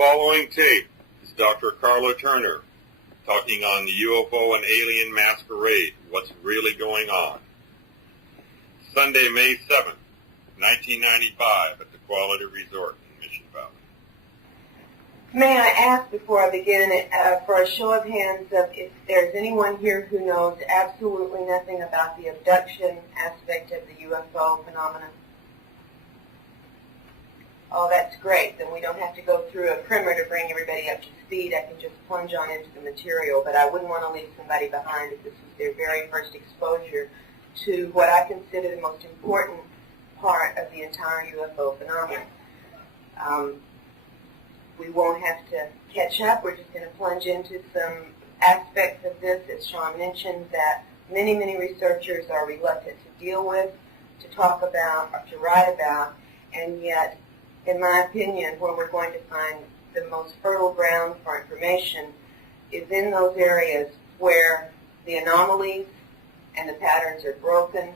following tape is Dr. Karla Turner talking on the UFO and alien masquerade, what's really going on. Sunday, May 7th, 1995 at the Quality Resort in Mission Valley. May I ask before I begin for a show of hands if there's anyone here who knows absolutely nothing about the abduction aspect of the UFO phenomenon? Oh, that's great. Then we don't have to go through a primer to bring everybody up to speed. I can just plunge on into the material, but I wouldn't want to leave somebody behind if this was their very first exposure to what I consider the most important part of the entire UFO phenomenon. We won't have to catch up. We're just going to plunge into some aspects of this, as Sean mentioned, that many, many researchers are reluctant to deal with, to talk about, or to write about, and yet, in my opinion, where we're going to find the most fertile ground for information is in those areas where the anomalies and the patterns are broken,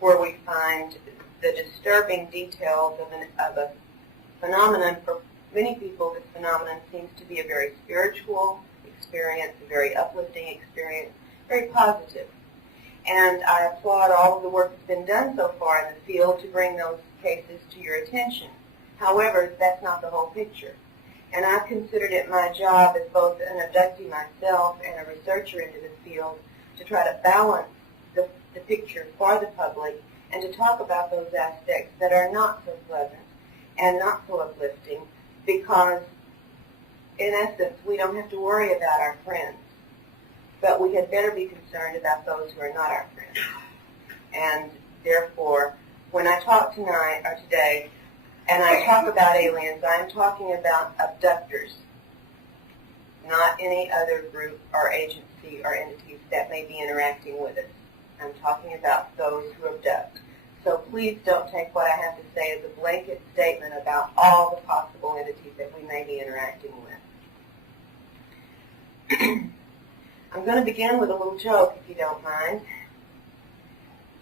where we find the disturbing details of a phenomenon. For many people, this phenomenon seems to be a very spiritual experience, a very uplifting experience, very positive. And I applaud all of the work that's been done so far in the field to bring those cases to your attention. However, that's not the whole picture. And I've considered it my job as both an abductee myself and a researcher into the field to try to balance the picture for the public and to talk about those aspects that are not so pleasant and not so uplifting, because, in essence, we don't have to worry about our friends, but we had better be concerned about those who are not our friends. And therefore, when I talk tonight or today, and I talk about aliens, I'm talking about abductors, not any other group or agency or entities that may be interacting with us. I'm talking about those who abduct. So please don't take what I have to say as a blanket statement about all the possible entities that we may be interacting with. I'm going to begin with a little joke, if you don't mind.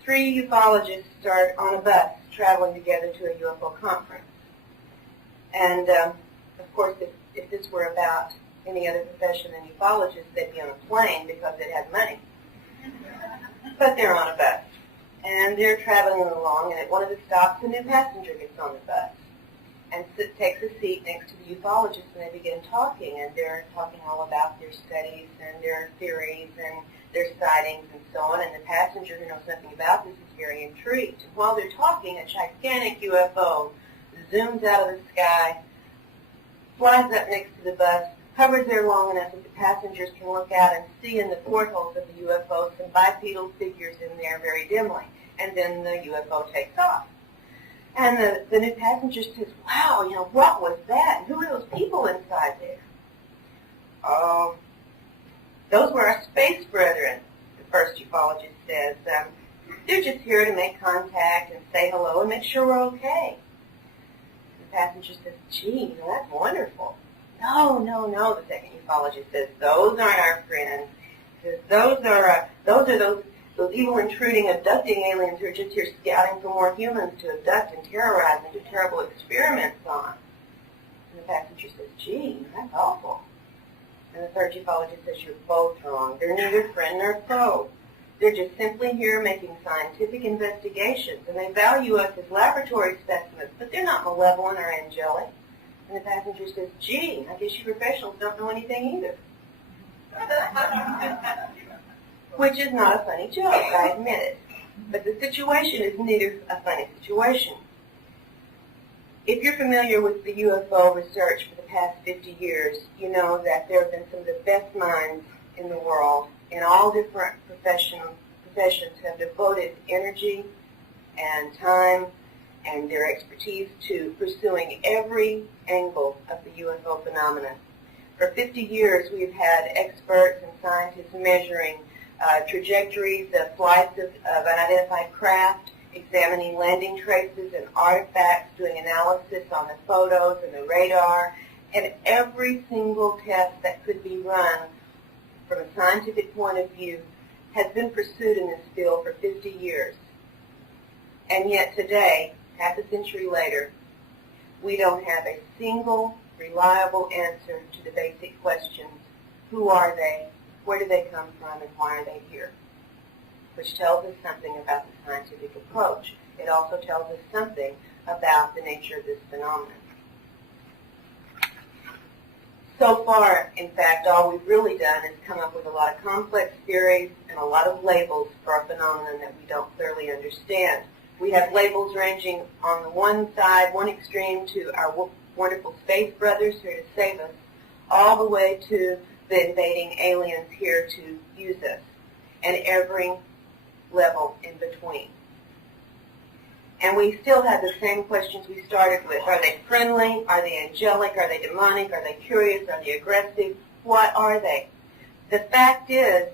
3 ufologists start on a bus traveling together to a UFO conference. And, of course, if this were about any other profession than ufologists, they'd be on a plane because they'd have money. But they're on a bus. And they're traveling along, and at one of the stops, a new passenger gets on the bus and takes a seat next to the ufologist, and they begin talking, and they're talking all about their studies and their theories and their sightings and so on, and the passenger who knows nothing about this is very intrigued. And while they're talking, a gigantic UFO zooms out of the sky, flies up next to the bus, hovers there long enough that the passengers can look out and see in the portholes of the UFO some bipedal figures in there very dimly. And then the UFO takes off. And the new passenger says, wow, what was that? And who are those people inside there? Oh, those were our space brethren, the first ufologist says. They're just here to make contact and say hello and make sure we're okay. The passenger says, gee, that's wonderful. No, the second ufologist says, those aren't our friends. He says, those are those evil, intruding, abducting aliens who are just here scouting for more humans to abduct and terrorize and do terrible experiments on. And the passenger says, gee, that's awful. And the third ufologist says, you're both wrong. They're neither friend nor foe. They're just simply here making scientific investigations, and they value us as laboratory specimens, but they're not malevolent or angelic. And the passenger says, gee, I guess you professionals don't know anything either. Which is not a funny joke, I admit it. But the situation is neither a funny situation. If you're familiar with the UFO research for the past 50 years, you know that there have been some of the best minds in the world in all different professions have devoted energy and time and their expertise to pursuing every angle of the UFO phenomenon. For 50 years, we've had experts and scientists measuring trajectories of flights of unidentified craft, examining landing traces and artifacts, doing analysis on the photos and the radar, and every single test that could be run from a scientific point of view has been pursued in this field for 50 years. And yet today, half a century later, we don't have a single reliable answer to the basic questions: who are they, where do they come from, and why are they here? Which tells us something about the scientific approach. It also tells us something about the nature of this phenomenon. So far, in fact, all we've really done is come up with a lot of complex theories and a lot of labels for a phenomenon that we don't clearly understand. We have labels ranging on the one side, one extreme, to our wonderful space brothers here to save us, all the way to the invading aliens here to use us, and every level in between. And we still have the same questions we started with. Are they friendly? Are they angelic? Are they demonic? Are they curious? Are they aggressive? What are they? The fact is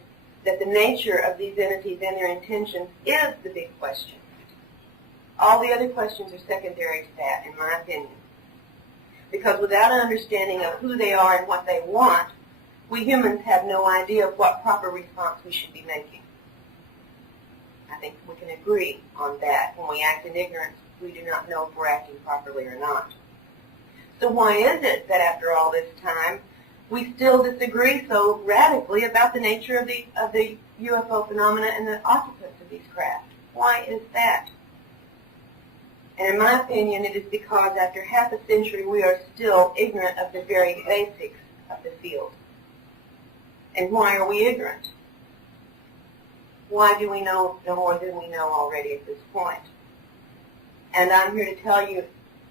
that the nature of these entities and their intentions is the big question. All the other questions are secondary to that, in my opinion. Because without an understanding of who they are and what they want, we humans have no idea of what proper response we should be making. I think we can agree on that. When we act in ignorance, we do not know if we're acting properly or not. So why is it that after all this time, we still disagree so radically about the nature of the UFO phenomena and the occupants of these craft? Why is that? And in my opinion, it is because after half a century, we are still ignorant of the very basics of the field. And why are we ignorant? Why do we know no more than we know already at this point? And I'm here to tell you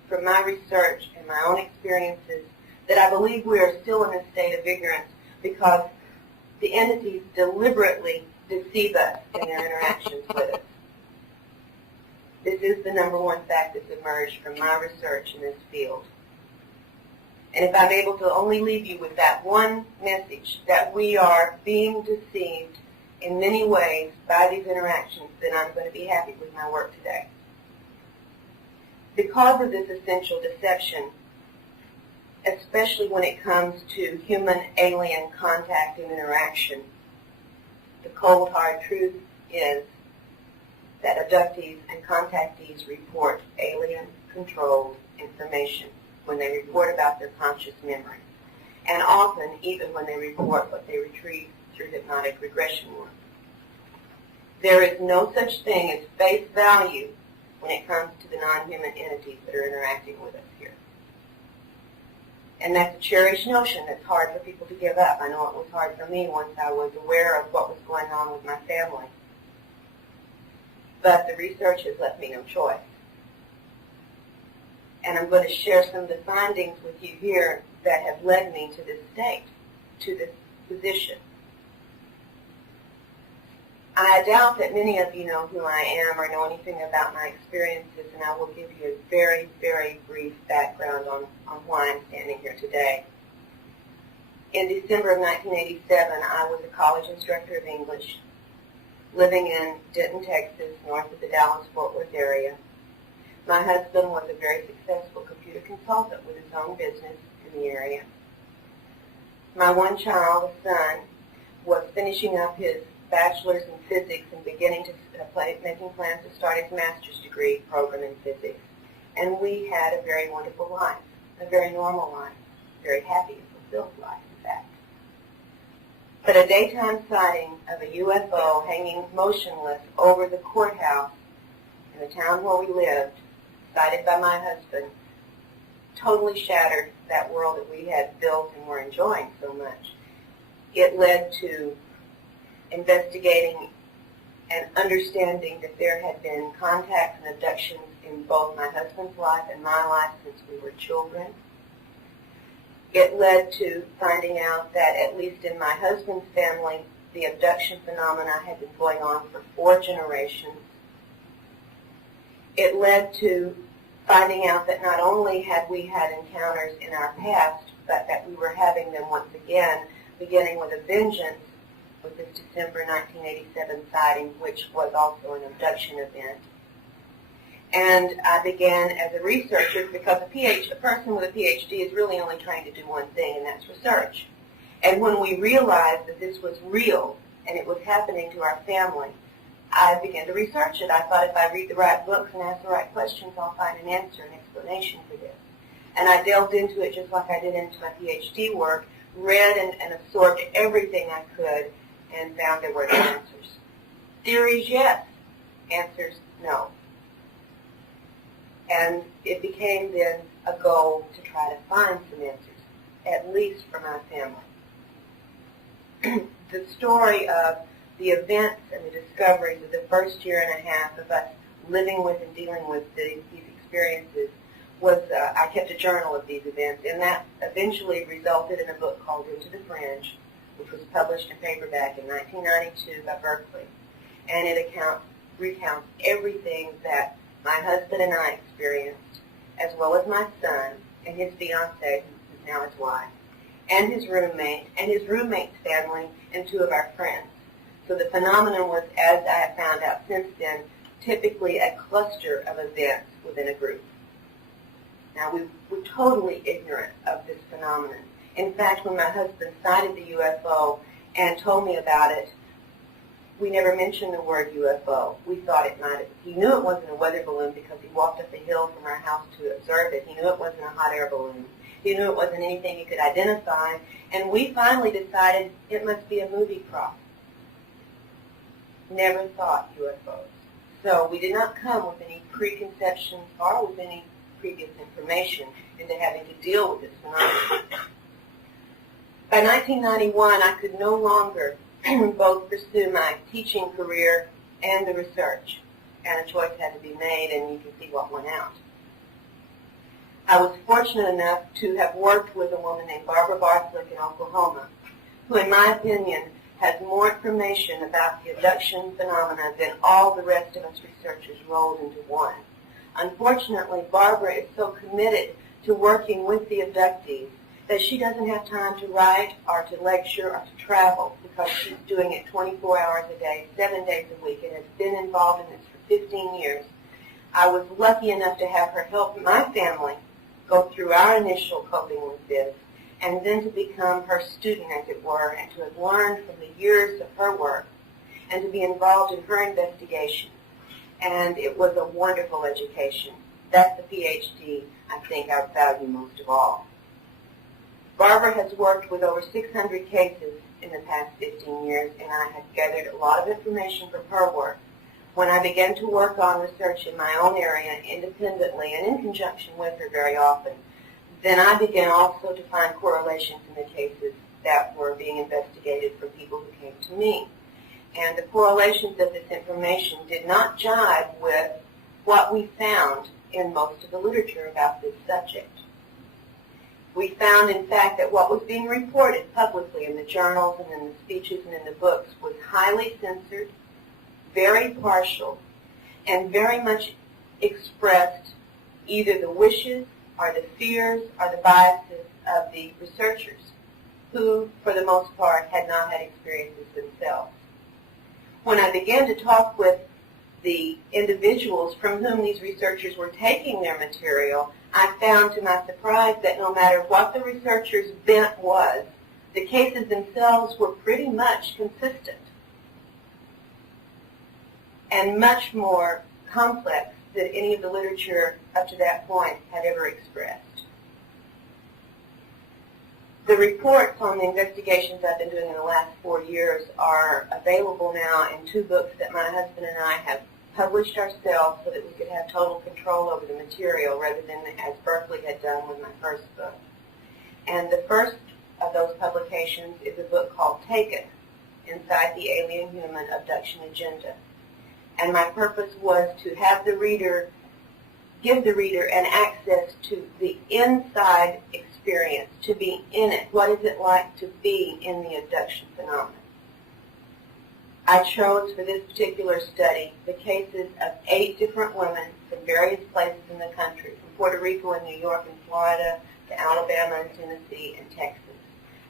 from my research and my own experiences that I believe we are still in a state of ignorance because the entities deliberately deceive us in their interactions with us. This is the number one fact that's emerged from my research in this field. And if I'm able to only leave you with that one message, that we are being deceived in many ways by these interactions, then I'm going to be happy with my work today. Because of this essential deception, especially when it comes to human-alien contact and interaction, the cold, hard truth is that abductees and contactees report alien-controlled information when they report about their conscious memory, and often even when they report what they retrieve through hypnotic regression work. There is no such thing as face value when it comes to the non-human entities that are interacting with us here. And that's a cherished notion that's hard for people to give up. I know it was hard for me once I was aware of what was going on with my family. But the research has left me no choice. And I'm going to share some of the findings with you here that have led me to this state, to this position. I doubt that many of you know who I am or know anything about my experiences, and I will give you a very, very brief background on why I'm standing here today. In December of 1987, I was a college instructor of English, living in Denton, Texas, north of the Dallas-Fort Worth area. My husband was a very successful computer consultant with his own business in the area. My one child, a son, was finishing up his bachelor's in physics and beginning to making plans to start his master's degree program in physics. And we had a very wonderful life, a very normal life, a very happy and fulfilled life, in fact. But a daytime sighting of a UFO hanging motionless over the courthouse in the town where we lived, sighted by my husband, totally shattered that world that we had built and were enjoying so much. It led to investigating and understanding that there had been contacts and abductions in both my husband's life and my life since we were children. It led to finding out that, at least in my husband's family, the abduction phenomena had been going on for 4 generations. It led to finding out that not only had we had encounters in our past, but that we were having them once again, beginning with a vengeance with this December 1987 sighting, which was also an abduction event. And I began as a researcher because a person with a PhD is really only trying to do one thing, and that's research. And when we realized that this was real and it was happening to our family, I began to research it. I thought if I read the right books and ask the right questions, I'll find an answer, an explanation for this. And I delved into it just like I did into my PhD work, read and absorbed everything I could, and found there were no answers. Theories, yes. Answers, no. And it became then a goal to try to find some answers, at least for my family. The story of the events and the discoveries of the first year and a half of us living with and dealing with these experiences was, I kept a journal of these events, and that eventually resulted in a book called Into the Fringe, which was published in paperback in 1992 by Berkeley. And it recounts everything that my husband and I experienced, as well as my son and his fiancée, who is now his wife, and his roommate, and his roommate's family, and two of our friends. So the phenomenon was, as I have found out since then, typically a cluster of events within a group. Now, we were totally ignorant of this phenomenon. In fact, when my husband sighted the UFO and told me about it, we never mentioned the word UFO. We thought it might have. He knew it wasn't a weather balloon because he walked up the hill from our house to observe it. He knew it wasn't a hot air balloon. He knew it wasn't anything he could identify. And we finally decided it must be a movie prop. Never thought UFOs. So we did not come with any preconceptions or with any previous information into having to deal with this phenomenon. By 1991, I could no longer both pursue my teaching career and the research, and a choice had to be made, and you can see what went out. I was fortunate enough to have worked with a woman named Barbara Barthlick in Oklahoma, who, in my opinion, has more information about the abduction phenomena than all the rest of us researchers rolled into one. Unfortunately, Barbara is so committed to working with the abductees that she doesn't have time to write or to lecture or to travel because she's doing it 24 hours a day, 7 days a week, and has been involved in this for 15 years. I was lucky enough to have her help my family go through our initial coping with this, and then to become her student, as it were, and to have learned from the years of her work, and to be involved in her investigation. And it was a wonderful education. That's the PhD I think I value most of all. Barbara has worked with over 600 cases in the past 15 years, and I have gathered a lot of information from her work. When I began to work on research in my own area independently and in conjunction with her very often, then I began also to find correlations in the cases that were being investigated from people who came to me. And the correlations of this information did not jive with what we found in most of the literature about this subject. We found, in fact, that what was being reported publicly in the journals and in the speeches and in the books was highly censored, very partial, and very much expressed either the wishes or the fears or the biases of the researchers, who, for the most part, had not had experiences themselves. When I began to talk with the individuals from whom these researchers were taking their material, I found to my surprise that no matter what the researchers' bent was, the cases themselves were pretty much consistent and much more complex than any of the literature up to that point had ever expressed. The reports on the investigations I've been doing in the last 4 years are available now in 2 books that my husband and I have published ourselves so that we could have total control over the material rather than as Berkeley had done with my first book. And the first of those publications is a book called Taken, Inside the Alien Human Abduction Agenda. And my purpose was to have the reader, give the reader an access to the inside experience, to be in it. What is it like to be in the abduction phenomenon? I chose for this particular study the cases of 8 different women from various places in the country, from Puerto Rico and New York and Florida to Alabama and Tennessee and Texas.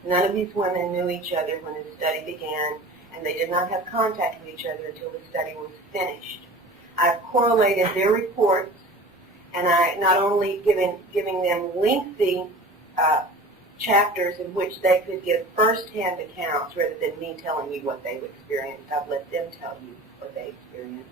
None of these women knew each other when the study began, and they did not have contact with each other until the study was finished. I've correlated their reports, and I not only giving them lengthy chapters in which they could give first-hand accounts rather than me telling you what they've experienced. I've let them tell you what they experienced.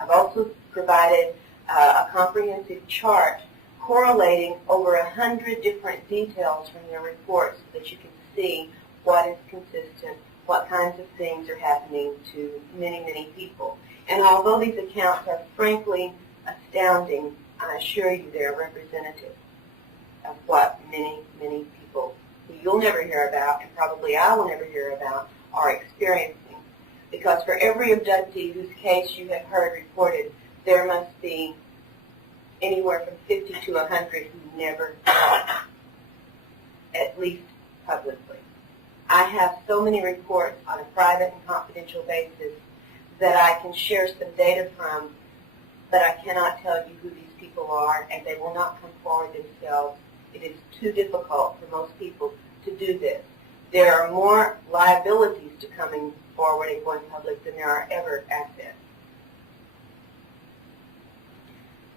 I've also provided a comprehensive chart correlating over 100 different details from their reports so that you can see what is consistent, what kinds of things are happening to many, many people. And although these accounts are frankly astounding, I assure you they're representative of what many, many people who you'll never hear about, and probably I will never hear about, are experiencing. Because for every abductee whose case you have heard reported, there must be anywhere from 50 to 100 who never talk, at least publicly. I have so many reports on a private and confidential basis that I can share some data from, but I cannot tell you who these people are, and they will not come forward themselves. It is too difficult for most people to do this. There are more liabilities to coming forward and going public than there are ever assets.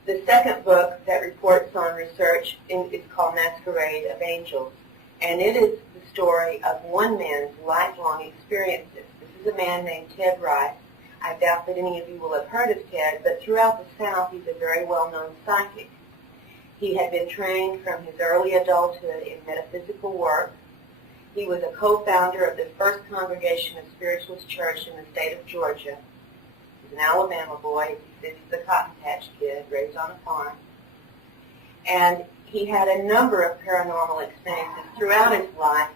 The second book that reports on research is called Masquerade of Angels, and it is the story of one man's lifelong experiences. This is a man named Ted Rice. I doubt that any of you will have heard of Ted, but throughout the South he's a very well-known psychic. He had been trained from his early adulthood in metaphysical work. He was a co-founder of the First Congregation of Spiritualist Church in the state of Georgia. He's an Alabama boy. He says he's a cotton patch kid raised on a farm. And he had a number of paranormal experiences throughout his life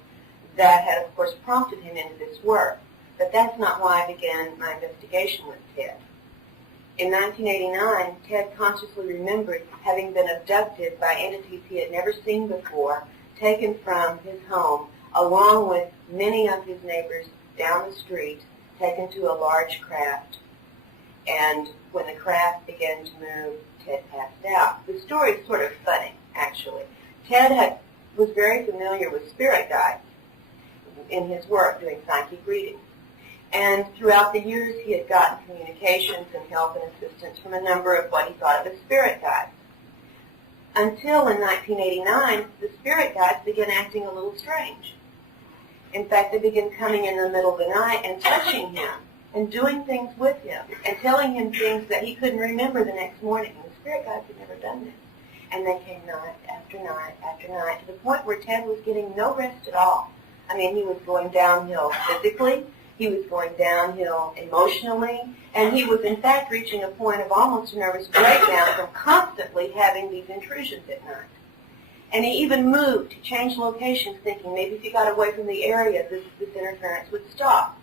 that had, of course, prompted him into this work. But that's not why I began my investigation with Ted. In 1989, Ted consciously remembered having been abducted by entities he had never seen before, taken from his home, along with many of his neighbors down the street, taken to a large craft. And when the craft began to move, Ted passed out. The story is sort of funny, actually. Ted was very familiar with spirit guides in his work doing psychic readings. And throughout the years, he had gotten communications and help and assistance from a number of what he thought of as spirit guides. Until in 1989, the spirit guides began acting a little strange. In fact, they began coming in the middle of the night and touching him and doing things with him and telling him things that he couldn't remember the next morning. And the spirit guides had never done this. And they came night after night after night to the point where Ted was getting no rest at all. I mean, he was going downhill physically. He was going downhill emotionally, and he was, in fact, reaching a point of almost a nervous breakdown from constantly having these intrusions at night. And he even moved. He changed locations, thinking maybe if he got away from the area, this interference would stop.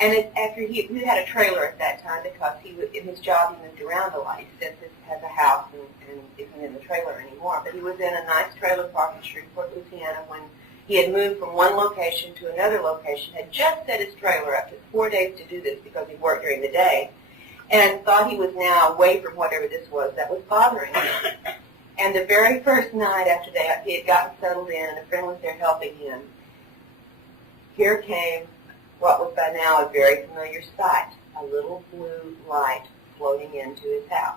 And after he had a trailer at that time because in his job he moved around a lot. He said this has a house and isn't in the trailer anymore. But he was in a nice trailer park in Shreveport, Louisiana, when he had moved from one location to another location, had just set his trailer up. It took 4 days to do this because he worked during the day, and thought he was now away from whatever this was that was bothering him. And the very first night after that, he had gotten settled in, and a friend was there helping him. Here came what was by now a very familiar sight, a little blue light floating into his house.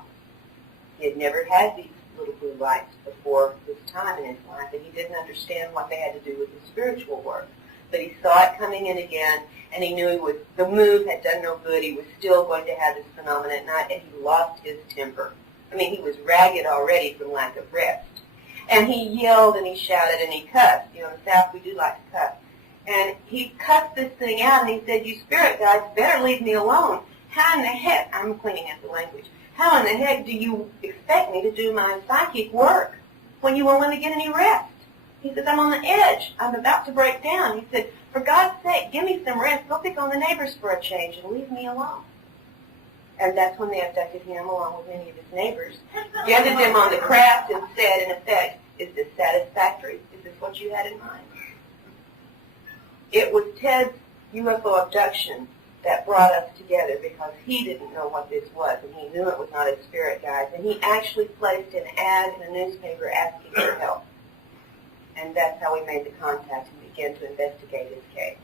He had never had these little blue lights before this time in his life, and he didn't understand what they had to do with his spiritual work. But he saw it coming in again, and he knew the move had done no good. He was still going to have this phenomenon at night, and he lost his temper. I mean, he was ragged already from lack of rest. And he yelled and he shouted and he cussed. You know, in the South we do like to cuss. And he cussed this thing out, and he said, "You spirit guides better leave me alone. How in the heck," I'm cleaning up the language, "how in the heck do you expect me to do my psychic work when you won't let me get any rest?" He says, "I'm on the edge. I'm about to break down." He said, "For God's sake, give me some rest. Go pick on the neighbors for a change and leave me alone." And that's when they abducted him along with many of his neighbors, gathered them on the craft and said, in effect, "Is this satisfactory? Is this what you had in mind?" It was Ted's UFO abduction that brought us together because he didn't know what this was, and he knew it was not his spirit guides. And he actually placed an ad in a newspaper asking for help. And that's how we made the contact and began to investigate his case.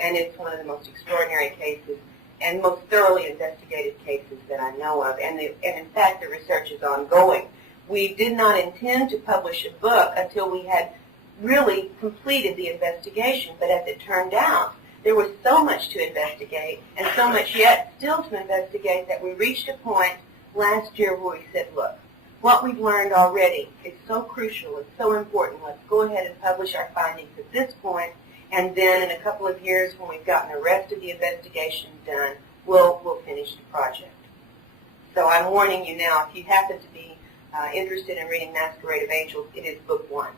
And it's one of the most extraordinary cases and most thoroughly investigated cases that I know of. And in fact, the research is ongoing. We did not intend to publish a book until we had really completed the investigation. But as it turned out, there was so much to investigate and so much yet still to investigate that we reached a point last year where we said, look, what we've learned already is so crucial, it's so important. Let's go ahead and publish our findings at this point, and then in a couple of years when we've gotten the rest of the investigation done, we'll finish the project. So I'm warning you now, if you happen to be interested in reading Masquerade of Angels, it is book 1.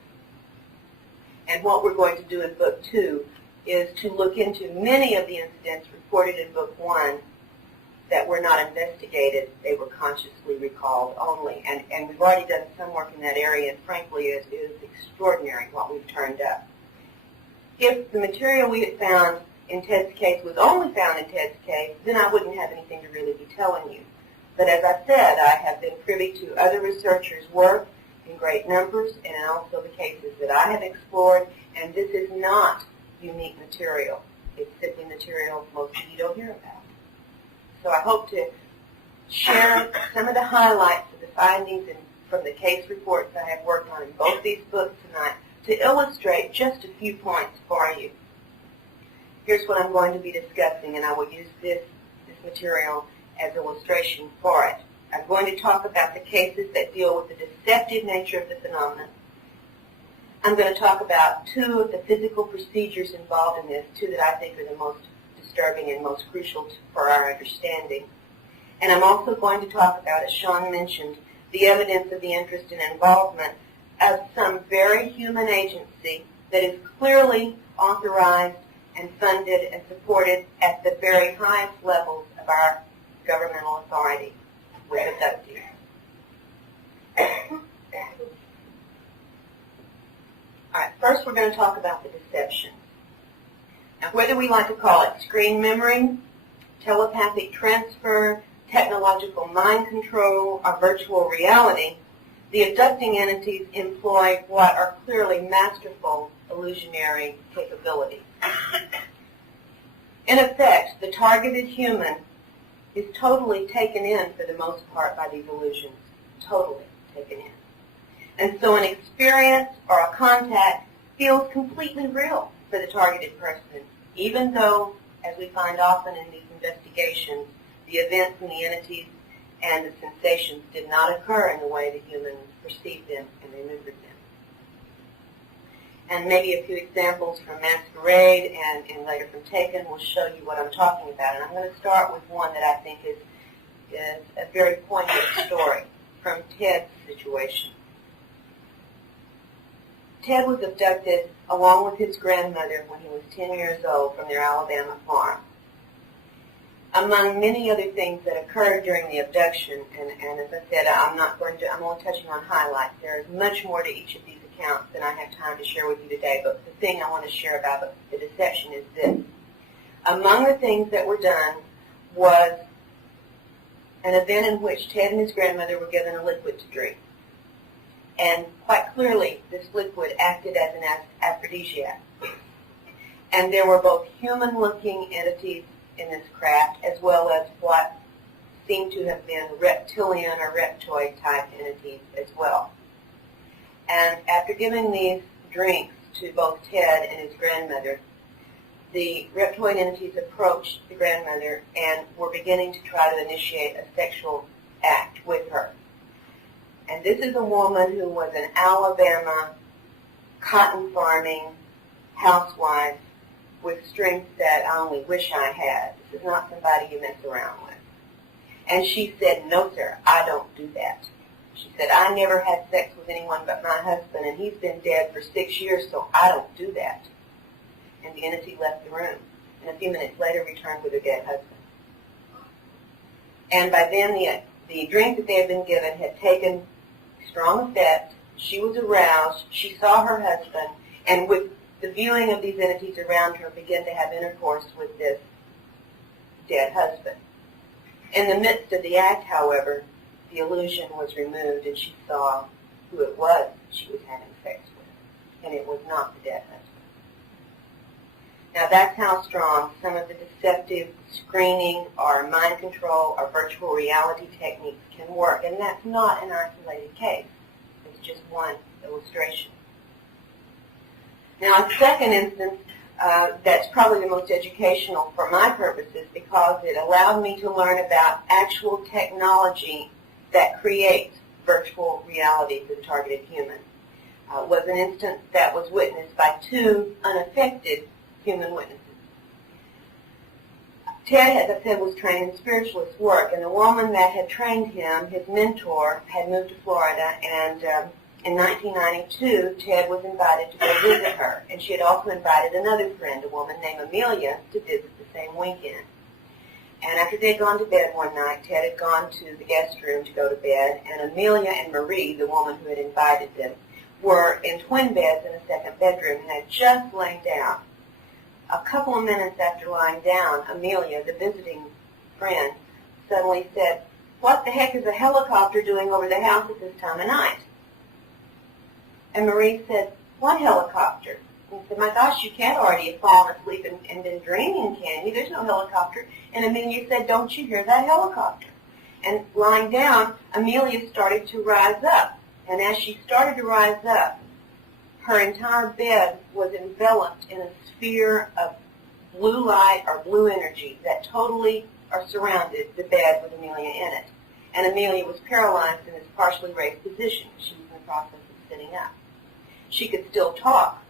And what we're going to do in book 2 is to look into many of the incidents reported in book 1 that were not investigated. They were consciously recalled only. And we've already done some work in that area, and frankly, it is extraordinary what we've turned up. If the material we had found in Ted's case was only found in Ted's case, then I wouldn't have anything to really be telling you. But as I said, I have been privy to other researchers' work in great numbers, and also the cases that I have explored, and this is not unique material. It's simply material most of you don't hear about. So I hope to share some of the highlights of the findings from the case reports I have worked on in both these books tonight to illustrate just a few points for you. Here's what I'm going to be discussing, and I will use this material as illustration for it. I'm going to talk about the cases that deal with the deceptive nature of the phenomenon. I'm going to talk about 2 of the physical procedures involved in this, 2 that I think are the most disturbing and most crucial for our understanding. And I'm also going to talk about, as Sean mentioned, the evidence of the interest and involvement of some very human agency that is clearly authorized and funded and supported at the very highest levels of our governmental authority with abductees. All right, first we're going to talk about the deception. Now, whether we like to call it screen memory, telepathic transfer, technological mind control, or virtual reality, the abducting entities employ what are clearly masterful illusionary capabilities. In effect, the targeted human is totally taken in for the most part by these illusions, totally taken in. And so an experience or a contact feels completely real for the targeted person, even though, as we find often in these investigations, the events and the entities and the sensations did not occur in the way the humans perceived them and remembered them. And maybe a few examples from Masquerade and later from Taken will show you what I'm talking about. And I'm going to start with one that I think is a very poignant story from Ted's situation. Ted was abducted along with his grandmother when he was 10 years old from their Alabama farm. Among many other things that occurred during the abduction, and as I said, I'm only touching on highlights. There is much more to each of these accounts than I have time to share with you today, but the thing I want to share about the deception is this. Among the things that were done was an event in which Ted and his grandmother were given a liquid to drink. And quite clearly, this liquid acted as an aphrodisiac. And there were both human-looking entities in this craft, as well as what seemed to have been reptilian or reptoid-type entities as well. And after giving these drinks to both Ted and his grandmother, the reptoid entities approached the grandmother and were beginning to try to initiate a sexual act with her. And this is a woman who was an Alabama cotton farming housewife with strength that I only wish I had. This is not somebody you mess around with. And she said, "No, sir, I don't do that." She said, "I never had sex with anyone but my husband, and he's been dead for 6 years, so I don't do that." And the entity left the room, and a few minutes later returned with her dead husband. And by then, the drink that they had been given had taken strong effect. She was aroused. She saw her husband, and with the viewing of these entities around her, began to have intercourse with this dead husband. In the midst of the act, however, the illusion was removed, and she saw who it was she was having sex with, and it was not the dead husband. Now that's how strong some of the deceptive screening or mind control or virtual reality techniques can work, and that's not an isolated case. It's just one illustration. Now, a second instance that's probably the most educational for my purposes because it allowed me to learn about actual technology that creates virtual reality to the targeted human. Was an instance that was witnessed by two unaffected human witnesses. Ted, as I said, was trained in spiritualist work, and the woman that had trained him, his mentor, had moved to Florida, and in 1992, Ted was invited to go visit her, and she had also invited another friend, a woman named Amelia, to visit the same weekend. And after they had gone to bed one night, Ted had gone to the guest room to go to bed, and Amelia and Marie, the woman who had invited them, were in twin beds in a second bedroom and had just lain down. A couple of minutes after lying down, Amelia, the visiting friend, suddenly said, "What the heck is a helicopter doing over the house at this time of night?" And Marie said, "What helicopter?" And he said, "My gosh, you can't already have fallen asleep and been dreaming, can you? There's no helicopter." And Amelia said, "Don't you hear that helicopter?" And lying down, Amelia started to rise up. And as she started to rise up, her entire bed was enveloped in a sphere of blue light or blue energy that totally surrounded the bed with Amelia in it. And Amelia was paralyzed in this partially raised position. She was in the process of sitting up. She could still talk,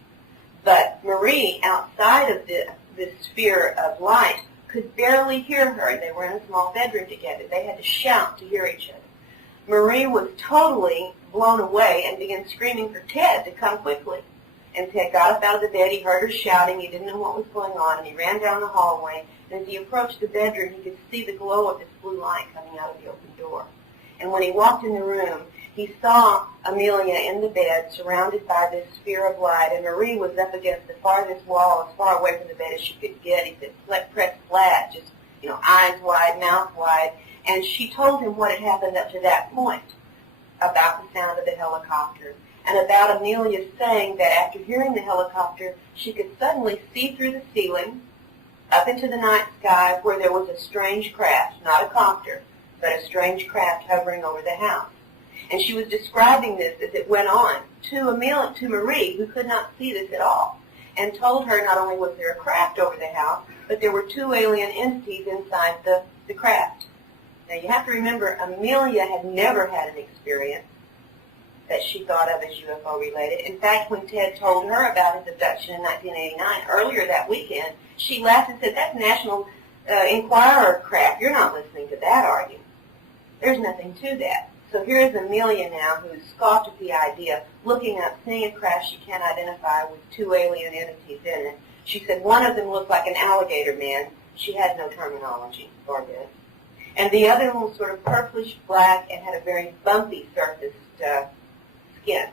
but Marie, outside of this sphere of light, could barely hear her. They were in a small bedroom together. They had to shout to hear each other. Marie was totally blown away and began screaming for Ted to come quickly. And Ted got up out of the bed. He heard her shouting. He didn't know what was going on, and he ran down the hallway. And as he approached the bedroom, he could see the glow of this blue light coming out of the open door. And when he walked in the room, he saw Amelia in the bed, surrounded by this sphere of light, and Marie was up against the farthest wall, as far away from the bed as she could get. He said, pressed flat, just, eyes wide, mouth wide. And she told him what had happened up to that point about the sound of the helicopter, and about Amelia saying that after hearing the helicopter, she could suddenly see through the ceiling up into the night sky where there was a strange craft, not a copter, but a strange craft hovering over the house. And she was describing this as it went on to Marie, who could not see this at all, and told her not only was there a craft over the house, but there were two alien entities inside the craft. Now, you have to remember, Amelia had never had an experience that she thought of as UFO-related. In fact, when Ted told her about his abduction in 1989, earlier that weekend, she laughed and said, "That's National Enquirer crap. You're not listening to that, are you?" There's nothing to that. So here is Amelia now, who's scoffed at the idea, looking up, seeing a craft she can't identify with two alien entities in it. She said one of them looked like an alligator man. She had no terminology for this. And the other one was sort of purplish black and had a very bumpy surfaced skin.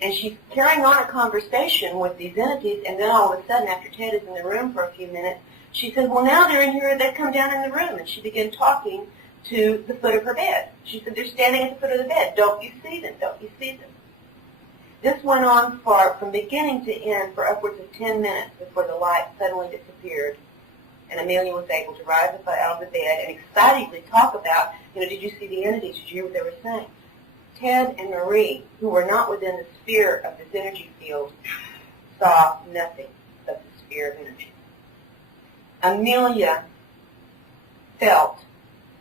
And she's carrying on a conversation with these entities, and then all of a sudden, after Ted is in the room for a few minutes, she said, "Well, now they're in here, they come down in the room." And she began talking to the foot of her bed. She said, "They're standing at the foot of the bed. Don't you see them? Don't you see them?" This went on from beginning to end for upwards of 10 minutes before the light suddenly disappeared. And Amelia was able to rise up out of the bed and excitedly talk about, did you see the entities? Did you hear what they were saying? Ted and Marie, who were not within the sphere of this energy field, saw nothing but the sphere of energy. Amelia felt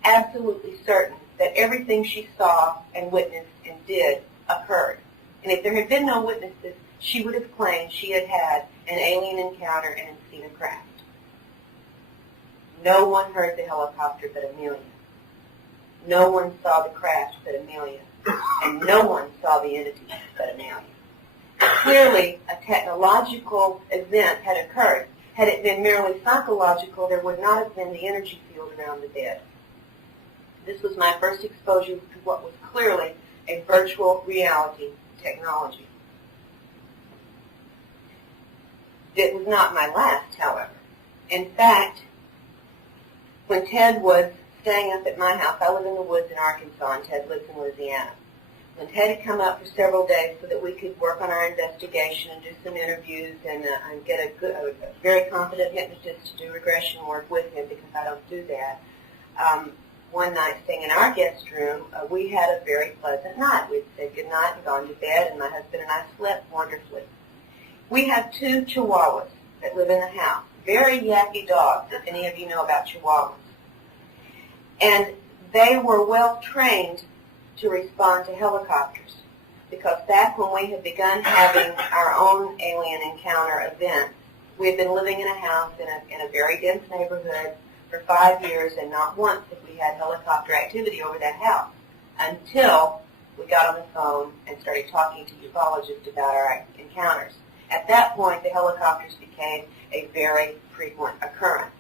absolutely certain that everything she saw and witnessed and did occurred. And if there had been no witnesses, she would have claimed she had had an alien encounter and had seen a craft. No one heard the helicopter but Amelia. No one saw the craft but Amelia. And no one saw the entity but Amelia. Clearly, a technological event had occurred. Had it been merely psychological, there would not have been the energy field around the bed. This was my first exposure to what was clearly a virtual reality technology. It was not my last, however. In fact, when Ted was staying up at my house, I live in the woods in Arkansas, and Ted lives in Louisiana. When Ted had come up for several days so that we could work on our investigation and do some interviews and get a very competent hypnotist to do regression work with him, because I don't do that, one night staying in our guest room, we had a very pleasant night. We'd said goodnight and gone to bed, and my husband and I slept wonderfully. We have two Chihuahuas that live in the house. Very yappy dogs, if any of you know about Chihuahuas. And they were well trained to respond to helicopters, because back when we had begun having our own alien encounter events, we had been living in a house in a very dense neighborhood for 5 years, and not once had we had helicopter activity over that house until we got on the phone and started talking to ufologists about our encounters. At that point, the helicopters became a very frequent occurrence,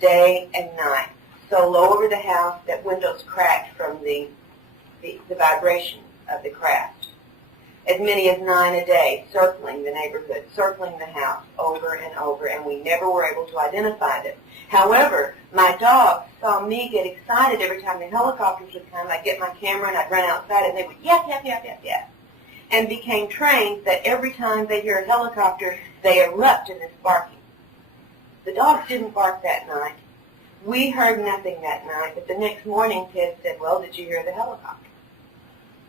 day and night, so low over the house that windows cracked from the vibration of the craft. As many as 9 a day, circling the neighborhood, circling the house over and over, and we never were able to identify them. However, my dogs saw me get excited every time the helicopters would come. I'd get my camera and I'd run outside and they would yap, yap, yap, yap, yap, and became trained that every time they hear a helicopter, they erupt in this barking. The dogs didn't bark that night. We heard nothing that night, but the next morning Ted said, "Well, did you hear the helicopter?"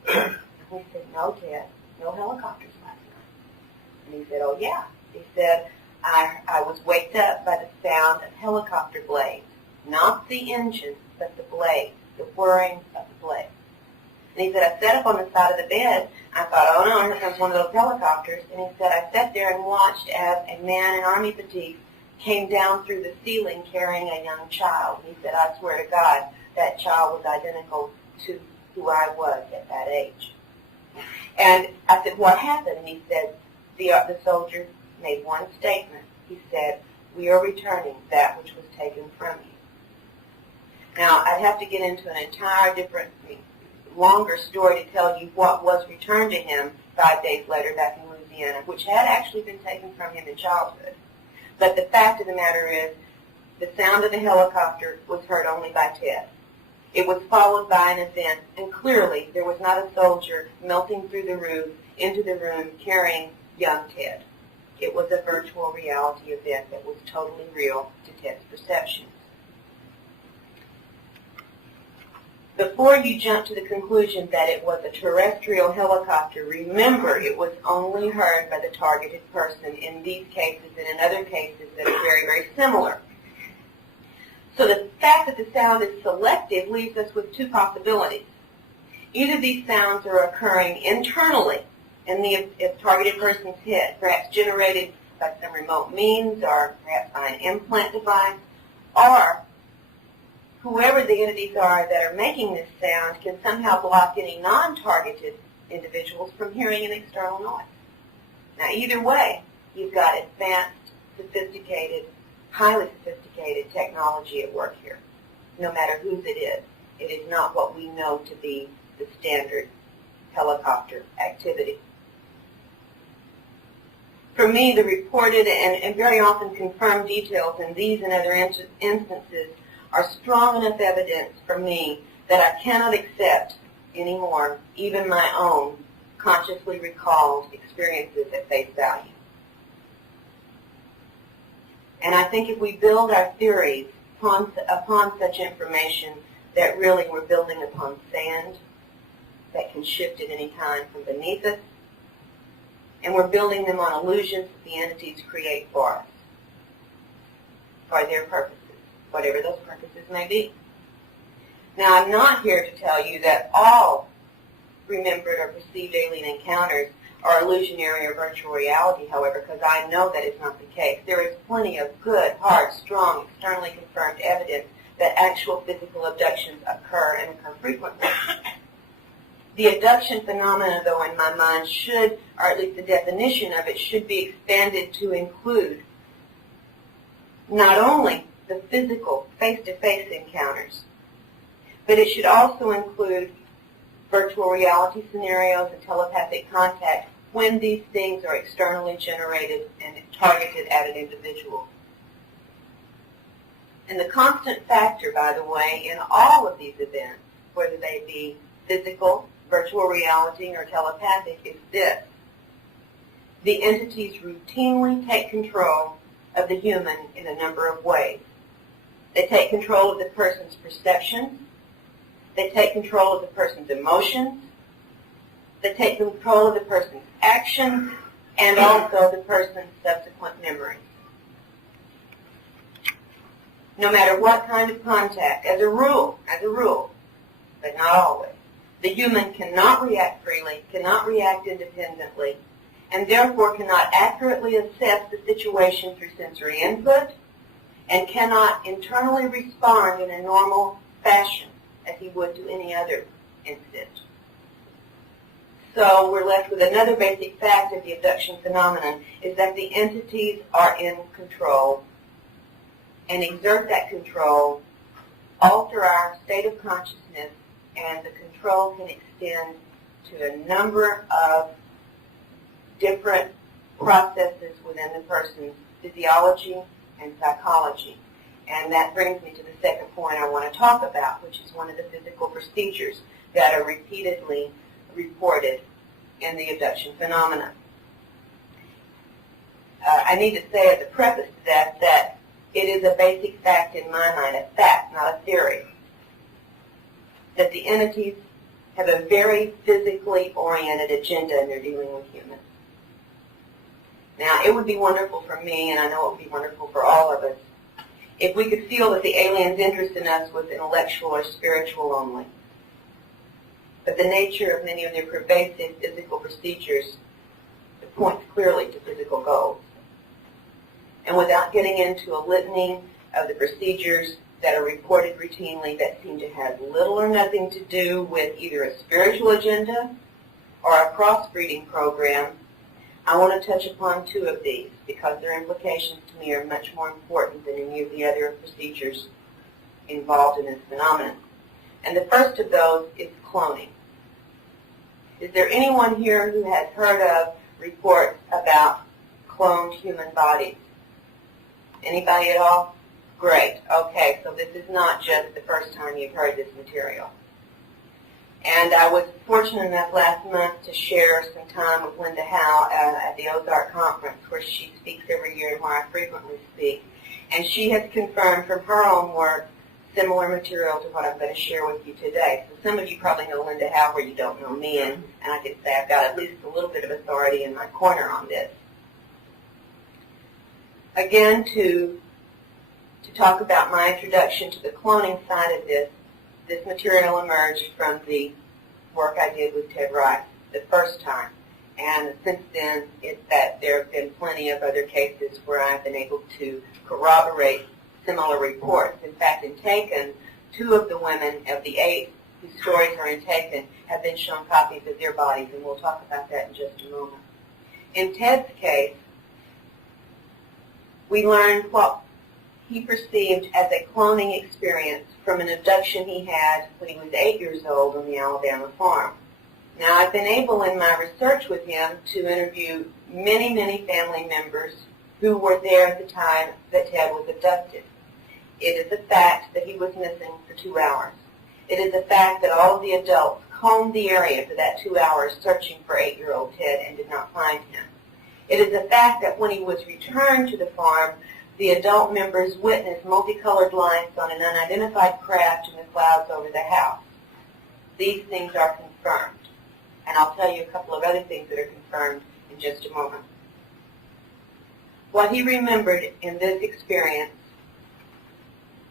And we said, "No, Ted, no helicopters last night." And he said, "Oh, yeah." He said, I was waked up by the sound of helicopter blades, not the engine, but the blades, the whirring of the blades. And he said, "I sat up on the side of the bed. I thought, oh no, here comes one of those helicopters." And he said, "I sat there and watched as a man in army fatigue came down through the ceiling carrying a young child." And he said, "I swear to God, that child was identical to who I was at that age." And I said, "What happened?" And he said, the soldier made one statement. He said, "We are returning that which was taken from you." Now, I'd have to get into an entire different, longer story to tell you what was returned to him 5 days later back in Louisiana, which had actually been taken from him in childhood. But the fact of the matter is, the sound of the helicopter was heard only by Ted. It was followed by an event, and clearly there was not a soldier melting through the roof into the room carrying young Ted. It was a virtual reality event that was totally real to Ted's perceptions. Before you jump to the conclusion that it was a terrestrial helicopter, remember it was only heard by the targeted person in these cases and in other cases that are very, very similar. So the fact that the sound is selective leaves us with two possibilities. Either these sounds are occurring internally in the targeted person's head, perhaps generated by some remote means or perhaps by an implant device, or whoever the entities are that are making this sound can somehow block any non-targeted individuals from hearing an external noise. Now, either way, you've got advanced, sophisticated, highly sophisticated technology at work here, no matter whose it is. It is not what we know to be the standard helicopter activity. For me, the reported and very often confirmed details in these and other instances are strong enough evidence for me that I cannot accept anymore, even my own consciously recalled experiences at face value. And I think if we build our theories upon such information, that really we're building upon sand that can shift at any time from beneath us, and we're building them on illusions that the entities create for us, for their purposes, whatever those purposes may be. Now, I'm not here to tell you that all remembered or perceived alien encounters are illusionary or virtual reality, however, because I know that is not the case. There is plenty of good, hard, strong, externally confirmed evidence that actual physical abductions occur and occur frequently. The abduction phenomena, though, in my mind should, or at least the definition of it, should be expanded to include not only the physical, face-to-face encounters, but it should also include virtual reality scenarios and telepathic contact when these things are externally generated and targeted at an individual. And the constant factor, by the way, in all of these events, whether they be physical, virtual reality, or telepathic, is this: the entities routinely take control of the human in a number of ways. They take control of the person's perceptions. They take control of the person's emotions. They take control of the person's actions and also the person's subsequent memories. No matter what kind of contact, as a rule, but not always, The human cannot react freely, cannot react independently, and therefore cannot accurately assess the situation through sensory input, and cannot internally respond in a normal fashion as he would to any other incident. So we're left with another basic fact of the abduction phenomenon, is that the entities are in control and exert that control, alter our state of consciousness, and the control can extend to a number of different processes within the person's physiology and psychology. And that brings me to the second point I want to talk about, which is one of the physical procedures that are repeatedly reported in the abduction phenomena. I need to say at the preface to that it is a basic fact in my mind, a fact, not a theory, that the entities have a very physically oriented agenda in their dealing with humans. Now, it would be wonderful for me, and I know it would be wonderful for all of us, if we could feel that the aliens' interest in us was intellectual or spiritual only. But the nature of many of their pervasive physical procedures points clearly to physical goals. And without getting into a litany of the procedures that are reported routinely that seem to have little or nothing to do with either a spiritual agenda or a crossbreeding program, I want to touch upon two of these because their implications to me are much more important than any of the other procedures involved in this phenomenon. And the first of those is cloning. Is there anyone here who has heard of reports about cloned human bodies? Anybody at all? Great. Okay, so this is not just the first time you've heard this material. And I was fortunate enough last month to share some time with Linda Howe at the Ozark Conference, where she speaks every year and where I frequently speak. And she has confirmed from her own work similar material to what I'm going to share with you today. So some of you probably know Linda Howe where you don't know me, and I can say I've got at least a little bit of authority in my corner on this. Again, to talk about my introduction to the cloning side of this material emerged from the work I did with Ted Rice the first time. And since then, there have been plenty of other cases where I've been able to corroborate similar reports. In fact, in Taken, 2 of the women of the 8 whose stories are in Taken have been shown copies of their bodies, and we'll talk about that in just a moment. In Ted's case, we learned what he perceived as a cloning experience from an abduction he had when he was 8 years old on the Alabama farm. Now, I've been able in my research with him to interview many, many family members who were there at the time that Ted was abducted. It is a fact that he was missing for 2 hours. It is a fact that all of the adults combed the area for that 2 hours searching for 8-year-old Ted and did not find him. It is a fact that when he was returned to the farm, the adult members witnessed multicolored lights on an unidentified craft in the clouds over the house. These things are confirmed. And I'll tell you a couple of other things that are confirmed in just a moment. What he remembered in this experience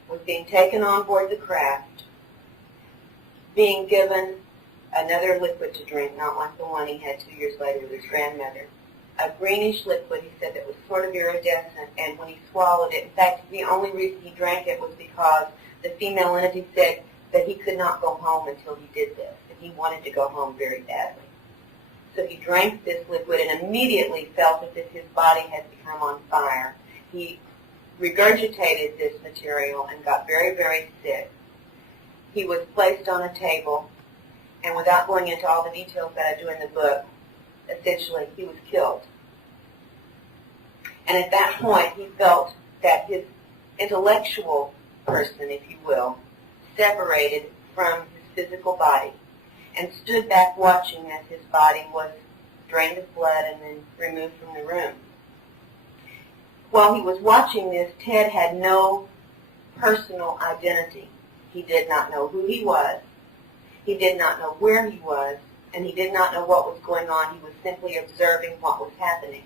was being taken on board the craft, being given another liquid to drink, not like the one he had 2 years later with his grandmother. A greenish liquid, he said, that was sort of iridescent, and when he swallowed it, in fact, the only reason he drank it was because the female entity said that he could not go home until he did this, and he wanted to go home very badly. So he drank this liquid and immediately felt as if his body had become on fire. He regurgitated this material and got very, very sick. He was placed on a table, and without going into all the details that I do in the book, essentially he was killed. And at that point, he felt that his intellectual person, if you will, separated from his physical body and stood back watching as his body was drained of blood and then removed from the room. While he was watching this, Ted had no personal identity. He did not know who he was. He did not know where he was, and he did not know what was going on. He was simply observing what was happening.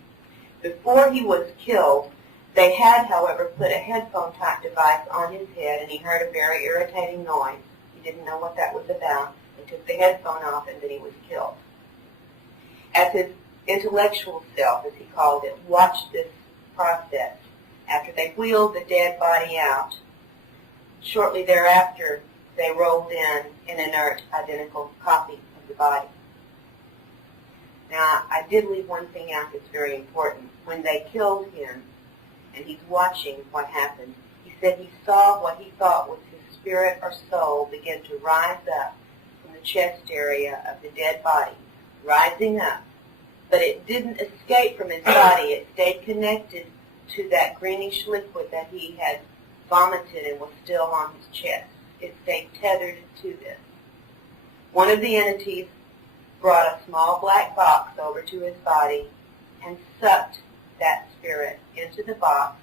Before he was killed, they had, however, put a headphone-type device on his head, and he heard a very irritating noise. He didn't know what that was about, They took the headphone off, and then he was killed. As his intellectual self, as he called it, watched this process, after they wheeled the dead body out, shortly thereafter, they rolled in an inert, identical copy of the body. Now, I did leave one thing out that's very important. When they killed him, and he's watching what happened, he said he saw what he thought was his spirit or soul begin to rise up from the chest area of the dead body, rising up. But it didn't escape from his body. It stayed connected to that greenish liquid that he had vomited and was still on his chest. It stayed tethered to this. One of the entities brought a small black box over to his body and sucked that spirit into the box,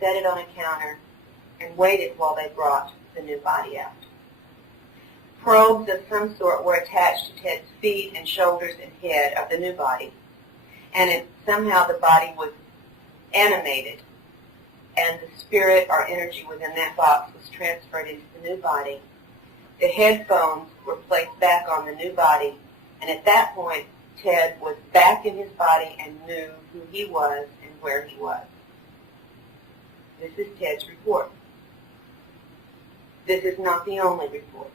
set it on a counter, and waited while they brought the new body out. Probes of some sort were attached to Ted's feet and shoulders and head of the new body, and somehow the body was animated, and the spirit or energy within that box was transferred into the new body. The headphones were placed back on the new body, and at that point, Ted was back in his body and knew who he was and where he was. This is Ted's report. This is not the only report.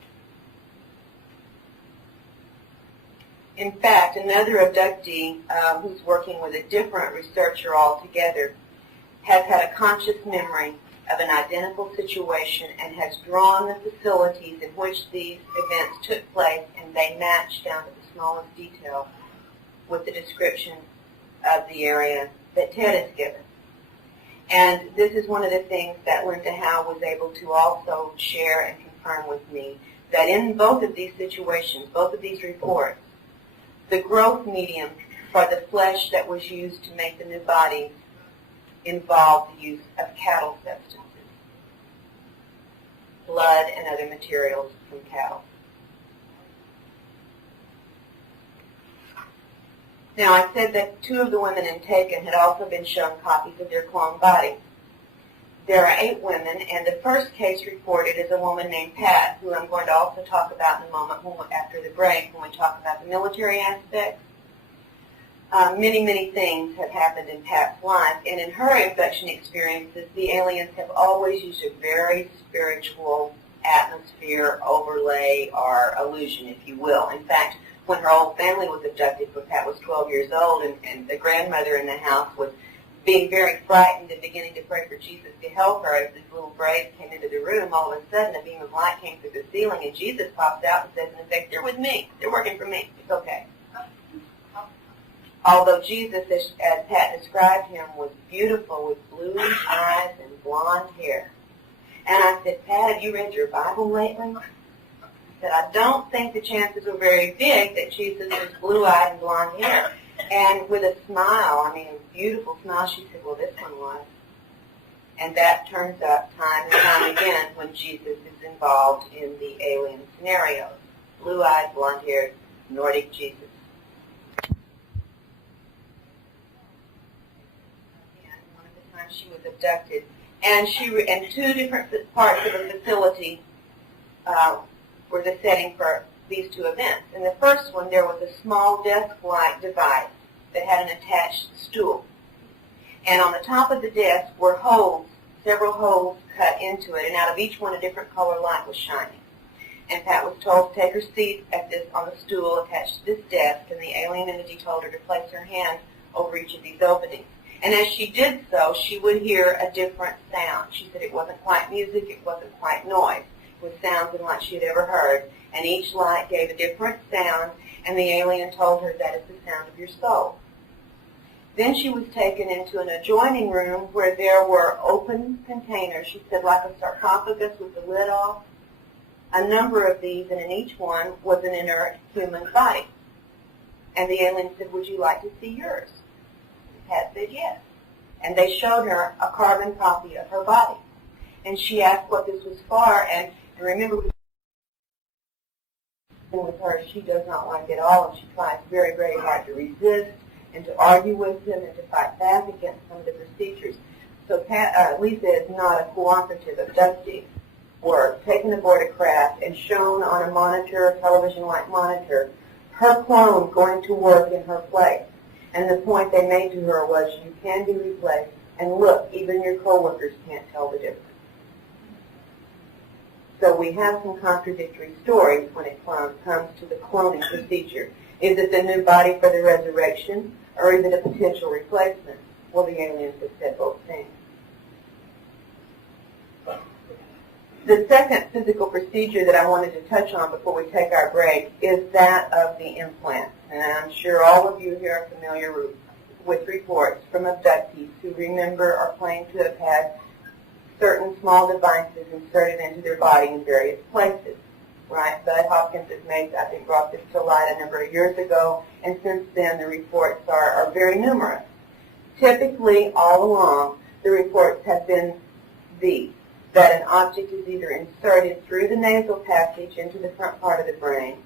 In fact, another abductee who's working with a different researcher altogether has had a conscious memory of an identical situation and has drawn the facilities in which these events took place, and they match down to the smallest detail with the description of the area that Ted has given. And this is one of the things that Linda Howe was able to also share and confirm with me, that in both of these situations, both of these reports, the growth medium for the flesh that was used to make the new bodies involved the use of cattle substances, blood and other materials from cattle. Now, I said that two of the women in Taken had also been shown copies of their cloned bodies. There are 8 women, and the first case reported is a woman named Pat, who I'm going to also talk about in a moment after the break when we talk about the military aspects. Many things have happened in Pat's life, and in her abduction experiences, the aliens have always used a very spiritual atmosphere, overlay, or illusion, if you will. In fact, when her whole family was abducted when Pat was 12 years old, and the grandmother in the house was being very frightened and beginning to pray for Jesus to help her, as these little braves came into the room, all of a sudden a beam of light came through the ceiling, and Jesus pops out and says, in effect, they're with me. They're working for me. It's okay. Although Jesus, as Pat described him, was beautiful with blue eyes and blonde hair. And I said, Pat, have you read your Bible lately? I said, I don't think the chances are very big that Jesus was blue-eyed and blonde hair. And with a smile, I mean a beautiful smile, she said, well, this one was. And that turns up time and time again when Jesus is involved in the alien scenarios. Blue-eyed, blonde-haired, Nordic Jesus. One of the times she was abducted, and two different parts of the facility were the setting for these two events. In the first one, there was a small desk-like device that had an attached stool. And on the top of the desk were holes, several holes cut into it, and out of each one a different color light was shining. And Pat was told to take her seat on the stool attached to this desk, and the alien entity told her to place her hand over each of these openings. And as she did so, she would hear a different sound. She said it wasn't quite music, it wasn't quite noise. It was sounds unlike she had ever heard. And each light gave a different sound, and the alien told her that is the sound of your soul. Then she was taken into an adjoining room where there were open containers, she said, like a sarcophagus with the lid off. A number of these, and in each one was an inert human body. And the alien said, would you like to see yours? And Pat said yes. And they showed her a carbon copy of her body. And she asked what this was for, and remember, with her, she does not like it all, and she tries very, very hard to resist and to argue with him and to fight back against some of the procedures. So Lisa is not a cooperative abductee. work, taken aboard a craft and shown on a monitor, a television-like monitor, her clone going to work in her place. And the point they made to her was, you can be replaced, and look, even your coworkers can't tell the difference. So we have some contradictory stories when it comes to the cloning procedure. Is it the new body for the resurrection, or is it a potential replacement? Well, the aliens have said both things. The second physical procedure that I wanted to touch on before we take our break is that of the implant. And I'm sure all of you here are familiar with reports from abductees who remember or claim to have had certain small devices inserted into their body in various places. Right? Bud Hopkins has made, I think, brought this to light a number of years ago, and since then the reports are very numerous. Typically, all along, the reports have been these: that an object is either inserted through the nasal passage into the front part of the brain,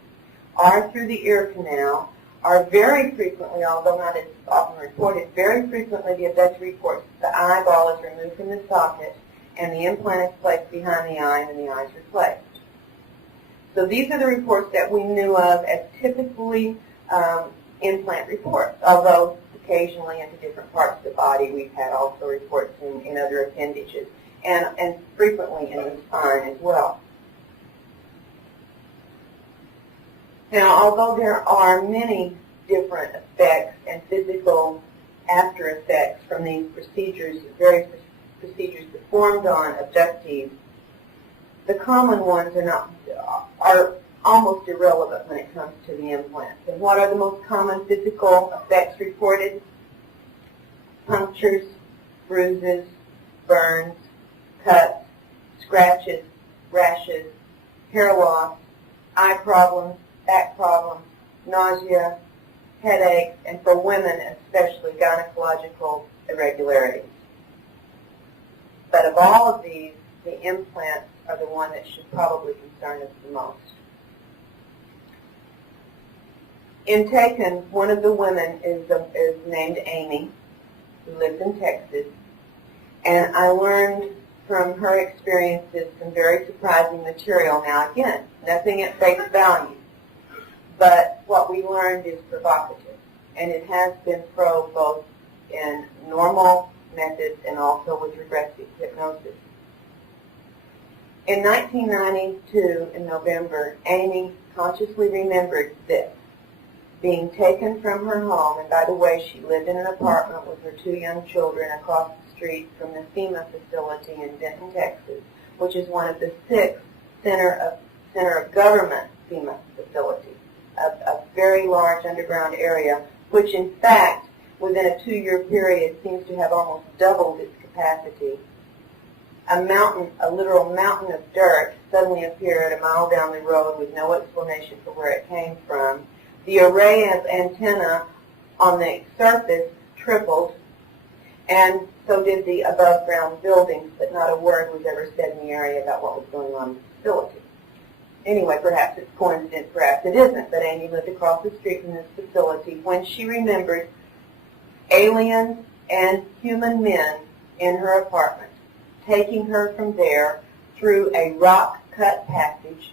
or through the ear canal, or very frequently, although not as often reported, very frequently the abductee reports the eyeball is removed from the socket and the implant is placed behind the eye and the eye is replaced. So these are the reports that we knew of as typically implant reports, although occasionally into different parts of the body we've had also reports in other appendages, and frequently in the spine as well. Now, although there are many different effects and physical after effects from these procedures, various procedures performed on abductees, the common ones are almost irrelevant when it comes to the implants. And what are the most common physical effects reported? Punctures, bruises, burns, cuts, scratches, rashes, hair loss, eye problems, back problems, nausea, headaches, and for women especially, gynecological irregularities. But of all of these, the implants are the one that should probably concern us the most. In Taken, one of the women is named Amy, who lives in Texas, and I learned from her experiences some very surprising material. Now again, nothing at face value, but what we learned is provocative, and it has been probed both in normal methods and also with regressive hypnosis. In 1992, in November, Amy consciously remembered this: being taken from her home, and by the way, she lived in an apartment with her 2 young children across the street from the FEMA facility in Denton, Texas, which is one of the 6 center of government FEMA facilities, a very large underground area, which in fact, within a 2-year period, seems to have almost doubled its capacity. A literal mountain of dirt suddenly appeared a mile down the road with no explanation for where it came from. The array of antennae on the surface tripled, and so did the above-ground buildings, but not a word was ever said in the area about what was going on in the facility. Anyway, perhaps it's coincidence, perhaps it isn't, but Amy lived across the street from this facility when she remembered aliens and human men in her apartment, taking her from there through a rock-cut passage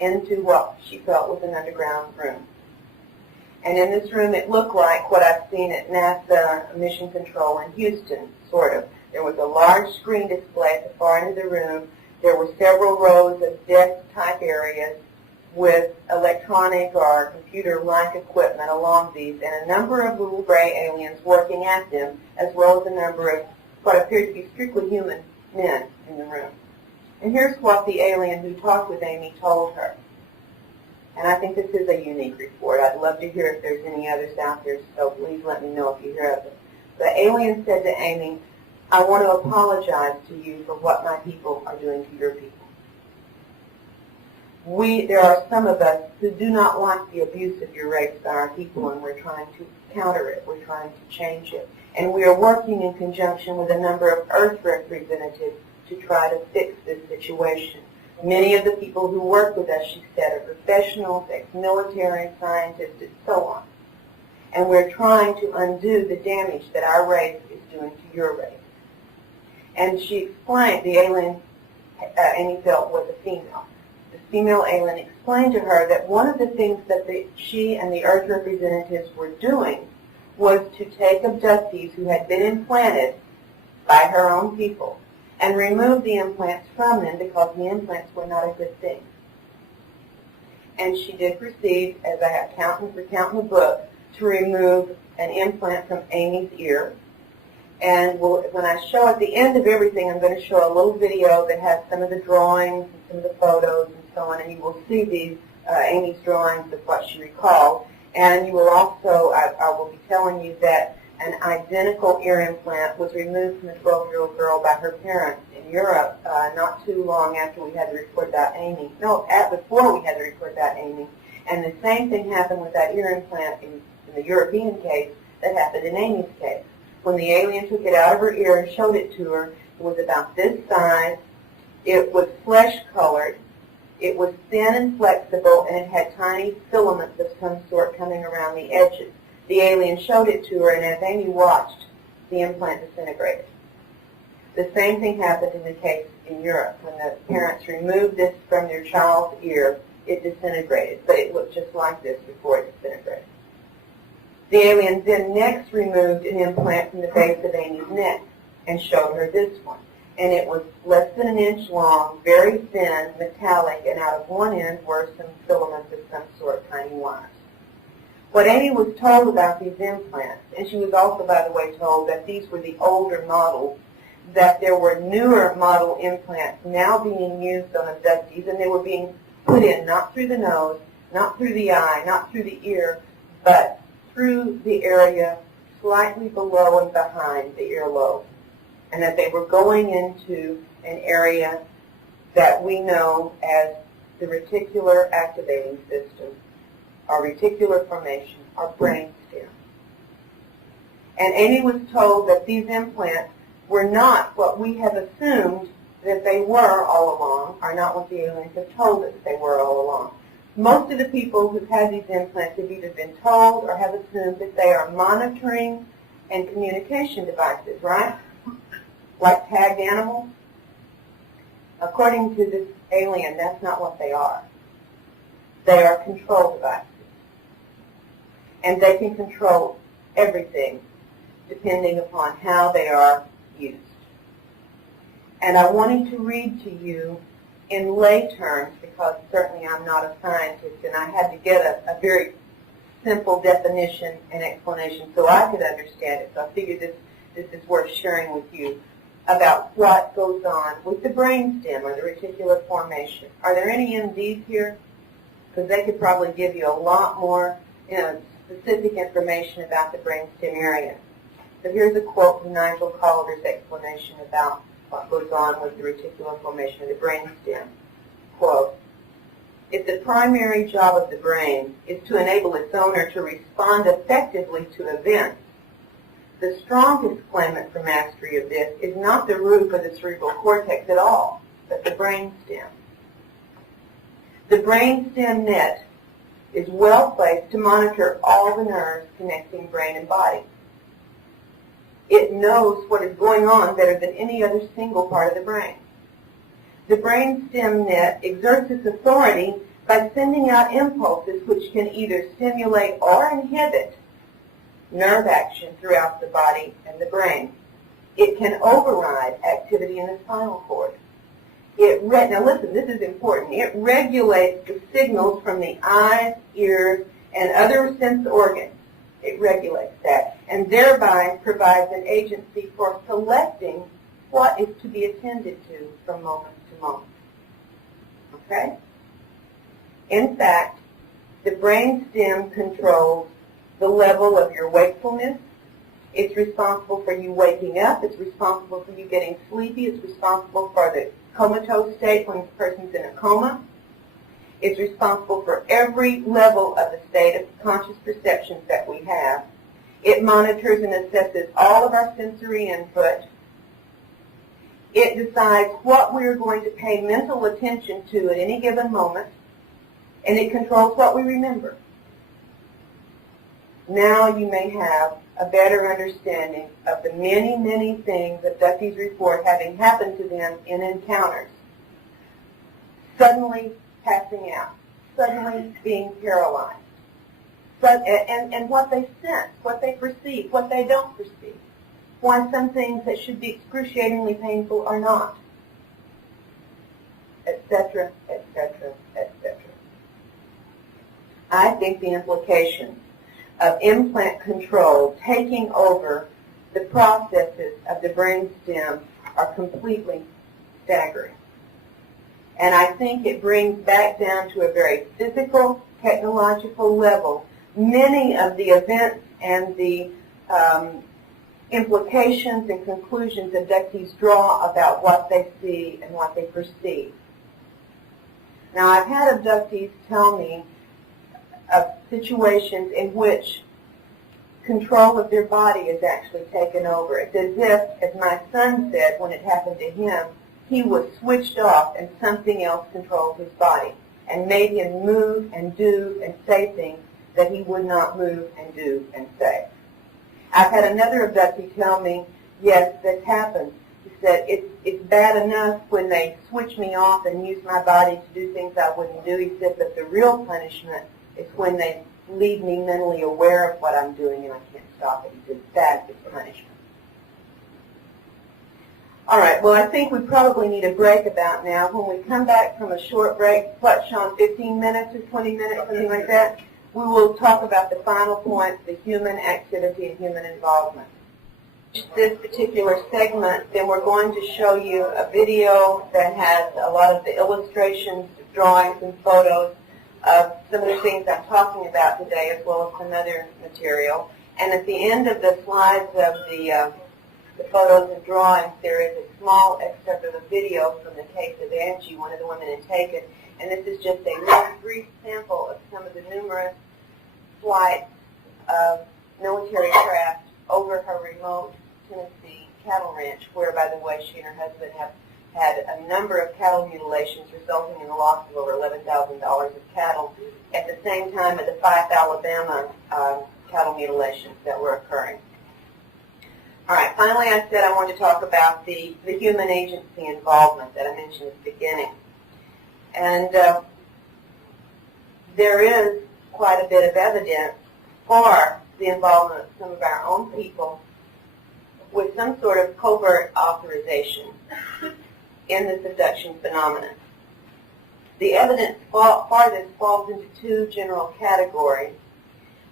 into what she felt was an underground room. And in this room, it looked like what I've seen at NASA Mission Control in Houston, sort of. There was a large screen display at the far end of the room. There were several rows of desk-type areas with electronic or computer-like equipment along these, and a number of little gray aliens working at them, as well as a number of what appeared to be strictly human men in the room. And here's what the alien who talked with Amy told her. And I think this is a unique report. I'd love to hear if there's any others out there, so please let me know if you hear of it. The alien said to Amy, "I want to apologize to you for what my people are doing to your people. There are some of us who do not like the abuse of your race by our people, and we're trying to counter it. We're trying to change it. And we are working in conjunction with a number of Earth representatives to try to fix this situation. Many of the people who work with us," she said, "are professionals, ex-military, scientists, and so on. And we're trying to undo the damage that our race is doing to your race." And she explained, the alien Amy felt was a female. The female alien explained to her that one of the things that she and the Earth representatives were doing was to take abductees who had been implanted by her own people and remove the implants from them because the implants were not a good thing. And she did proceed, as I recount in the book, to remove an implant from Amy's ear. And when I show at the end of everything, I'm going to show a little video that has some of the drawings and some of the photos and so on, and you will see these Amy's drawings of what she recalled. And you will also, I will be telling you that an identical ear implant was removed from a 12-year-old girl by her parents in Europe not too long after we had the report about Amy. No, before we had the report about Amy. And the same thing happened with that ear implant in the European case that happened in Amy's case. When the alien took it out of her ear and showed it to her, it was about this size. It was flesh-colored. It was thin and flexible, and it had tiny filaments of some sort coming around the edges. The alien showed it to her, and as Amy watched, the implant disintegrated. The same thing happened in the case in Europe. When the parents removed this from their child's ear, it disintegrated, but it looked just like this before it disintegrated. The alien then next removed an implant from the base of Amy's neck and showed her this one. And it was less than an inch long, very thin, metallic, and out of one end were some filaments of some sort, tiny wires. What Amy was told about these implants, and she was also, by the way, told that these were the older models, that there were newer model implants now being used on abductees, and they were being put in not through the nose, not through the eye, not through the ear, but through the area slightly below and behind the earlobe, and that they were going into an area that we know as the reticular activating system, or reticular formation, or brain stem. And Amy was told that these implants were not what we have assumed that they were all along, are not what the aliens have told us they were all along. Most of the people who've had these implants have either been told or have assumed that they are monitoring and communication devices, right? Like tagged animals. According to this alien, that's not what they are. They are control devices. And they can control everything depending upon how they are used. And I wanted to read to you in lay terms, because certainly I'm not a scientist, and I had to get a very simple definition and explanation so I could understand it. So I figured this is worth sharing with you about what goes on with the brainstem or the reticular formation. Are there any MDs here? Because they could probably give you a lot more specific information about the brainstem area. So here's a quote from Nigel Calder's explanation about what goes on with the reticular formation of the brainstem. Quote, if the primary job of the brain is to enable its owner to respond effectively to events, the strongest claimant for mastery of this is not the roof or the cerebral cortex at all, but the brainstem. The brainstem net is well placed to monitor all the nerves connecting brain and body. It knows what is going on better than any other single part of the brain. The brainstem net exerts its authority by sending out impulses which can either stimulate or inhibit nerve action throughout the body and the brain. It can override activity in the spinal cord. Now listen, this is important. It regulates the signals from the eyes, ears, and other sense organs. It regulates that, and thereby provides an agency for selecting what is to be attended to from moment to moment. Okay? In fact, the brainstem controls the level of your wakefulness. It's responsible for you waking up. It's responsible for you getting sleepy. It's responsible for the comatose state when the person's in a coma. It's responsible for every level of the state of conscious perceptions that we have. It monitors and assesses all of our sensory input. It decides what we're going to pay mental attention to at any given moment, and it controls what we remember. Now you may have a better understanding of the many, many things that abductees report having happened to them in encounters suddenly passing out, suddenly being paralyzed, and what they sense, what they perceive, what they don't perceive, why some things that should be excruciatingly painful are not, etc., etc., etc. I think the implications of implant control taking over the processes of the brainstem are completely staggering. And I think it brings back down to a very physical, technological level many of the events and the implications and conclusions abductees draw about what they see and what they perceive. Now, I've had abductees tell me of situations in which control of their body is actually taken over. It's as if, as my son said when it happened to him, he was switched off and something else controlled his body and made him move and do and say things that he would not move and do and say. I've had another abductee tell me, yes, this happens. He said, it's bad enough when they switch me off and use my body to do things I wouldn't do. He said, but the real punishment is when they leave me mentally aware of what I'm doing and I can't stop it. He said, that is punishment. All right, well, I think we probably need a break about now. When we come back from a short break, what, Sean, 15 minutes or 20 minutes, something like that, we will talk about the final point, the human activity and human involvement. This particular segment, then we're going to show you a video that has a lot of the illustrations, drawings, and photos of some of the things I'm talking about today, as well as some other material. And at the end of the slides of the photos and drawings, there is a small excerpt of a video from the case of Angie, one of the women had taken. And this is just a very brief sample of some of the numerous flights of military craft over her remote Tennessee cattle ranch, where, by the way, she and her husband have had a number of cattle mutilations resulting in the loss of over $11,000 of cattle at the same time as the 5 Alabama cattle mutilations that were occurring. All right, finally I said I wanted to talk about the human agency involvement that I mentioned at the beginning. And there is quite a bit of evidence for the involvement of some of our own people with some sort of covert authorization in this abduction phenomenon. The evidence for this falls into two general categories.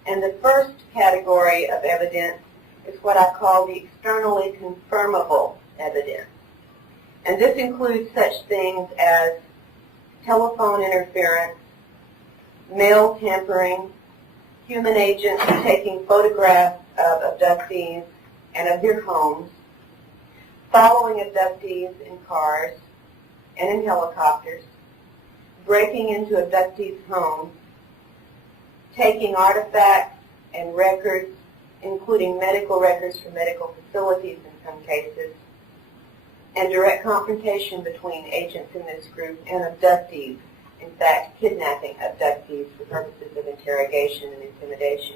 And the first category of evidence is what I call the externally confirmable evidence. And this includes such things as telephone interference, mail tampering, human agents taking photographs of abductees and of their homes, following abductees in cars and in helicopters, breaking into abductees' homes, taking artifacts and records, including medical records from medical facilities in some cases, and direct confrontation between agents in this group and abductees, in fact, kidnapping abductees for purposes of interrogation and intimidation.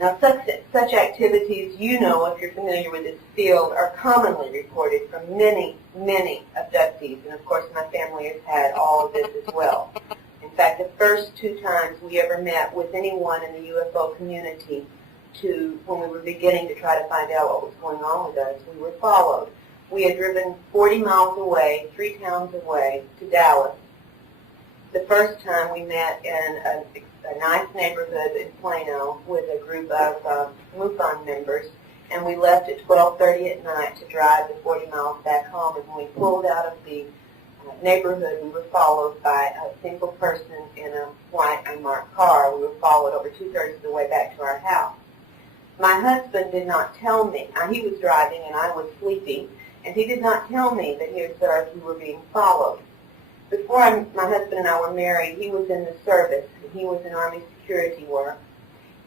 Now, such activities, you know, if you're familiar with this field, are commonly reported from many, many abductees, and of course my family has had all of this as well. In fact, the first 2 times we ever met with anyone in the UFO community when we were beginning to try to find out what was going on with us, we were followed. We had driven 40 miles away, 3 towns away, to Dallas. The first time we met in a nice neighborhood in Plano with a group of MUFON members, and we left at 12:30 at night to drive the 40 miles back home. And when we pulled out of the neighborhood, we were followed by a single person in a white unmarked car. We were followed over 2/3 of the way back to our house. My husband did not tell me. He was driving and I was sleeping, and he did not tell me that he observed we were being followed. Before my husband and I were married, he was in the service. He was in Army security work,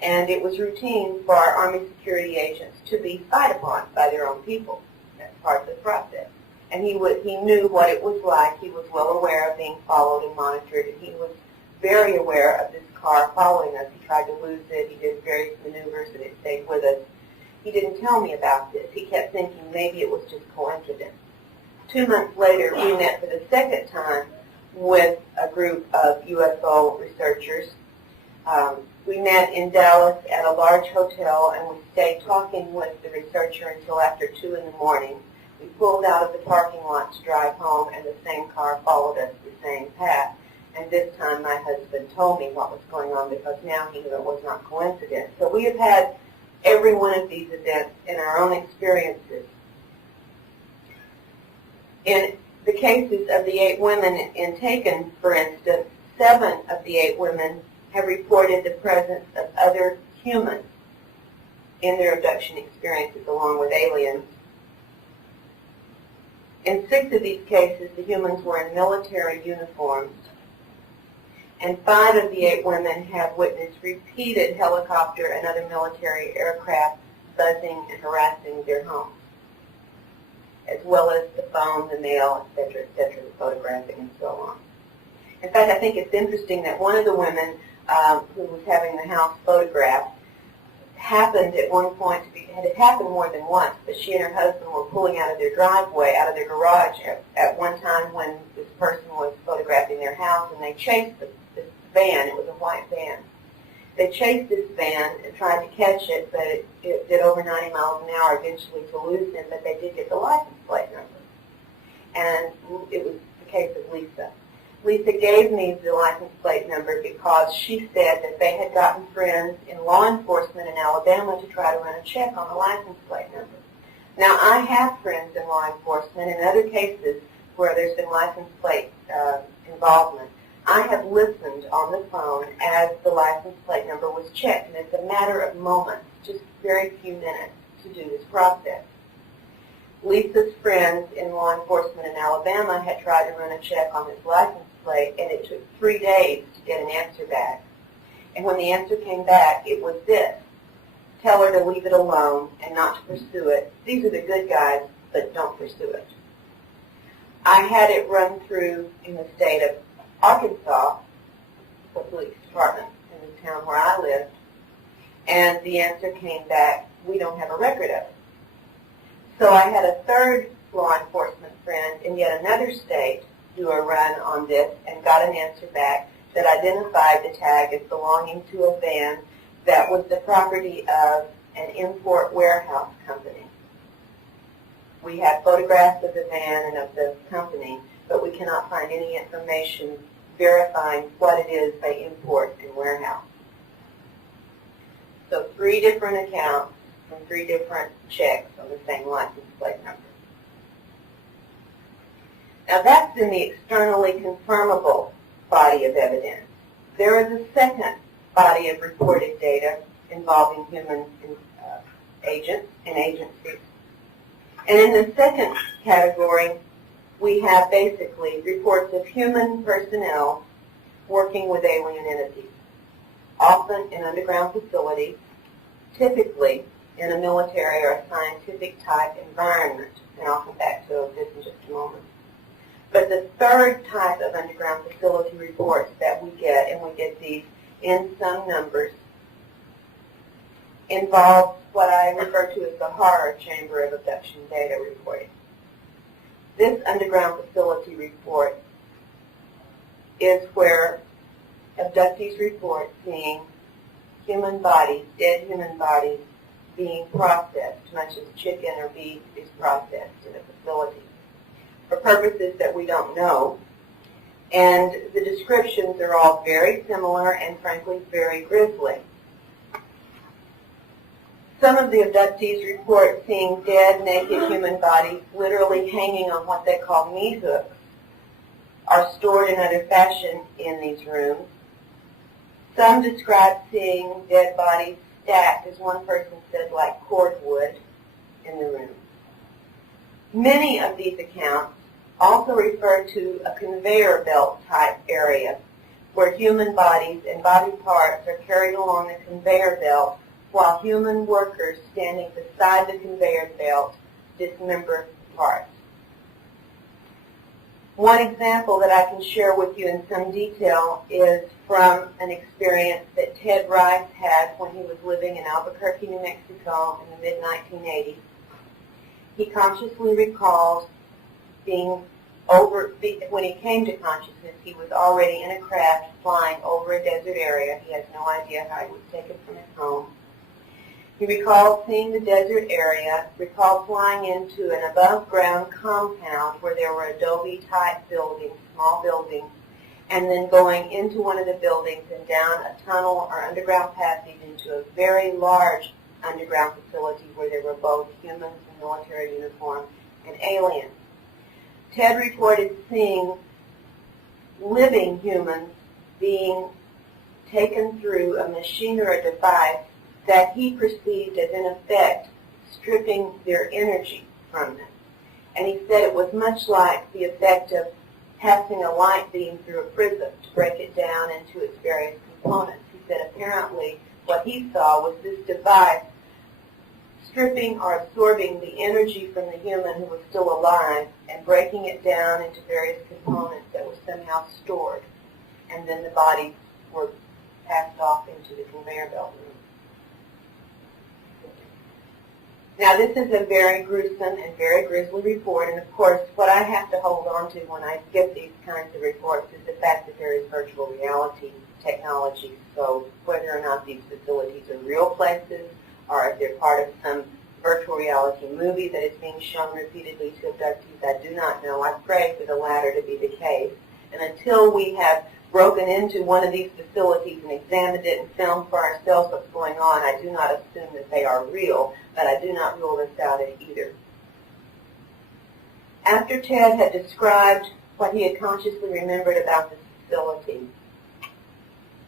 and it was routine for our Army security agents to be spied upon by their own people. That's part of the process. And he knew what it was like. He was well aware of being followed and monitored, and he was very aware of this car following us. He tried to lose it. He did various maneuvers, and it stayed with us. He didn't tell me about this. He kept thinking maybe it was just coincidence. 2 months later, we met for the second time with a group of UFO researchers. We met in Dallas at a large hotel, and we stayed talking with the researcher until after 2 in the morning. We pulled out of the parking lot to drive home, and the same car followed us the same path. And this time my husband told me what was going on, because now he knew it was not coincidence. So we have had every one of these events in our own experiences. In the cases of the 8 women in Taken, for instance, 7 of the 8 women have reported the presence of other humans in their abduction experiences along with aliens. In 6 of these cases, the humans were in military uniforms, and 5 of the 8 women have witnessed repeated helicopter and other military aircraft buzzing and harassing their homes, as well as the phone, the mail, etc., the photographing, and so on. In fact, I think it's interesting that one of the women who was having the house photographed happened at one point to be, had it happened more than once, but she and her husband were pulling out of their driveway, out of their garage at one time when this person was photographing their house, and they chased this van. It was a white van. They chased this van and tried to catch it, but it did over 90 miles an hour eventually to lose them, but they did get the license plate number. And it was the case of Lisa. Lisa gave me the license plate number because she said that they had gotten friends in law enforcement in Alabama to try to run a check on the license plate number. Now, I have friends in law enforcement in other cases where there's been license plate involvement. I have listened on the phone as the license plate number was checked, and it's a matter of moments, just very few minutes to do this process. Lisa's friends in law enforcement in Alabama had tried to run a check on his license plate, and it took 3 days to get an answer back. And when the answer came back, it was this: tell her to leave it alone and not to pursue it. These are the good guys, but don't pursue it. I had it run through in the state of Arkansas, the police department in the town where I lived, and the answer came back, we don't have a record of it. So I had a third law enforcement friend in yet another state do a run on this and got an answer back that identified the tag as belonging to a van that was the property of an import warehouse company. We have photographs of the van and of the company, but we cannot find any information verifying what it is they import and warehouse. So 3 different accounts from 3 different checks on the same license plate number. Now that's in the externally confirmable body of evidence. There is a second body of reported data involving human agents and agencies. And in the second category, we have basically reports of human personnel working with alien entities, often in underground facilities, typically in a military or a scientific type environment. And I'll come back to this in just a moment. But the third type of underground facility reports that we get, and we get these in some numbers, involves what I refer to as the horror chamber of abduction data reporting. This underground facility report is where abductees report seeing human bodies, dead human bodies, being processed, much as chicken or beef is processed in a facility, for purposes that we don't know. And the descriptions are all very similar and, frankly, very grisly. Some of the abductees report seeing dead, naked human bodies literally hanging on what they call meat hooks, are stored in other fashion in these rooms. Some describe seeing dead bodies stacked, as one person said, like cordwood in the room. Many of these accounts also refer to a conveyor belt type area where human bodies and body parts are carried along the conveyor belt while human workers standing beside the conveyor belt dismember parts. One example that I can share with you in some detail is from an experience that Ted Rice had when he was living in Albuquerque, New Mexico in the mid-1980s. He consciously recalled when he came to consciousness, he was already in a craft flying over a desert area. He has no idea how he was taken from his home. He recalled seeing the desert area, recalled flying into an above-ground compound where there were adobe-type buildings, small buildings, and then going into one of the buildings and down a tunnel or underground passage into a very large underground facility where there were both humans in military uniform and aliens. Ted reported seeing living humans being taken through a machine or a device that he perceived as, in effect, stripping their energy from them. And he said it was much like the effect of passing a light beam through a prism to break it down into its various components. He said apparently what he saw was this device stripping or absorbing the energy from the human who was still alive and breaking it down into various components that were somehow stored. And then the bodies were passed off into the conveyor belt room. Now, this is a very gruesome and very grisly report, and of course, what I have to hold on to when I get these kinds of reports is the fact that there is virtual reality technology. So whether or not these facilities are real places or if they're part of some virtual reality movie that is being shown repeatedly to abductees, I do not know. I pray for the latter to be the case. And until we have broken into one of these facilities and examined it and filmed for ourselves what's going on, I do not assume that they are real, but I do not rule this out either. After Ted had described what he had consciously remembered about this facility,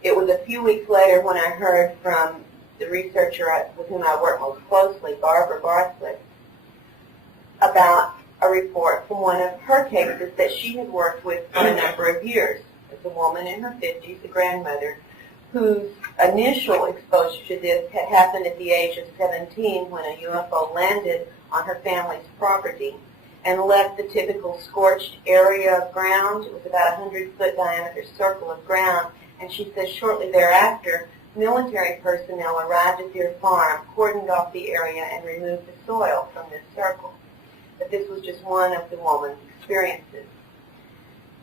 it was a few weeks later when I heard from the researcher with whom I work most closely, Barbara Bartlett, about a report from one of her cases that she had worked with for a number of years. It's a woman in her 50s, a grandmother, whose initial exposure to this had happened at the age of 17 when a UFO landed on her family's property and left the typical scorched area of ground. It was about a 100-foot diameter circle of ground, and she says shortly thereafter, military personnel arrived at their farm, cordoned off the area, and removed the soil from this circle. But this was just one of the woman's experiences.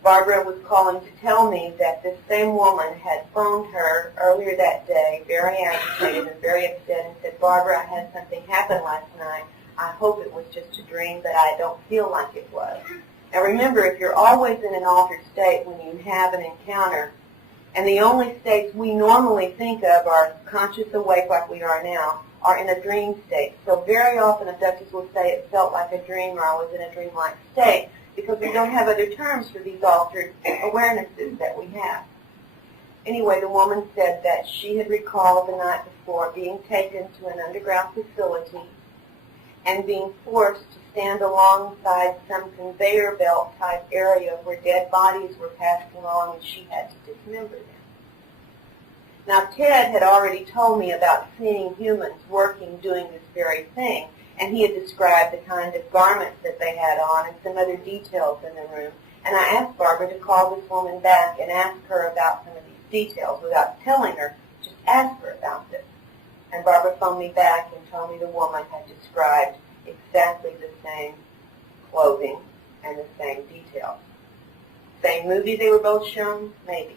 Barbara was calling to tell me that this same woman had phoned her earlier that day, very agitated and very upset, and said, "Barbara, I had something happen last night. I hope it was just a dream, but I don't feel like it was." Now remember, if you're always in an altered state when you have an encounter, and the only states we normally think of are conscious awake like we are now, are in a dream state. So very often abductors will say it felt like a dream or I was in a dreamlike state, because we don't have other terms for these altered awarenesses that we have. Anyway, the woman said that she had recalled the night before being taken to an underground facility and being forced to stand alongside some conveyor belt type area where dead bodies were passed along and she had to dismember them. Now, Ted had already told me about seeing humans working, doing this very thing, and he had described the kind of garments that they had on and some other details in the room. And I asked Barbara to call this woman back and ask her about some of these details without telling her, just ask her about this. And Barbara phoned me back and told me the woman had described exactly the same clothing and the same details. Same movie they were both shown? Maybe.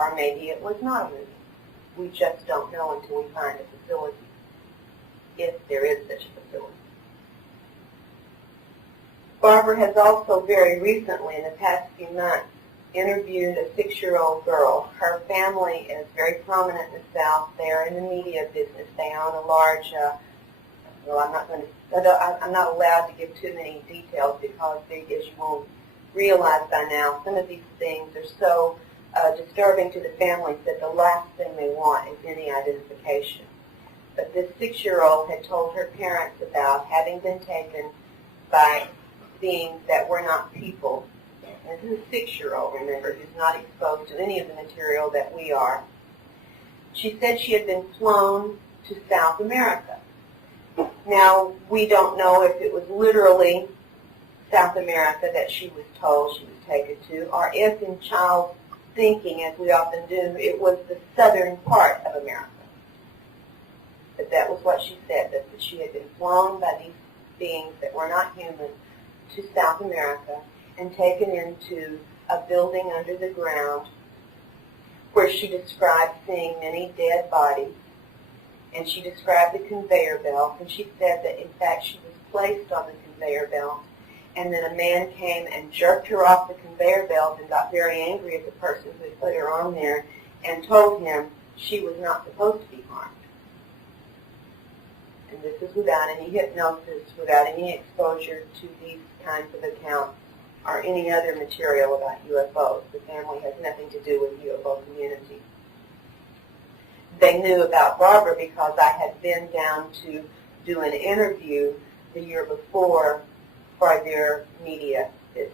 Or maybe it was not a movie. We just don't know until we find a facility, if there is such a facility. Barbara has also very recently, in the past few months, interviewed a 6-year-old girl. Her family is very prominent in the South. They are in the media business. They own a large, I'm not allowed to give too many details because, as you will realize by now, some of these things are so disturbing to the families that the last thing they want is any identification. But this 6-year-old had told her parents about having been taken by beings that were not people. And this is a 6-year-old, remember, who's not exposed to any of the material that we are. She said she had been flown to South America. Now, we don't know if it was literally South America that she was told she was taken to, or if in child's thinking, as we often do, it was the southern part of America. But that was what she said, that she had been flown by these beings that were not human to South America and taken into a building under the ground where she described seeing many dead bodies, and she described the conveyor belt, and she said that in fact she was placed on the conveyor belt, and then a man came and jerked her off the conveyor belt and got very angry at the person who had put her on there and told him she was not supposed to be harmed. And this is without any hypnosis, without any exposure to these kinds of accounts or any other material about UFOs. The family has nothing to do with the UFO community. They knew about Barbara because I had been down to do an interview the year before for their media business.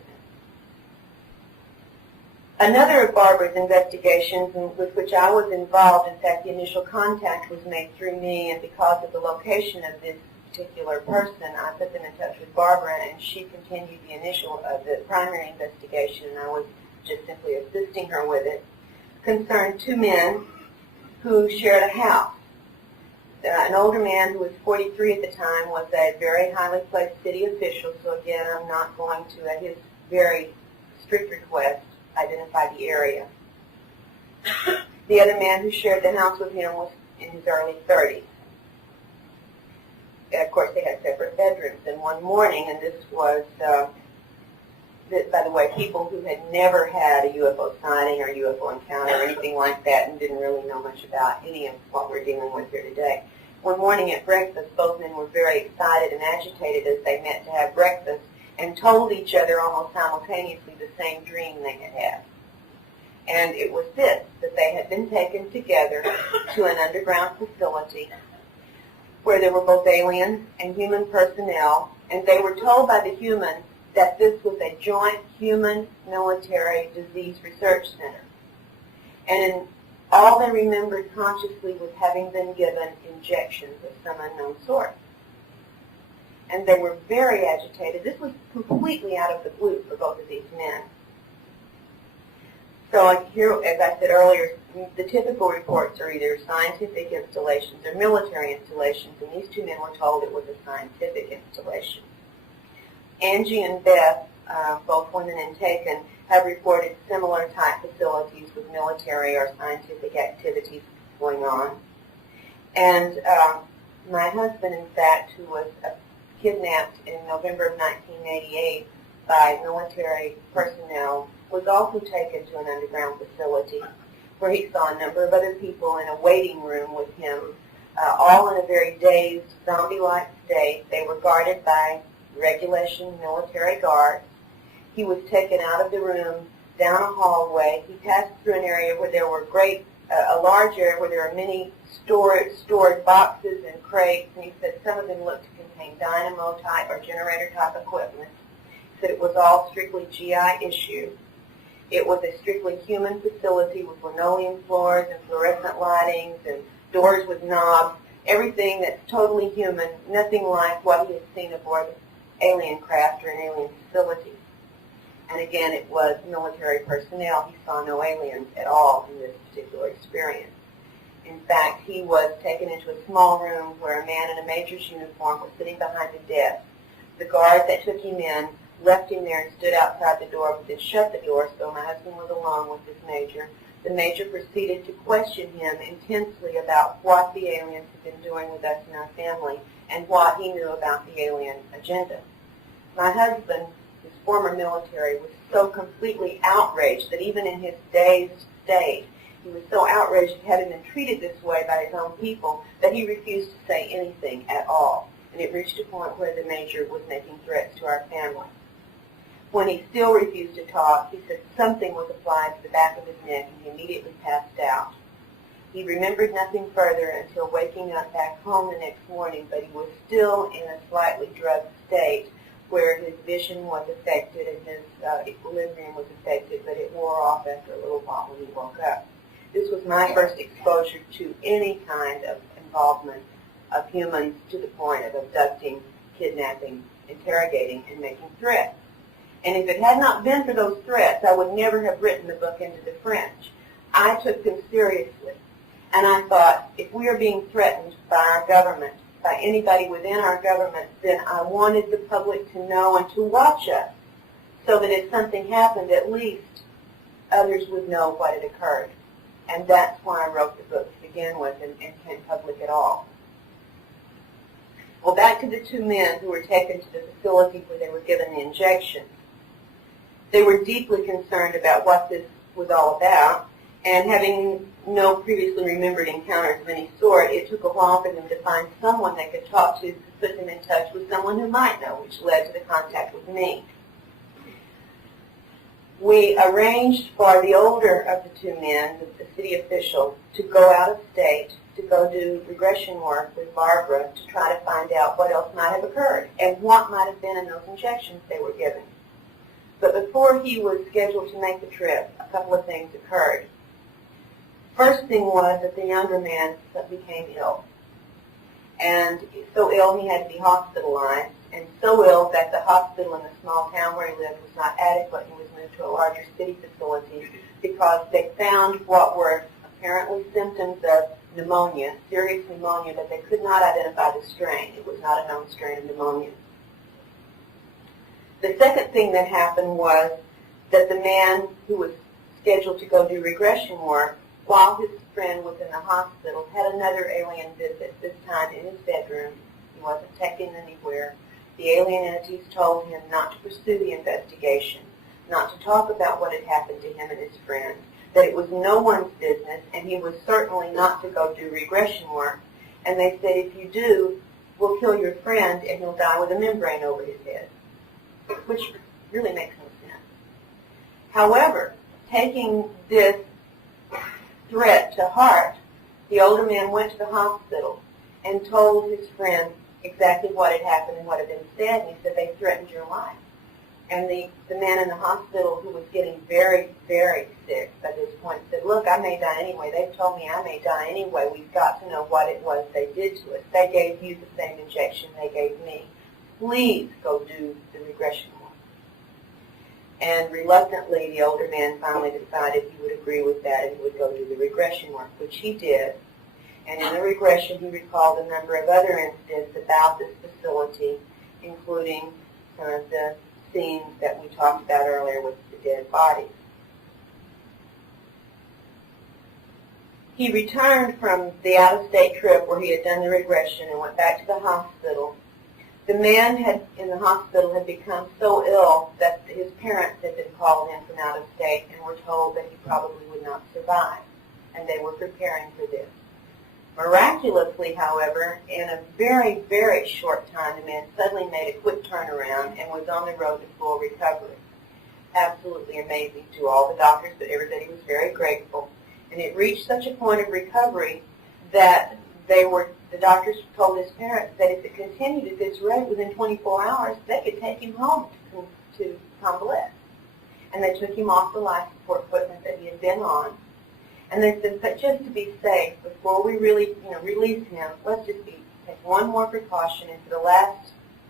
Another of Barbara's investigations with which I was involved, in fact, the initial contact was made through me, and because of the location of this particular person, I put them in touch with Barbara, and she continued the primary investigation, and I was just simply assisting her with it, concerned two men who shared a house. An older man who was 43 at the time was a very highly placed city official, so again, I'm not going to, at his very strict request, identify the area. The other man who shared the house with him was in his early 30s. And of course, they had separate bedrooms. And one morning, and this was, by the way, people who had never had a UFO sighting or UFO encounter or anything like that and didn't really know much about any of what we're dealing with here today. One morning at breakfast, both men were very excited and agitated as they met to have breakfast and told each other almost simultaneously the same dream they had had. And it was this, that they had been taken together to an underground facility where there were both alien and human personnel, and they were told by the humans that this was a joint human-military disease research center. And all they remembered consciously was having been given injections of some unknown sort. And they were very agitated. This was completely out of the blue for both of these men. So here, as I said earlier, the typical reports are either scientific installations or military installations, and these two men were told it was a scientific installation. Angie and Beth, both women and taken, have reported similar type facilities with military or scientific activities going on. And my husband, in fact, who was kidnapped in November of 1988 by military personnel, was also taken to an underground facility where he saw a number of other people in a waiting room with him, all in a very dazed, zombie-like state. They were guarded by regulation military guards. He was taken out of the room, down a hallway. He passed through an area where there were a large area where there were many stored boxes and crates, and he said some of them looked to contain dynamo-type or generator-type equipment. He said it was all strictly GI issue. It was a strictly human facility with linoleum floors and fluorescent lightings and doors with knobs, everything that's totally human, nothing like what he had seen aboard alien craft or an alien facility. And again, it was military personnel. He saw no aliens at all in this particular experience. In fact, he was taken into a small room where a man in a major's uniform was sitting behind a desk. The guard that took him in left him there and stood outside the door, but then shut the door, so my husband was alone with this major. The major proceeded to question him intensely about what the aliens had been doing with us and our family and what he knew about the alien agenda. My husband, his former military, was so completely outraged that even in his dazed state, he was so outraged at having been treated this way by his own people that he refused to say anything at all. And it reached a point where the major was making threats to our family. When he still refused to talk, he said something was applied to the back of his neck and he immediately passed out. He remembered nothing further until waking up back home the next morning, but he was still in a slightly drugged state where his vision was affected and his equilibrium was affected, but it wore off after a little while when he woke up. This was my first exposure to any kind of involvement of humans to the point of abducting, kidnapping, interrogating, and making threats. And if it had not been for those threats, I would never have written the book into the French. I took them seriously. And I thought, if we are being threatened by our government by anybody within our government, then I wanted the public to know and to watch us so that if something happened, at least others would know what had occurred. And that's why I wrote the book to begin with and came public at all. Well, back to the two men who were taken to the facility where they were given the injections. They were deeply concerned about what this was all about, and having no previously remembered encounters of any sort, it took a while for them to find someone they could talk to put them in touch with someone who might know, which led to the contact with me. We arranged for the older of the two men, the city official, to go out of state, to go do regression work with Barbara to try to find out what else might have occurred and what might have been in those injections they were given. But before he was scheduled to make the trip, a couple of things occurred. First thing was that the younger man became ill. And so ill he had to be hospitalized, and so ill that the hospital in the small town where he lived was not adequate. He was moved to a larger city facility because they found what were apparently symptoms of pneumonia, serious pneumonia, but they could not identify the strain. It was not a known strain of pneumonia. The second thing that happened was that the man who was scheduled to go do regression work, while his friend was in the hospital, had another alien visit, this time in his bedroom. He wasn't taken anywhere. The alien entities told him not to pursue the investigation, not to talk about what had happened to him and his friend, that it was no one's business, and he was certainly not to go do regression work. And they said, if you do, we'll kill your friend and he'll die with a membrane over his head, which really makes no sense. However, taking this threat to heart, the older man went to the hospital and told his friend exactly what had happened and what had been said, and he said, they threatened your life. And the man in the hospital, who was getting very, very sick at this point, said, look, I may die anyway. They've told me I may die anyway. We've got to know what it was they did to us. They gave you the same injection they gave me. Please go do the regression work. And reluctantly, the older man finally decided he would agree with that and he would go do the regression work, which he did. And in the regression, he recalled a number of other incidents about this facility, including some of the scenes that we talked about earlier with the dead bodies. He returned from the out-of-state trip where he had done the regression and went back to the hospital. The man in the hospital had become so ill that his parents had been called in from out of state and were told that he probably would not survive, and they were preparing for this. Miraculously, however, in a very, very short time, the man suddenly made a quick turnaround and was on the road to full recovery. Absolutely amazing to all the doctors, but everybody was very grateful. And it reached such a point of recovery that the doctors told his parents that if it continued at this rate, within 24 hours, they could take him home to convalesce. And they took him off the life support equipment that he had been on. And they said, but just to be safe, before we really, release him, let's just take one more precaution. And for the last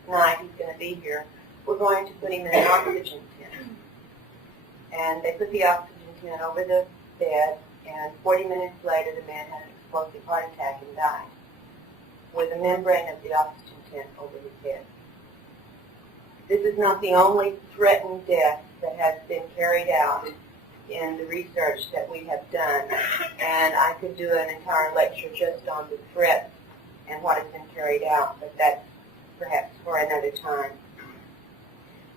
night he's going to be here, we're going to put him in an oxygen tent. And they put the oxygen tent over the bed, and 40 minutes later the man had an explosive heart attack and died, with a membrane of the oxygen tent over his head. This is not the only threatened death that has been carried out in the research that we have done, and I could do an entire lecture just on the threats and what has been carried out, but that's perhaps for another time.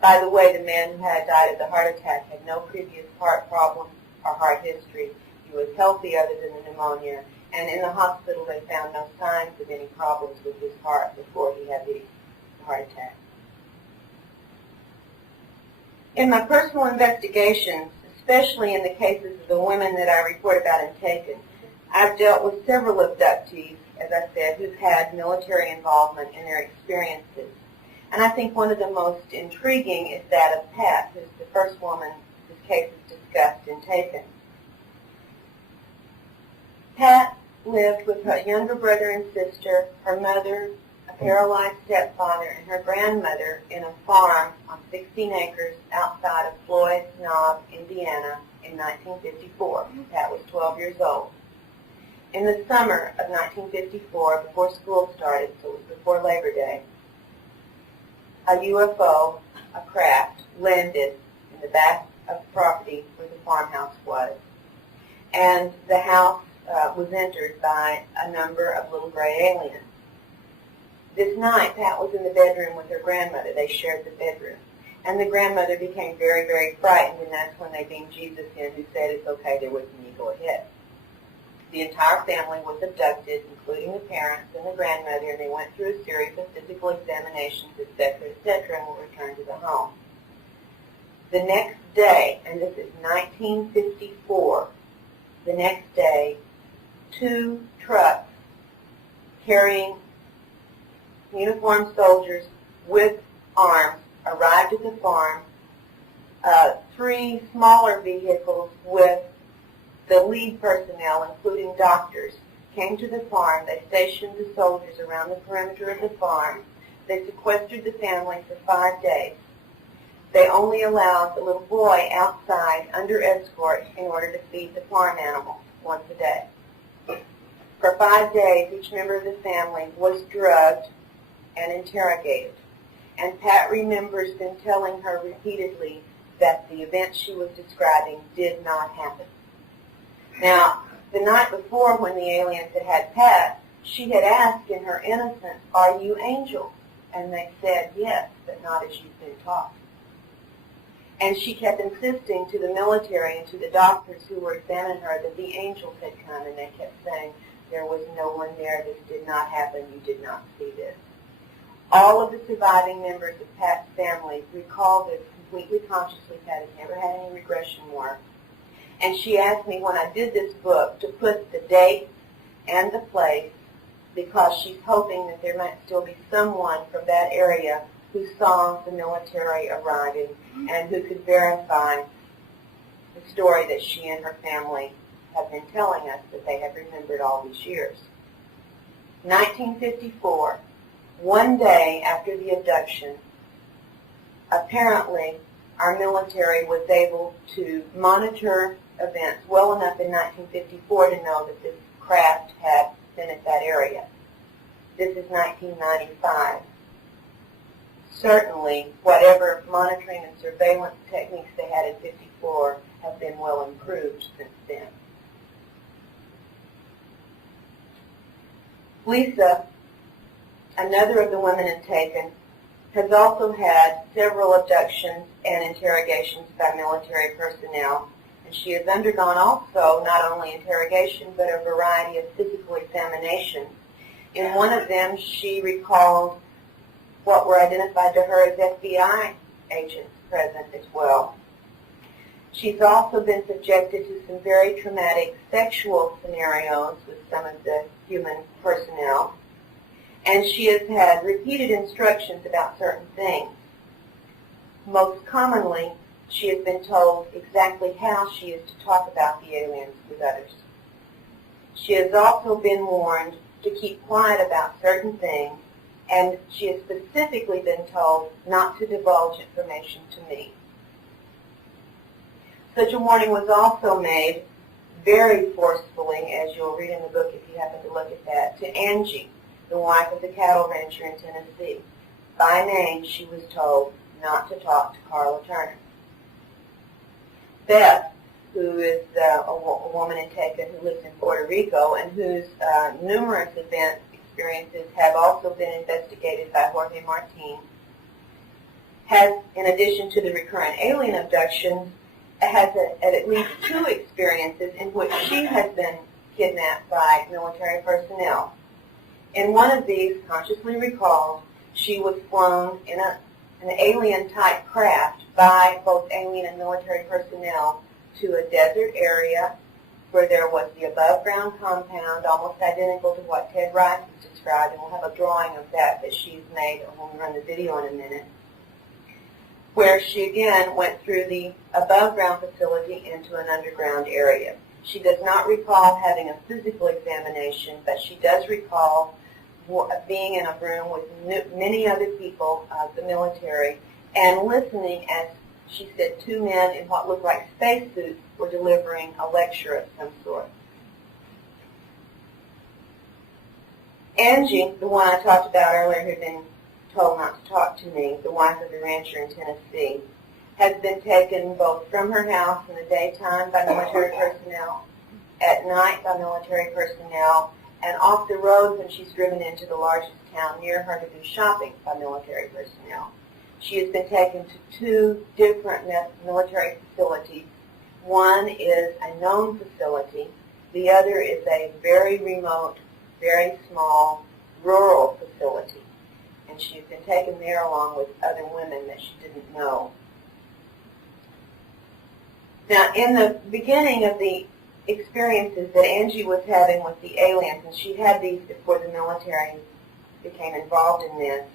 By the way, the man who had died of the heart attack had no previous heart problem or heart history. He was healthy other than the pneumonia, and in the hospital they found no signs of any problems with his heart before he had the heart attack. In my personal investigations, especially in the cases of the women that I report about and taken, I've dealt with several abductees, as I said, who've had military involvement in their experiences. And I think one of the most intriguing is that of Pat, who's the first woman whose case is discussed and taken. Pat lived with her younger brother and sister, her mother, a paralyzed stepfather, and her grandmother in a farm on 16 acres outside of Floyd's Knob, Indiana, in 1954. Pat was 12 years old. In the summer of 1954, before school started, so it was before Labor Day, a UFO, a craft, landed in the back of the property where the farmhouse was. And the house was entered by a number of little gray aliens. This night, Pat was in the bedroom with her grandmother. They shared the bedroom. And the grandmother became very, very frightened, and that's when they beamed Jesus in, who said, "It's okay, they're with me, go ahead." The entire family was abducted, including the parents and the grandmother, and they went through a series of physical examinations, etc., and were returned to the home. The next day, and this is 1954, the next day, 2 trucks carrying uniformed soldiers with arms arrived at the farm. 3 smaller vehicles with the lead personnel, including doctors, came to the farm. They stationed the soldiers around the perimeter of the farm. They sequestered the family for 5 days. They only allowed the little boy outside under escort in order to feed the farm animals once a day. For 5 days, each member of the family was drugged and interrogated. And Pat remembers them telling her repeatedly that the events she was describing did not happen. Now, the night before when the aliens had Pat, she had asked in her innocence, "Are you angels?" And they said, "Yes, but not as you've been taught." And she kept insisting to the military and to the doctors who were examining her that the angels had come, and they kept saying, "There was no one there, this did not happen, you did not see this." All of the surviving members of Pat's family recalled this completely consciously. Pat has never had any regression work. And she asked me when I did this book to put the date and the place, because she's hoping that there might still be someone from that area who saw the military arriving and who could verify the story that she and her family have been telling us that they have remembered all these years. 1954, one day after the abduction, apparently our military was able to monitor events well enough in 1954 to know that this craft had been at that area. This is 1995. Certainly, whatever monitoring and surveillance techniques they had in 54 have been well improved since then. Lisa, another of the women in Taken, has also had several abductions and interrogations by military personnel, and she has undergone also not only interrogation but a variety of physical examinations. In one of them, she recalled what were identified to her as FBI agents present as well. She's also been subjected to some very traumatic sexual scenarios with some of the human personnel, and she has had repeated instructions about certain things. Most commonly, she has been told exactly how she is to talk about the aliens with others. She has also been warned to keep quiet about certain things, and she has specifically been told not to divulge information to me. Such a warning was also made very forcefully, as you'll read in the book if you happen to look at that, to Angie, the wife of the cattle rancher in Tennessee. By name, she was told not to talk to Karla Turner. Beth, who is a woman in Taken who lives in Puerto Rico and whose numerous experiences have also been investigated by Jorge Martin, has, in addition to the recurrent alien abductions, has at least 2 experiences in which she has been kidnapped by military personnel. In one of these, consciously recalled, she was flown in an alien-type craft by both alien and military personnel to a desert area where there was the above-ground compound, almost identical to what Ted Rice has described, and we'll have a drawing of that she's made when we run the video in a minute, where she again went through the above-ground facility into an underground area. She does not recall having a physical examination, but she does recall being in a room with many other people of the military and listening as, she said, 2 men in what looked like spacesuits were delivering a lecture of some sort. Angie, the one I talked about earlier who had been told not to talk to me, the wife of the rancher in Tennessee, has been taken both from her house in the daytime by military personnel, at night by military personnel, and off the road when she's driven into the largest town near her to do shopping by military personnel. She has been taken to 2 different military facilities. One is a known facility. The other is a very remote, very small, rural facility. And she's been taken there along with other women that she didn't know. Now, in the beginning of the experiences that Angie was having with the aliens, and she had these before the military became involved in this,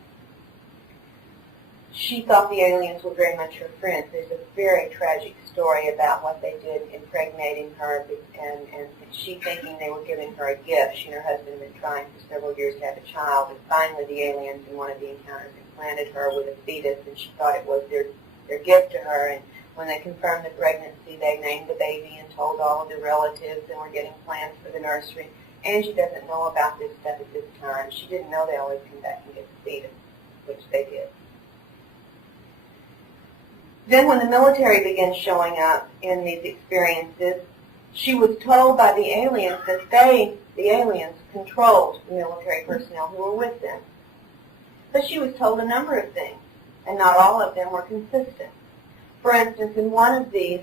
she thought the aliens were very much her friends. There's a very tragic story about what they did impregnating her, and she thinking they were giving her a gift. She and her husband had been trying for several years to have a child, and finally the aliens in one of the encounters implanted her with a fetus, and she thought it was their gift to her. And when they confirmed the pregnancy, they named the baby and told all of the relatives, and were getting plans for the nursery. Angie doesn't know about this stuff at this time. She didn't know they always come back and get the fetus, which they did. Then when the military began showing up in these experiences, she was told by the aliens that the aliens, controlled the military personnel who were with them. But she was told a number of things, and not all of them were consistent. For instance, in one of these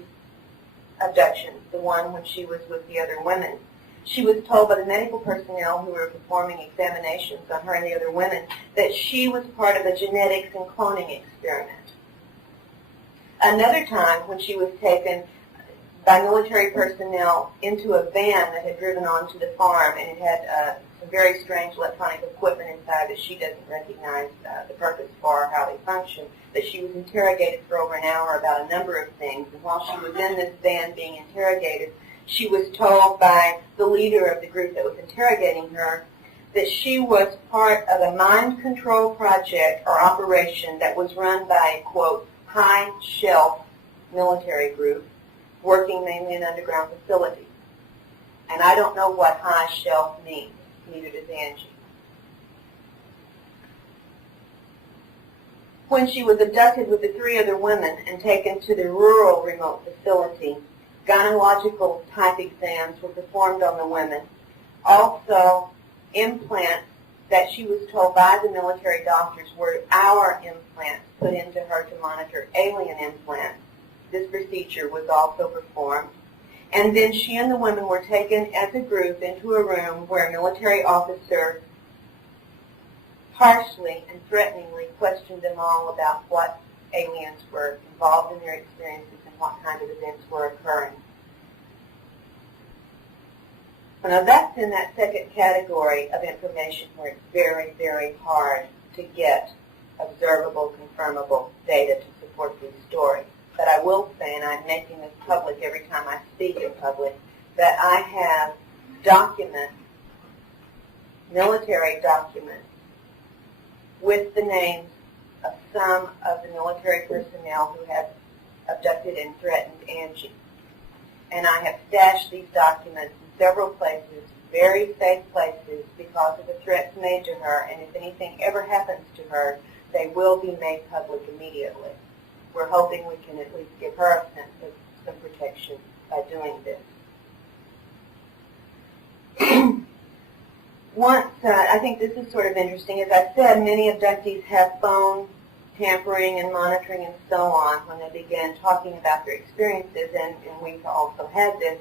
abductions, the one when she was with the other women, she was told by the medical personnel who were performing examinations on her and the other women that she was part of a genetics and cloning experiment. Another time, when she was taken by military personnel into a van that had driven onto the farm, and it had some very strange electronic equipment inside that she doesn't recognize the purpose for or how they function, that she was interrogated for over an hour about a number of things. And while she was in this van being interrogated, she was told by the leader of the group that was interrogating her that she was part of a mind control project or operation that was run by a, quote, high-shelf military group working mainly in underground facilities. And I don't know what high-shelf means, neither does Angie. When she was abducted with the 3 other women and taken to the rural remote facility, gynecological type exams were performed on the women. Also, implants that she was told by the military doctors were our implants put into her to monitor alien implants. This procedure was also performed. And then she and the women were taken as a group into a room where a military officer harshly and threateningly questioned them all about what aliens were involved in their experiences and what kind of events were occurring. Now that's in that second category of information where it's very, very hard to get observable, confirmable data to support these stories. But I will say, and I'm making this public every time I speak in public, that I have documents, military documents, with the names of some of the military personnel who have abducted and threatened Angie. And I have stashed these documents in several places, very safe places, because of the threats made to her, and if anything ever happens to her, they will be made public immediately. We're hoping we can at least give her a sense of some protection by doing this. I think this is sort of interesting. As I said, many abductees have phone tampering and monitoring and so on when they begin talking about their experiences, and we've also had this.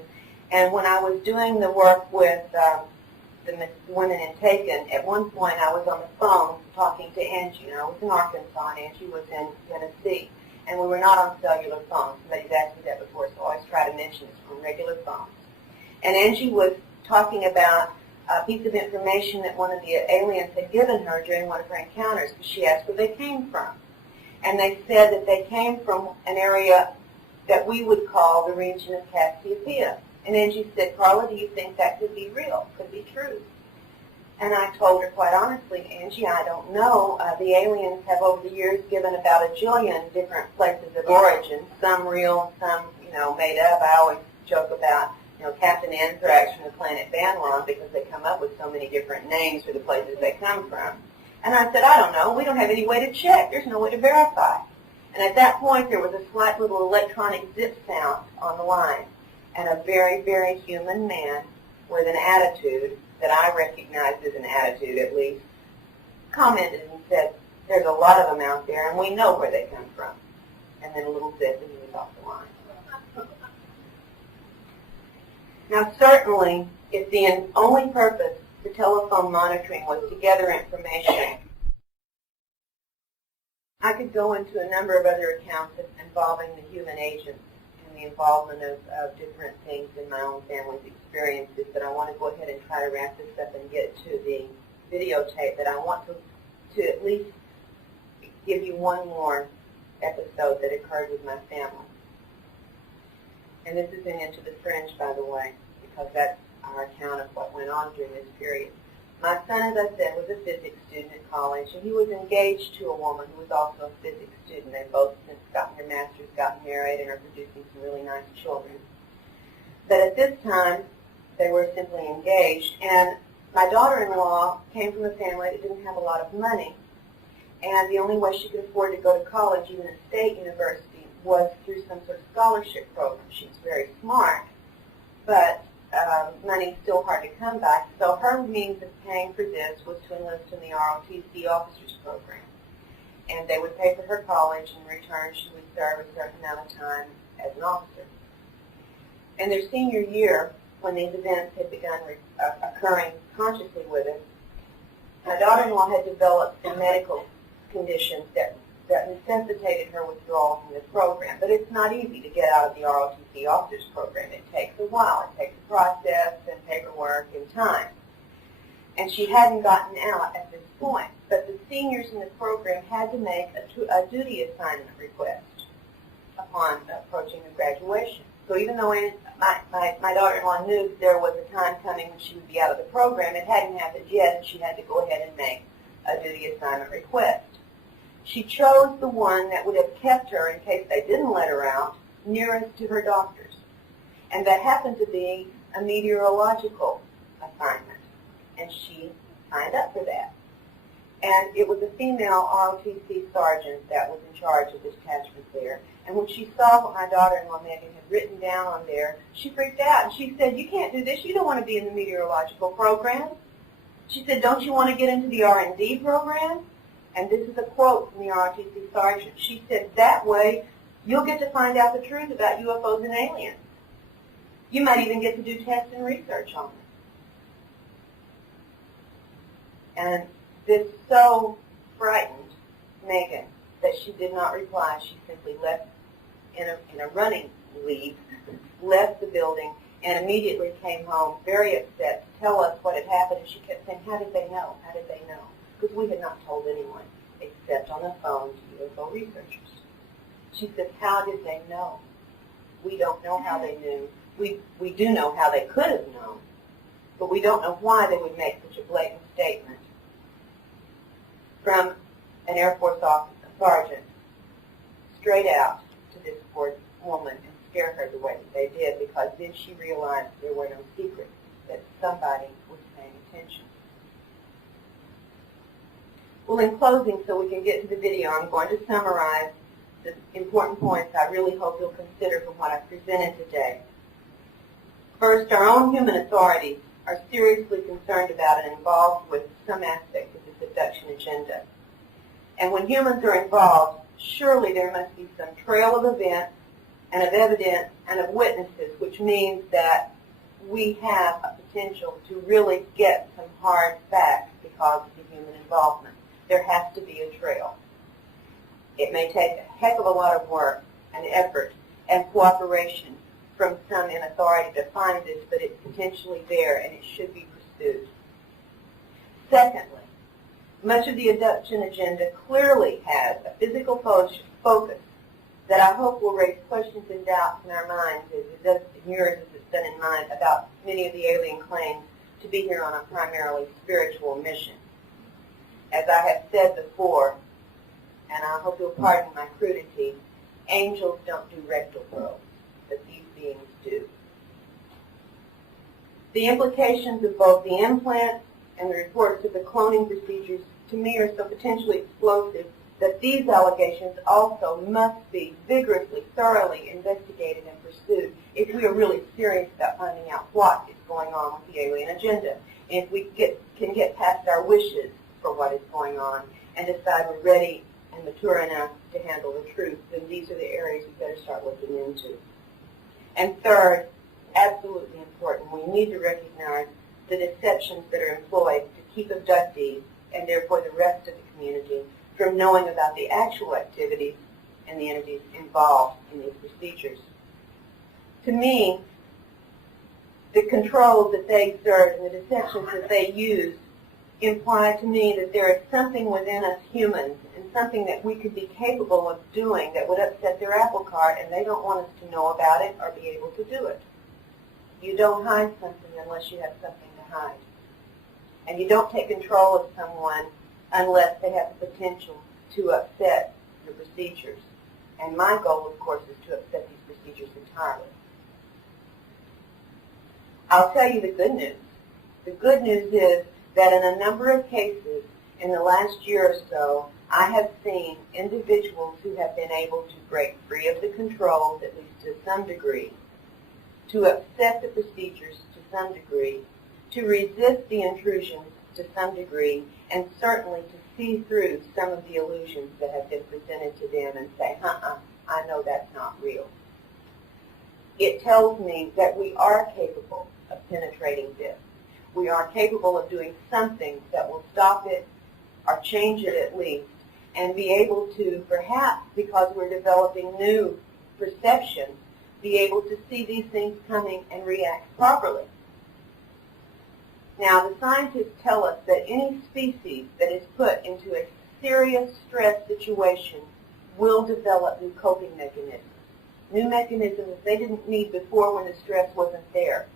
And when I was doing the work with the women in Taken, at one point I was on the phone talking to Angie, and I was in Arkansas, and Angie was in Tennessee. And we were not on cellular phones. Somebody's asked me that before, so I always try to mention this on regular phones. And Angie was talking about a piece of information that one of the aliens had given her during one of her encounters, because she asked where they came from. And they said that they came from an area that we would call the region of Cassiopeia. And Angie said, Karla, do you think that could be real, could be true? And I told her, quite honestly, Angie, I don't know. The aliens have over the years given about a jillion different places of origin, some real, some, made up. I always joke about Captain Anthrax from the planet Banlon, because they come up with so many different names for the places they come from. And I said, I don't know. We don't have any way to check. There's no way to verify. And at that point, there was a slight little electronic zip sound on the line. And a very, very human man with an attitude that I recognized as an attitude, at least, commented and said, there's a lot of them out there, and we know where they come from. And then a little zip, and he was off the line. Now, certainly, if the only purpose for telephone monitoring was to gather information, I could go into a number of other accounts involving the human agents and the involvement of different things in my own family's experiences, but I want to go ahead and try to wrap this up and get to the videotape. But I want to at least give you one more episode that occurred with my family. And this is in Into the Fringe, by the way, because that's our account of what went on during this period. My son, as I said, was a physics student at college, and he was engaged to a woman who was also a physics student. They've both since gotten their masters, gotten married, and are producing some really nice children. But at this time, they were simply engaged, and my daughter-in-law came from a family that didn't have a lot of money, and the only way she could afford to go to college, even at state university, was through some sort of scholarship program. She was very smart, but money's still hard to come by. So her means of paying for this was to enlist in the ROTC officers program. And they would pay for her college, and in return she would serve a certain amount of time as an officer. In their senior year, when these events had begun occurring consciously with us, my daughter-in-law had developed some medical conditions that necessitated her withdrawal from the program. But it's not easy to get out of the ROTC officers program. It takes a while. It takes a process and paperwork and time. And she hadn't gotten out at this point. But the seniors in the program had to make a duty assignment request upon approaching the graduation. So even though my daughter-in-law knew that there was a time coming when she would be out of the program, it hadn't happened yet, and she had to go ahead and make a duty assignment request. She chose the one that would have kept her, in case they didn't let her out, nearest to her doctors. And that happened to be a meteorological assignment. And she signed up for that. And it was a female ROTC sergeant that was in charge of the detachment there. And when she saw what my daughter-in-law Megan had written down on there, she freaked out. And she said, you can't do this. You don't want to be in the meteorological program. She said, don't you want to get into the R&D program? And this is a quote from the ROTC sergeant. She said, that way you'll get to find out the truth about UFOs and aliens. You might even get to do tests and research on them. And this so frightened Megan that she did not reply. She simply left in a running leave, left the building, and immediately came home very upset to tell us what had happened. And she kept saying, how did they know? How did they know? Because we had not told anyone except on the phone to UFO researchers. She said, how did they know? We don't know how they knew. We do know how they could have known, but we don't know why they would make such a blatant statement from an Air Force officer, sergeant, straight out to this poor woman and scare her the way that they did, because then she realized there were no secrets, that somebody was paying attention. Well, in closing, so we can get to the video, I'm going to summarize the important points I really hope you'll consider from what I've presented today. First, our own human authorities are seriously concerned about and involved with some aspect of this abduction agenda. And when humans are involved, surely there must be some trail of events and of evidence and of witnesses, which means that we have a potential to really get some hard facts because of the human involvement. There has to be a trail. It may take a heck of a lot of work and effort and cooperation from some in authority to find this, but it's potentially there and it should be pursued. Secondly, much of the abduction agenda clearly has a physical focus that I hope will raise questions and doubts in our minds, as it does in yours, as it's done in mine, about many of the alien claims to be here on a primarily spiritual mission. As I have said before, and I hope you'll pardon my crudity, angels don't do rectal probes, but these beings do. The implications of both the implants and the reports of the cloning procedures to me are so potentially explosive that these allegations also must be vigorously, thoroughly investigated and pursued if we are really serious about finding out what is going on with the alien agenda. And if we can get past our wishes for what is going on and decide we're ready and mature enough to handle the truth, then these are the areas we better start looking into. And third, absolutely important, we need to recognize the deceptions that are employed to keep abductees, and therefore the rest of the community, from knowing about the actual activities and the entities involved in these procedures. To me, the controls that they exert and the deceptions that they use imply to me that there is something within us humans and something that we could be capable of doing that would upset their apple cart, and they don't want us to know about it or be able to do it. You don't hide something unless you have something to hide. And you don't take control of someone unless they have the potential to upset your procedures. And my goal, of course, is to upset these procedures entirely. I'll tell you the good news. The good news is that in a number of cases in the last year or so, I have seen individuals who have been able to break free of the controls, at least to some degree, to upset the procedures to some degree, to resist the intrusions to some degree, and certainly to see through some of the illusions that have been presented to them and say, I know that's not real. It tells me that we are capable of penetrating this. We are capable of doing something that will stop it or change it at least, and be able to, perhaps because we're developing new perceptions, be able to see these things coming and react properly. Now, the scientists tell us that any species that is put into a serious stress situation will develop new coping mechanisms. New mechanisms that they didn't need before when the stress wasn't there.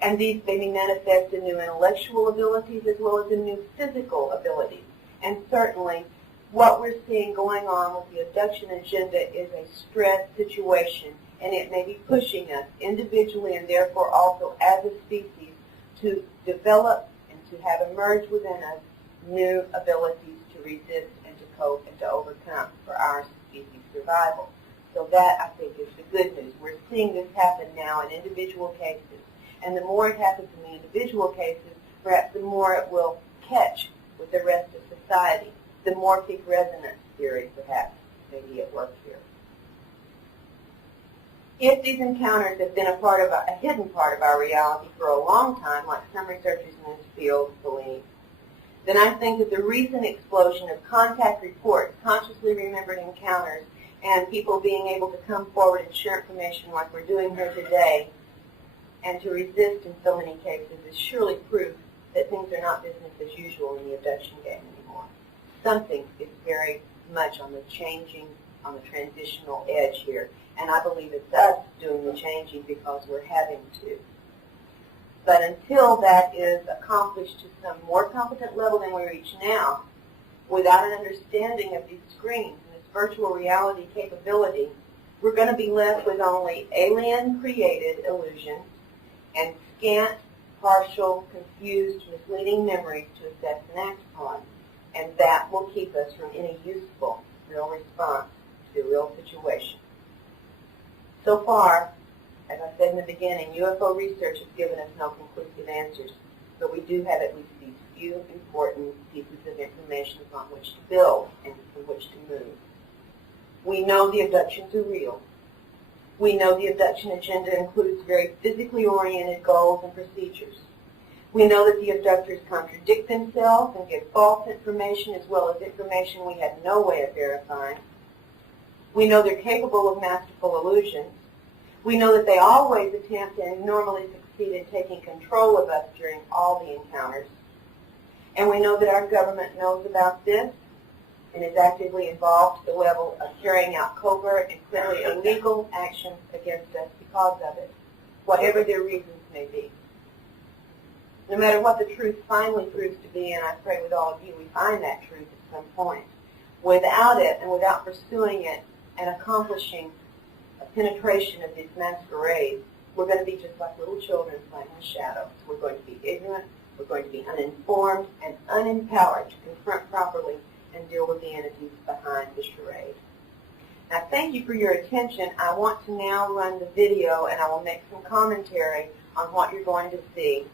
And these may manifest in new intellectual abilities as well as in new physical abilities. And certainly, what we're seeing going on with the abduction agenda is a stress situation, and it may be pushing us individually and therefore also as a species to develop and to have emerged within us new abilities to resist and to cope and to overcome for our species survival. So that, I think, is the good news. We're seeing this happen now in individual cases. And the more it happens in the individual cases, perhaps the more it will catch with the rest of society. The morphic resonance theory, perhaps, may be at work here. If these encounters have been a hidden part of our reality for a long time, like some researchers in this field believe, then I think that the recent explosion of contact reports, consciously remembered encounters, and people being able to come forward and share information like we're doing here today, and to resist in so many cases, is surely proof that things are not business as usual in the abduction game anymore. Something is very much on the changing, on the transitional edge here. And I believe it's us doing the changing because we're having to. But until that is accomplished to some more competent level than we reach now, without an understanding of these screens and this virtual reality capability, we're going to be left with only alien-created illusions and scant, partial, confused, misleading memories to assess and act upon. And that will keep us from any useful, real response to the real situation. So far, as I said in the beginning, UFO research has given us no conclusive answers, but we do have at least these few important pieces of information upon which to build and from which to move. We know the abductions are real. We know the abduction agenda includes very physically oriented goals and procedures. We know that the abductors contradict themselves and give false information as well as information we had no way of verifying. We know they're capable of masterful illusions. We know that they always attempt and normally succeed in taking control of us during all the encounters. And we know that our government knows about this and is actively involved to the level of carrying out covert and clearly illegal actions against us because of it, whatever their reasons may be. No matter what the truth finally proves to be, and I pray with all of you we find that truth at some point, without it and without pursuing it and accomplishing a penetration of these masquerades, We're going to be just like little children playing in shadows. We're going to be ignorant. We're going to be uninformed and unempowered to confront properly and deal with the entities behind the charade. Now, thank you for your attention. I want to now run the video, and I will make some commentary on what you're going to see.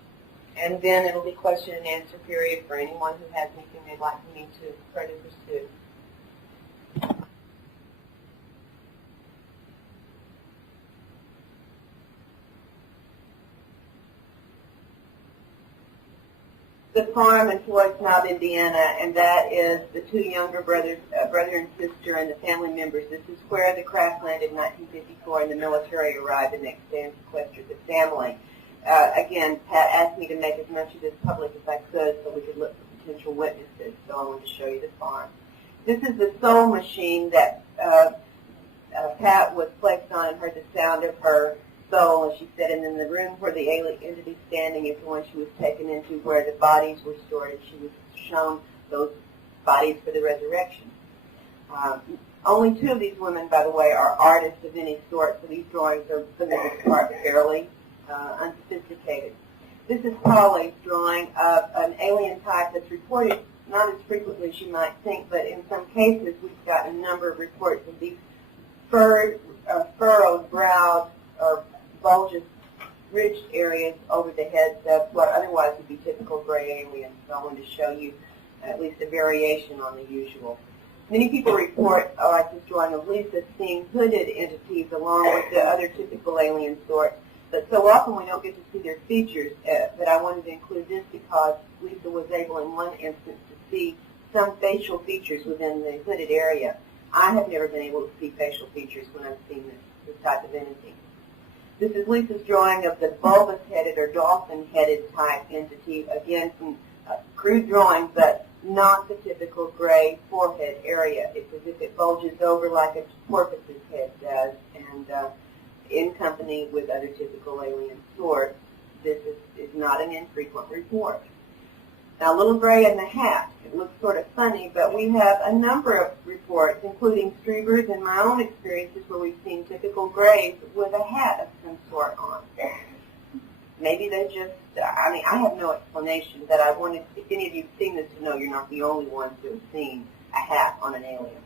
And then it'll be question and answer period for anyone who has anything they'd like me to further pursue. The farm in Floyd Knob, Indiana, and that is the two younger brothers, brother and sister, and the family members. This is where the craft landed in 1954, and the military arrived the next day and sequestered the family. Again, Pat asked me to make as much of this public as I could so we could look for potential witnesses, so I wanted to show you the farm. This is the soul machine that Pat was placed on and heard the sound of her soul, as she said, and in the room where the alien entity standing is the one she was taken into, where the bodies were stored, and she was shown those bodies for the resurrection. Only two of these women, by the way, are artists of any sort, so these drawings are, for the most part, fairly unsophisticated. This is Polly's drawing of an alien type that's reported not as frequently as you might think, but in some cases we've got a number of reports of these furrowed brows or bulges, ridged areas over the heads of what otherwise would be typical gray aliens. So I wanted to show you at least a variation on the usual. Many people report, like this drawing of Lisa, seeing hooded entities along with the other typical alien sorts. But so often we don't get to see their features. But I wanted to include this because Lisa was able in one instance to see some facial features within the hooded area. I have never been able to see facial features when I've seen this type of entity. This is Lisa's drawing of the bulbous-headed or dolphin-headed type entity. Again, some crude drawing, but not the typical gray forehead area. It's as if it bulges over like a porpoise's head does, and in company with other typical alien sorts. This is not an infrequent report. Now, Little Gray in the Hat. It looks sort of funny, but we have a number of reports, including Strebers and my own experiences, where we've seen typical grays with a hat of some sort on. Maybe they just, I have no explanation, but I wanted, if any of you have seen this, to know you're not the only ones who have seen a hat on an alien.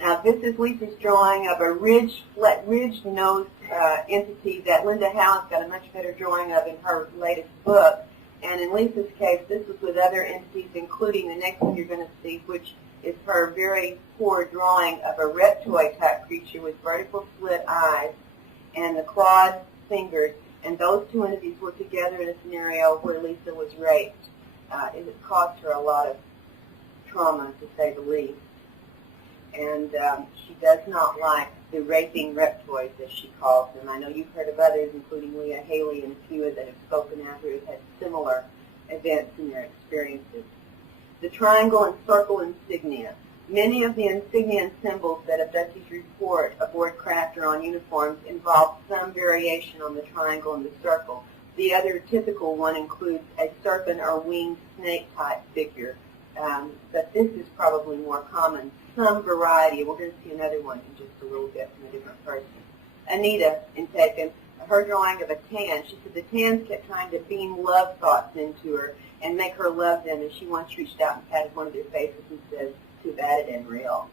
Now, this is Lisa's drawing of a ridged-nosed entity that Linda Howell's got a much better drawing of in her latest book. And in Lisa's case, this was with other entities, including the next one you're going to see, which is her very poor drawing of a reptoid-type creature with vertical slit eyes and the clawed fingers. And those two entities were together in a scenario where Lisa was raped. It caused her a lot of trauma, to say the least. And she does not like the raping reptoids, as she calls them. I know you've heard of others, including Leah Haley and a few that have spoken out who have had similar events in their experiences. The triangle and circle insignia. Many of the insignia and symbols that abductees report aboard craft or on uniforms involve some variation on the triangle and the circle. The other typical one includes a serpent or winged snake-type figure, but this is probably more common. Some variety. We're going to see another one in just a little bit from a different person. Anita, in Taken, her drawing of a tan, she said the tans kept trying to beam love thoughts into her and make her love them, and she once reached out and patted one of their faces and says, "Too bad it ain't real."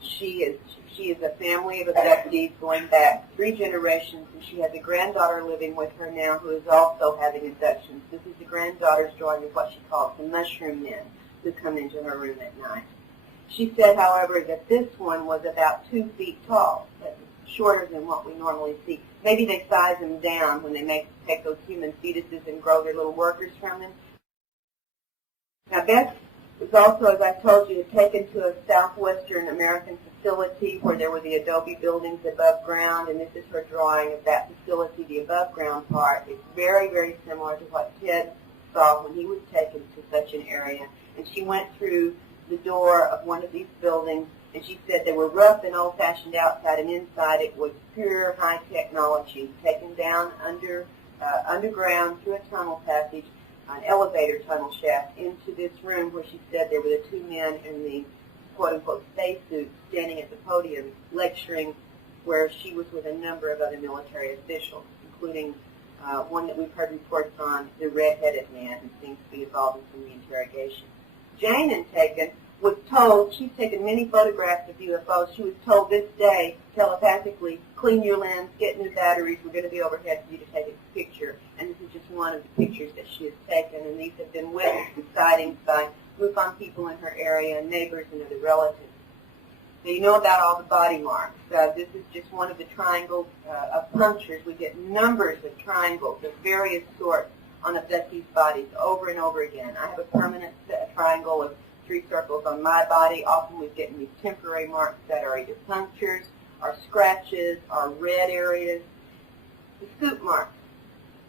She is a family of abductees going back 3 generations, and she has a granddaughter living with her now who is also having abductions. This is the granddaughter's drawing of what she calls the mushroom men who come into her room at night. She said, however, that this one was about 2 feet tall, but shorter than what we normally see. Maybe they size them down when they take those human fetuses and grow their little workers from them. Now, Beth was also, as I told you, taken to a southwestern American facility where there were the adobe buildings above ground, and this is her drawing of that facility, the above ground part. It's very, very similar to what Ted saw when he was taken to such an area. And she went through the door of one of these buildings, and she said they were rough and old-fashioned outside, and inside it was pure high technology, taken down underground through a tunnel passage, an elevator tunnel shaft, into this room where she said there were the 2 men in the quote-unquote spacesuits standing at the podium lecturing where she was with a number of other military officials, including one that we've heard reports on, the red-headed man who seems to be involved in some of the interrogation. Jane, in taken, was told, she's taken many photographs of UFOs, she was told this day, telepathically, clean your lens, get new batteries, we're going to be overhead for you to take a picture. And this is just one of the pictures that she has taken, and these have been witnessed and sightings by MUFON people in her area and neighbors and other relatives. So you know about all the body marks. This is just one of the triangles of punctures. We get numbers of triangles of various sorts on abductees' bodies over and over again. I have a permanent triangle of 3 circles on my body. Often we get these temporary marks that are either punctures or scratches or red areas. The scoop marks.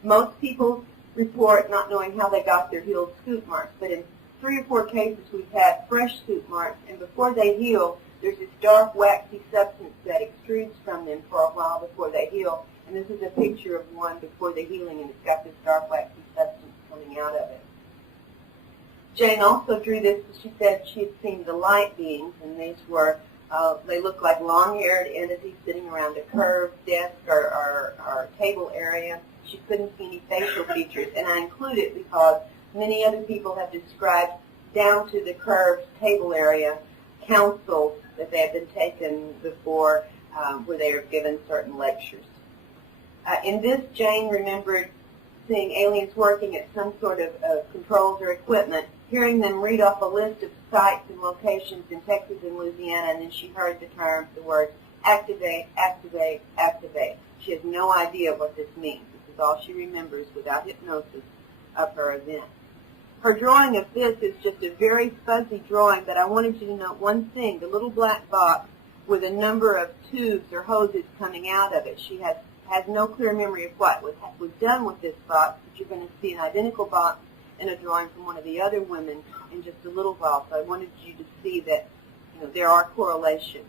Most people report not knowing how they got their healed scoop marks, but in 3 or 4 cases we've had fresh scoop marks, and before they heal, there's this dark, waxy substance that extrudes from them for a while before they heal. And this is a picture of one before the healing, and it's got this dark, waxy substance coming out of it. Jane also drew this. She said she had seen the light beings, and these were, they looked like long-haired entities sitting around a curved desk or table area. She couldn't see any facial features, and I include it because many other people have described down to the curved table area counsels that they have been taken before where they are given certain lectures. In this, Jane remembered seeing aliens working at some sort of controls or equipment, hearing them read off a list of sites and locations in Texas and Louisiana, and then she heard the words, activate, activate, activate. She has no idea what this means. This is all she remembers without hypnosis of her event. Her drawing of this is just a very fuzzy drawing, but I wanted you to note one thing, the little black box with a number of tubes or hoses coming out of it. She has no clear memory of what was done with this box, but you're going to see an identical box in a drawing from one of the other women in just a little while. So I wanted you to see that there are correlations.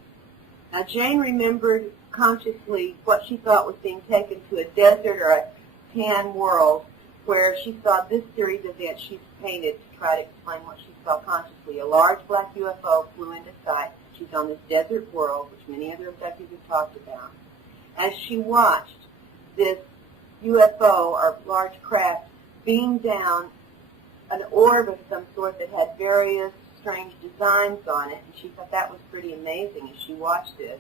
Now, Jane remembered consciously what she thought was being taken to a desert or a tan world, where she saw this series of events she's painted to try to explain what she saw consciously. A large black UFO flew into sight. She's on this desert world, which many other abductees have talked about. As she watched this UFO, or large craft, beam down an orb of some sort that had various strange designs on it, and she thought that was pretty amazing as she watched this.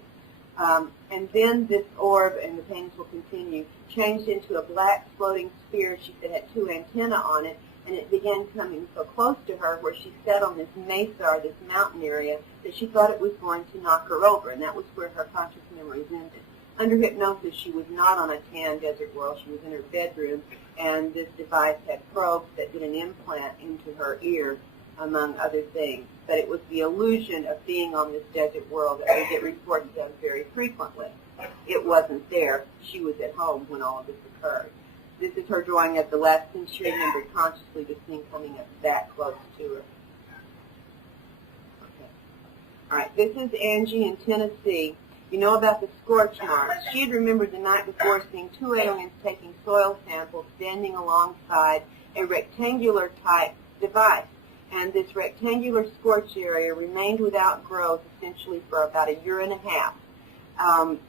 And then this orb, and the paintings will continue, changed into a black floating sphere. She said it had 2 antennae on it, and it began coming so close to her where she sat on this mesa or this mountain area that she thought it was going to knock her over, and that was where her conscious memories ended. Under hypnosis, she was not on a tan desert world. She was in her bedroom, and this device had probes that did an implant into her ear, among other things. But it was the illusion of being on this desert world that we get reports of very frequently. It wasn't there. She was at home when all of this occurred. This is her drawing of the last thing she remembered consciously, the thing coming up that close to her. Okay. All right, this is Angie in Tennessee. You know about the scorch marks. She had remembered the night before seeing 2 aliens taking soil samples standing alongside a rectangular-type device. And this rectangular scorch area remained without growth essentially for about a year and a half.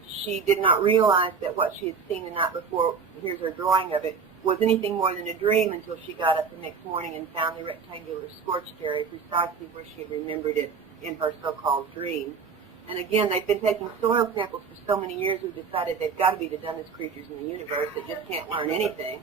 She did not realize that what she had seen the night before, here's her drawing of it, was anything more than a dream until she got up the next morning and found the rectangular scorched area precisely where she had remembered it in her so-called dream. And again, they've been taking soil samples for so many years, we've decided they've got to be the dumbest creatures in the universe that just can't learn anything.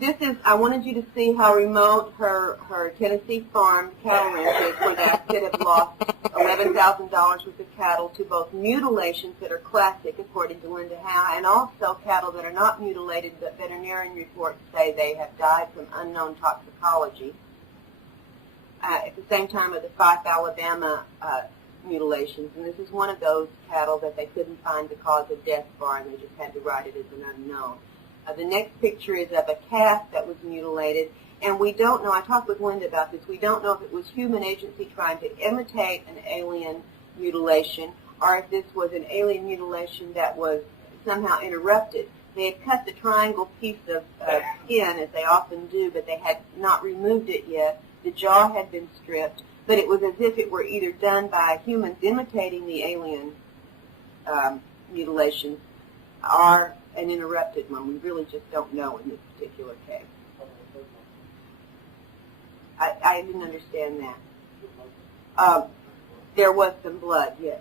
This is, I wanted you to see how remote her Tennessee farm cattle ranch is, where the outfit have lost $11,000 worth of cattle to both mutilations that are classic, according to Linda Howe, and also cattle that are not mutilated, but veterinarian reports say they have died from unknown toxicology. At the same time of the Fife, Alabama mutilations, and this is one of those cattle that they couldn't find the cause of death for, and they just had to write it as an unknown. The next picture is of a calf that was mutilated, and we don't know, I talked with Linda about this, we don't know if it was human agency trying to imitate an alien mutilation, or if this was an alien mutilation that was somehow interrupted. They had cut the triangle piece of skin, as they often do, but they had not removed it yet. The jaw had been stripped. but it was as if it were either done by humans imitating the alien mutilations or an interrupted one. We really just don't know in this particular case. I didn't understand that. There was some blood, yes.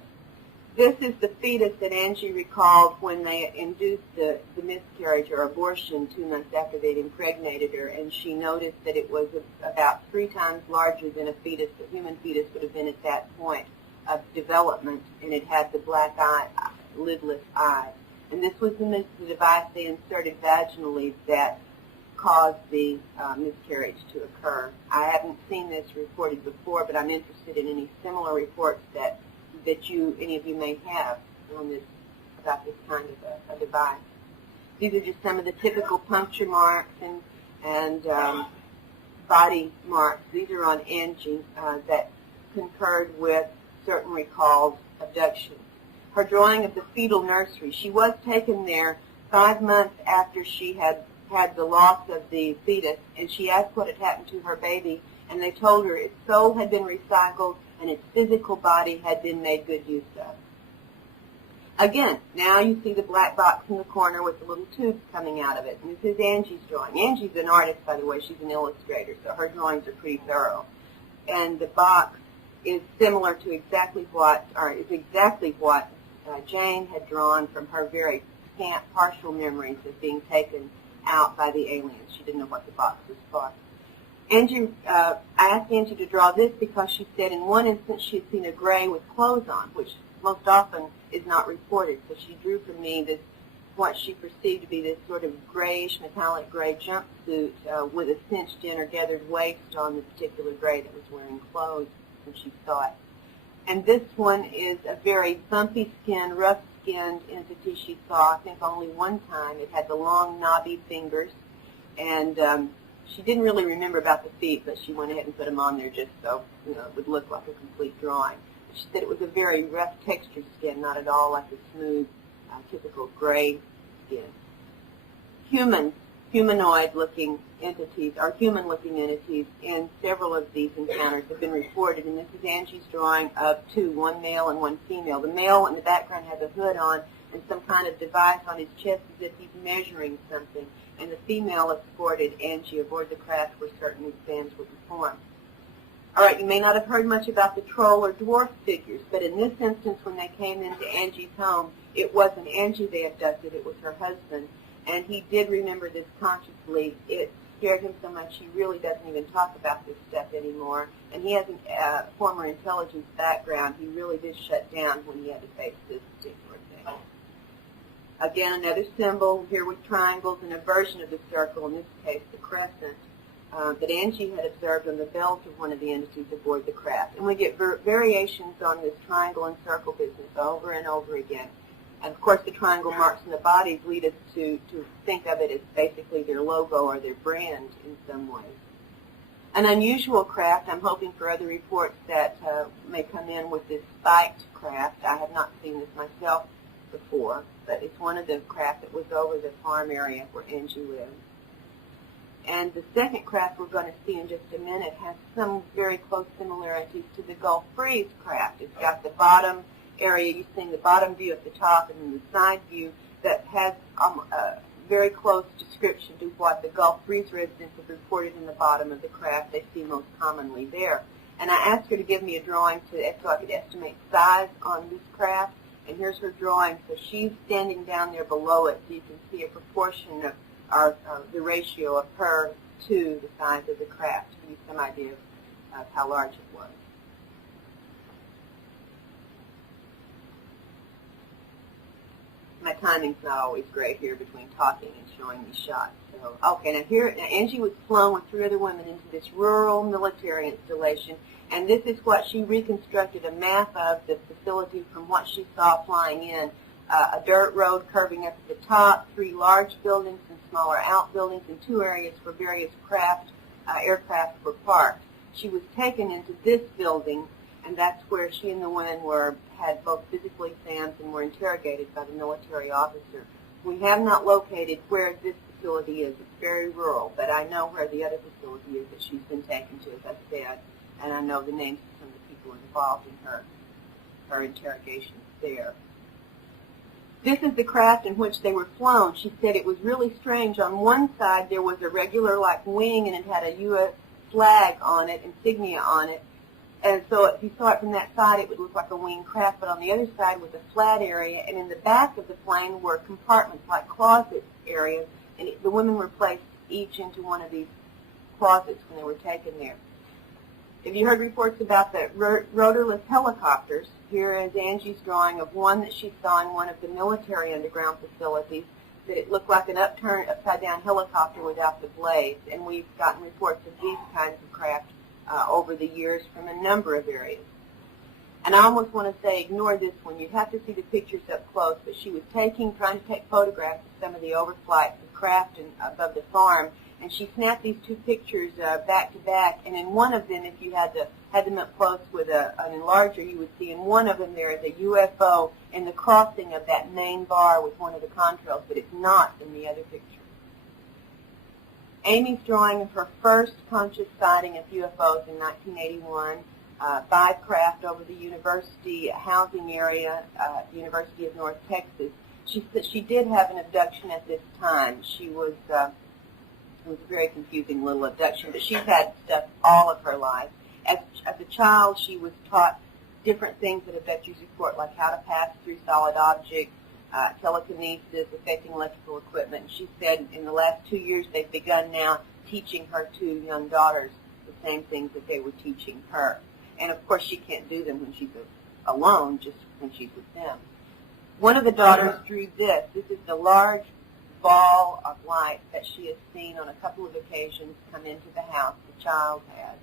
This is the fetus that Angie recalled when they induced the miscarriage or abortion 2 months after they'd impregnated her, and she noticed that it was about 3 times larger than a fetus, a human fetus would have been at that point of development, and it had the black eye, lidless eye. And this was the device they inserted vaginally that caused the miscarriage to occur. I haven't seen this reported before, but I'm interested in any similar reports that any of you may have on this, about this kind of a device. These are just some of the typical puncture marks and body marks. These are on Angie that concurred with certain recalled abductions. Her drawing of the fetal nursery. She was taken there 5 months after she had the loss of the fetus, and she asked what had happened to her baby, and they told her its soul had been recycled and its physical body had been made good use of. Again, now you see the black box in the corner with the little tubes coming out of it, and this is Angie's drawing. Angie's an artist, by the way. She's an illustrator, so her drawings are pretty thorough. And the box is similar to exactly what Jane had drawn from her very scant partial memories of being taken out by the aliens. She didn't know what the box was for. I asked Angie to draw this because she said in one instance she had seen a gray with clothes on, which most often is not reported. So she drew for me this, what she perceived to be this sort of grayish, metallic gray jumpsuit with a cinched in or gathered waist on the particular gray that was wearing clothes when she saw it. And this one is a very bumpy-skinned, rough-skinned entity she saw, I think, only one time. It had the long, knobby fingers, and she didn't really remember about the feet, but she went ahead and put them on there just so it would look like a complete drawing. She said it was a very rough textured skin, not at all like a smooth, typical gray skin. Humanoid-looking entities, or human-looking entities, in several of these encounters have been reported, and this is Angie's drawing of 2, one male and one female. The male in the background has a hood on and some kind of device on his chest as if he's measuring something, and the female escorted Angie aboard the craft where certain exams were performed. All right, you may not have heard much about the troll or dwarf figures, but in this instance, when they came into Angie's home, it wasn't Angie they abducted, it was her husband, and he did remember this consciously. It scared him so much he really doesn't even talk about this stuff anymore, and he has a former intelligence background. He really did shut down when he had to face this particular thing. Again, another symbol here with triangles and a version of the circle, in this case the crescent, that Angie had observed on the belt of one of the entities aboard the craft. And we get variations on this triangle and circle business over and over again. And, of course, the triangle marks in the bodies lead us to think of it as basically their logo or their brand in some ways. An unusual craft, I'm hoping for other reports that may come in with this spiked craft. I have not seen this myself before, but it's one of the craft that was over the farm area where Angie lived. And the second craft we're going to see in just a minute has some very close similarities to the Gulf Breeze craft. It's got the bottom area, you're seeing the bottom view at the top, and then the side view that has a very close description to what the Gulf Breeze residents have reported in the bottom of the craft they see most commonly there. And I asked her to give me a drawing so I could estimate size on this craft, and here's her drawing. So she's standing down there below it, so you can see a proportion of the ratio of her to the size of the craft to give you some idea of how large it was. My timing's not always great here between talking and showing these shots. So, okay, now Angie was flown with 3 other women into this rural military installation, and this is what she reconstructed a map of the facility from what she saw flying in. A dirt road curving up at the top, 3 large buildings and smaller outbuildings, and 2 areas where various aircraft were parked. She was taken into this building, and that's where she and the women had both physical exams and were interrogated by the military officer. We have not located where this facility is. It's very rural, but I know where the other facility is that she's been taken to, as I said. and I know the names of some of the people involved in her interrogations there. This is the craft in which they were flown. She said it was really strange. On one side there was a regular like wing, and it had a U.S. flag on it, insignia on it. And so if you saw it from that side, it would look like a winged craft, but on the other side was a flat area, and in the back of the plane were compartments like closet areas, and the women were placed each into one of these closets when they were taken there. Have you heard reports about the rotorless helicopters? Here is Angie's drawing of one that she saw in one of the military underground facilities, that it looked like an upside-down helicopter without the blades, and we've gotten reports of these kinds of craft over the years from a number of areas. And I almost want to say ignore this one. You have to see the pictures up close, but she was trying to take photographs of some of the overflights of craft above the farm, and she snapped these two pictures back to back, and in one of them, if you had them up close with an enlarger, you would see in one of them there is a UFO in the crossing of that main bar with one of the contrails, but it's not in the other picture. Amy's drawing of her first conscious sighting of UFOs in 1981, 5 craft over the university housing area, University of North Texas. She said she did have an abduction at this time. It was a very confusing little abduction, but she's had stuff all of her life. As a child, she was taught different things that abductees report, like how to pass through solid objects, telekinesis, affecting electrical equipment. And she said in the last 2 years they've begun now teaching her 2 young daughters the same things that they were teaching her. And of course she can't do them when she's alone, just when she's with them. One of the daughters drew this. This is the large ball of light that she has seen on a couple of occasions come into the house, the child has.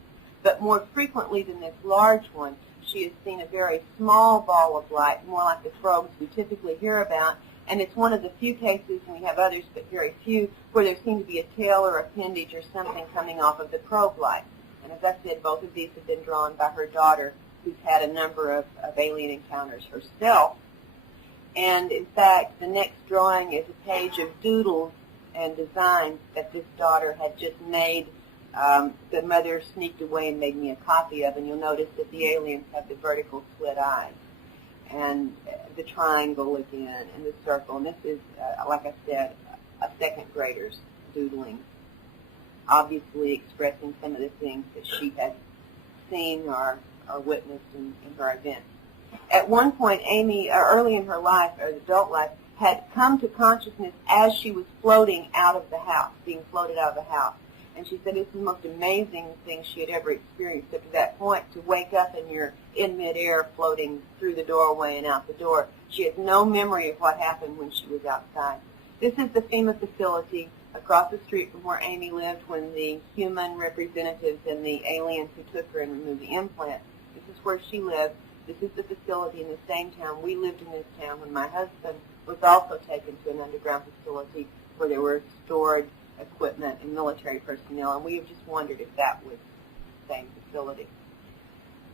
But more frequently than this large one, she has seen a very small ball of light, more like the frogs we typically hear about, and it's one of the few cases, and we have others but very few, where there seems to be a tail or appendage or something coming off of the probe light. And as I said, both of these have been drawn by her daughter, who's had a number of alien encounters herself. And in fact, the next drawing is a page of doodles and designs that this daughter had just made. The mother sneaked away and made me a copy of, and you'll notice that the aliens have the vertical slit eyes, and the triangle again, and the circle. And this is, like I said, a second grader's doodling, obviously expressing some of the things that she had seen or witnessed in her events. At one point, Amy, early in her life, or adult life, had come to consciousness as she was floating out of the house, being floated out of the house. And she said it's the most amazing thing she had ever experienced up to that point, to wake up and you're in midair floating through the doorway and out the door. She has no memory of what happened when she was outside. This is the FEMA facility across the street from where Amy lived when the human representatives and the aliens who took her and removed the implant. This is where she lived. This is the facility in the same town. We lived in this town when my husband was also taken to an underground facility where there were stored equipment and military personnel, and we have just wondered if that was the same facility.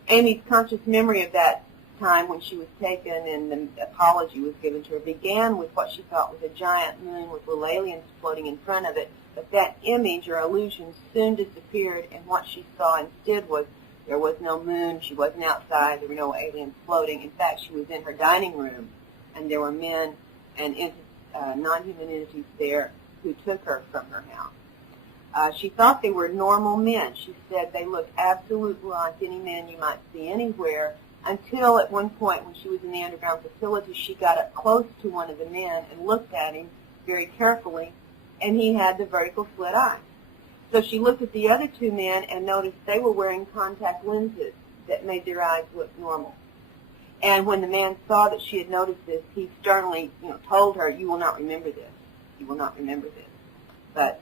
Amy's conscious memory of that time when she was taken and the apology was given to her began with what she thought was a giant moon with little aliens floating in front of it, but that image or illusion soon disappeared, and what she saw instead was there was no moon, she wasn't outside, there were no aliens floating. In fact, she was in her dining room, and there were men and non-human entities there who took her from her house. She thought they were normal men. She said they looked absolutely like any men you might see anywhere, until at one point when she was in the underground facility, she got up close to one of the men and looked at him very carefully, and he had the vertical slit eye. So she looked at the other 2 men and noticed they were wearing contact lenses that made their eyes look normal. And when the man saw that she had noticed this, he sternly, told her, "You will not remember this. You will not remember this." But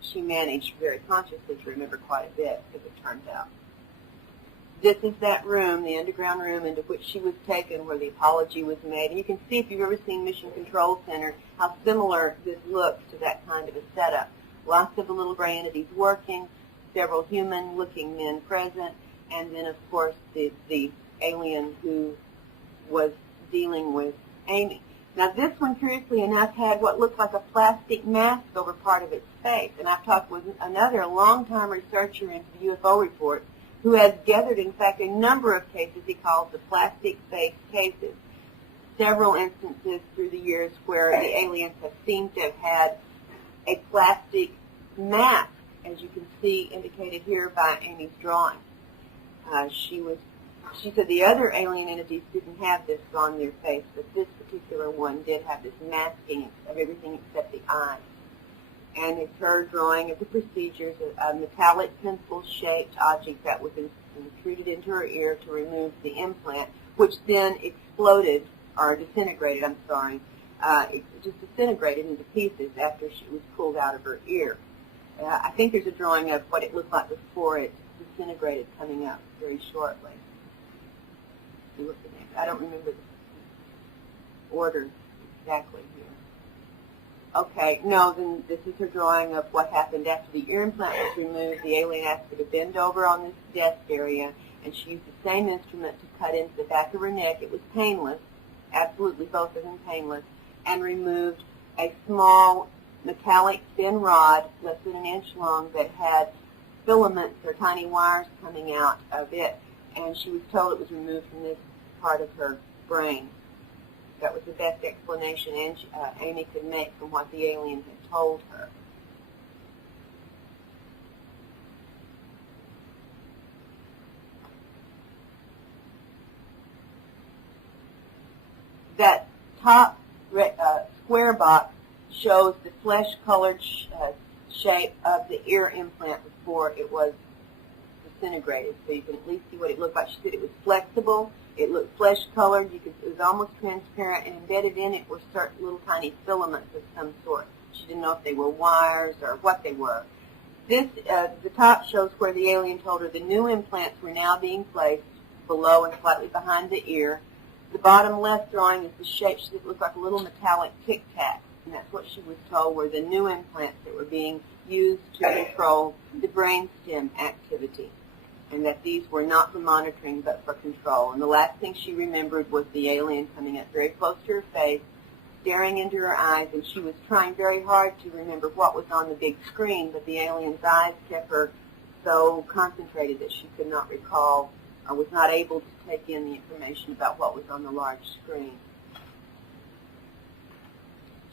she managed very consciously to remember quite a bit, as it turns out. This is that room, the underground room into which she was taken, where the apology was made. And you can see, if you've ever seen Mission Control Center, how similar this looks to that kind of a setup. Lots of the little gray entities working, several human-looking men present, and then, of course, the alien who was dealing with Amy. Now, this one, curiously enough, had what looked like a plastic mask over part of its face. And I've talked with another long-time researcher into the UFO reports who has gathered, in fact, a number of cases he calls the plastic-based cases. Several instances through the years where the aliens have seemed to have had a plastic mask, as you can see indicated here by Amy's drawing. She said the other alien entities didn't have this on their face, but this particular one did have this masking of everything except the eyes. And it's her drawing of the procedures, a metallic pencil-shaped object that was intruded into her ear to remove the implant, which then exploded, or disintegrated, it just disintegrated into pieces after she was pulled out of her ear. I think there's a drawing of what it looked like before it disintegrated coming up very shortly. See what's the name? I don't remember the order exactly here. Okay, no, then this is her drawing of what happened after the ear implant was removed. The alien asked her to bend over on this desk area, and she used the same instrument to cut into the back of her neck. It was painless, absolutely both of them painless, and removed a small metallic thin rod, less than an inch long, that had filaments or tiny wires coming out of it, and she was told it was removed from this part of her brain. That was the best explanation Amy could make from what the alien had told her. That top square box shows the flesh-colored shape of the ear implant before it was disintegrated, so you can at least see what it looked like. She said it was flexible, it looked flesh-colored, it was almost transparent, and embedded in it were certain little tiny filaments of some sort. She didn't know if they were wires or what they were. The top shows where the alien told her the new implants were now being placed below and slightly behind the ear. The bottom left drawing is the shape. She said it looked like a little metallic tic-tac, and that's what she was told were the new implants that were being used to control the brainstem activity, and that these were not for monitoring but for control. And the last thing she remembered was the alien coming up very close to her face, staring into her eyes, and she was trying very hard to remember what was on the big screen, but the alien's eyes kept her so concentrated that she could not recall or was not able to take in the information about what was on the large screen.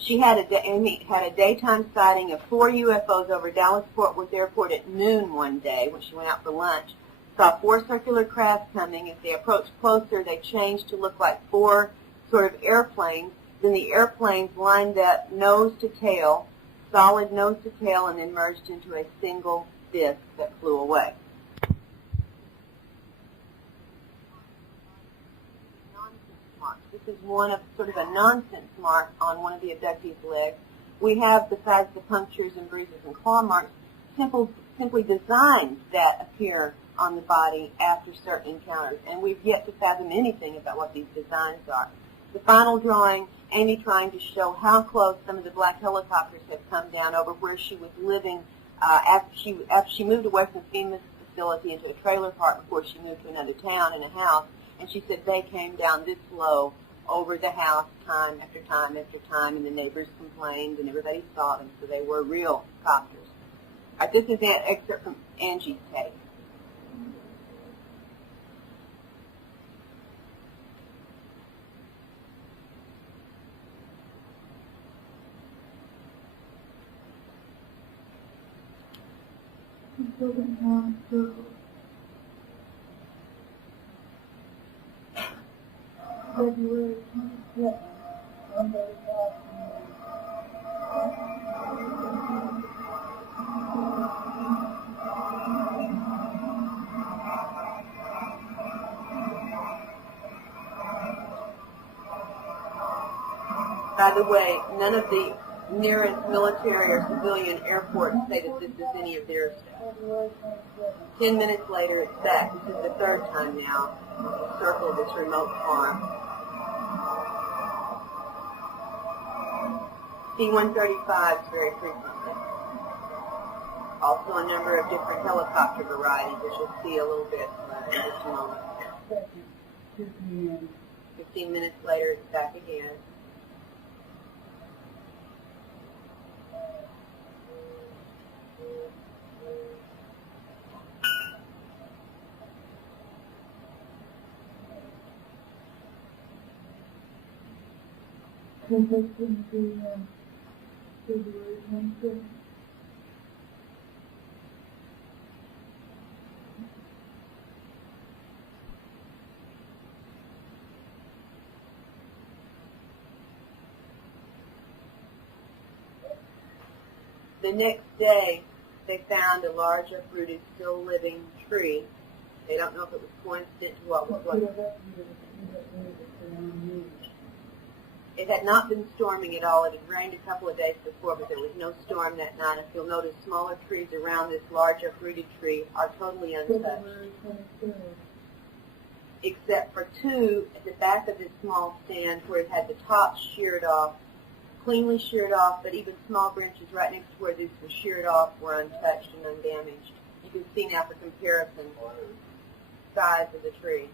Amy had a daytime sighting of 4 UFOs over Dallas-Fort Worth Airport at noon one day when she went out for lunch. Saw 4 circular crafts coming. As they approached closer, they changed to look like 4 sort of airplanes. Then the airplanes lined up nose to tail, solid nose to tail, and then merged into a single disc that flew away. This is one of sort of a nonsense mark on one of the abductees' legs. We have, besides the punctures and bruises and claw marks, simply designs that appear on the body after certain encounters, and we've yet to fathom anything about what these designs are. The final drawing, Amy trying to show how close some of the black helicopters have come down over where she was living after she moved away from FEMA's facility into a trailer park before she moved to another town in a house, and she said they came down this low over the house time after time after time, and the neighbors complained, and everybody saw them, so they were real copters. This is an excerpt from Angie's take. February 27th, Monday By the way, none of the nearest military or civilian airports say that this is any of their stuff. 10 minutes later, it's back. This is the 3rd time now to circle this remote farm. C-135s very frequently. Also a number of different helicopter varieties, which you'll see a little bit in just a moment. 15 minutes later, it's back again. think that's going to be February 27th. The next day, they found a large uprooted, still living tree. They don't know if it was coincident to what was What what. could have happened if it around you? It had not been storming at all. It had rained a couple of days before, but there was no storm that night. If you'll notice, smaller trees around this large uprooted tree are totally untouched, February 23rd. except for two at the back of this small stand where it had the top sheared off, cleanly sheared off, but even small branches right next to where this was sheared off were untouched and undamaged. You can see now for comparison size of the tree.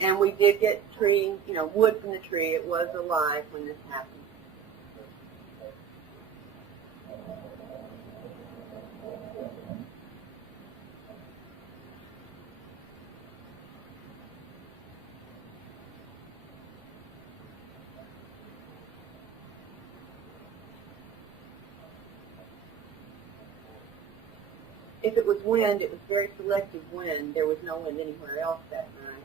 And we did get tree, wood from the tree. It was alive when this happened. If it was wind, it was very selective wind. There was no wind anywhere else that night.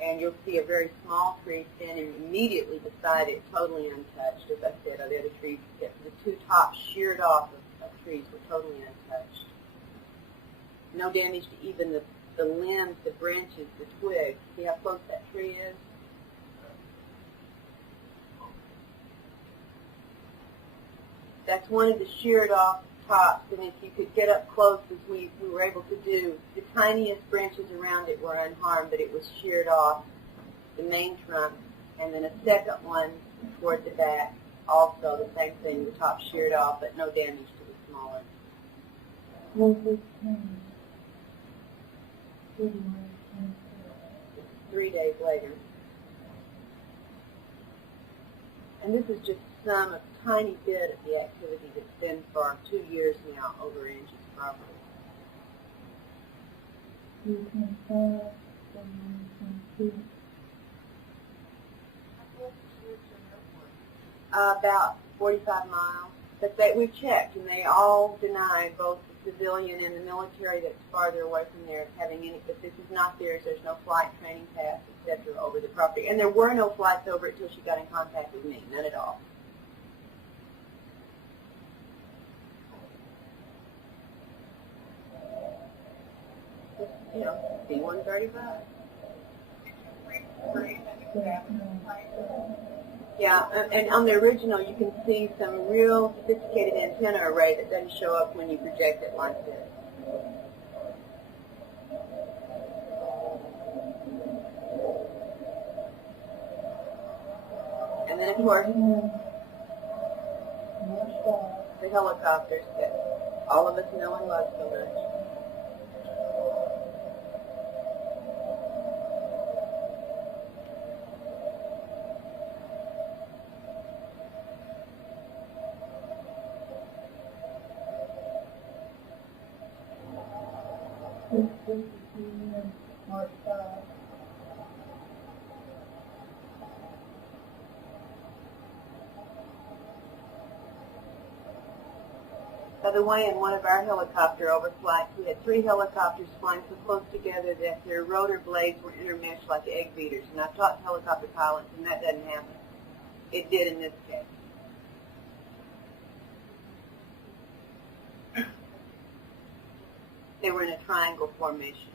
And you'll see a very small tree standing immediately beside it, totally untouched. As I said, the other trees, the two tops sheared off of trees were totally untouched. No damage to even the limbs, the branches, the twigs. See how close that tree is? That's one of the sheared off tops, and if you could get up close, as we were able to do, the tiniest branches around it were unharmed, but it was sheared off, the main trunk, and then a second one toward the back, also the same thing, the top sheared off, but no damage to the smaller. 3 days later. And this is just some a tiny bit of the activity that's been for 2 years now over Angie's property. About 45 miles. But we checked, and they all deny, both the civilian and the military that's farther away from there, having any, but this is not theirs. There's no flight training paths, etc., over the property. And there were no flights over it until she got in contact with me, none at all. C-135. Yeah, and on the original you can see some real sophisticated antenna array that doesn't show up when you project it like this. And then of course, the helicopters that all of us know and love so much. By the way, in one of our helicopter overflights, we had 3 helicopters flying so close together that their rotor blades were intermeshed like egg beaters. And I've taught helicopter pilots, and that doesn't happen. It did in this case. They were in a triangle formation.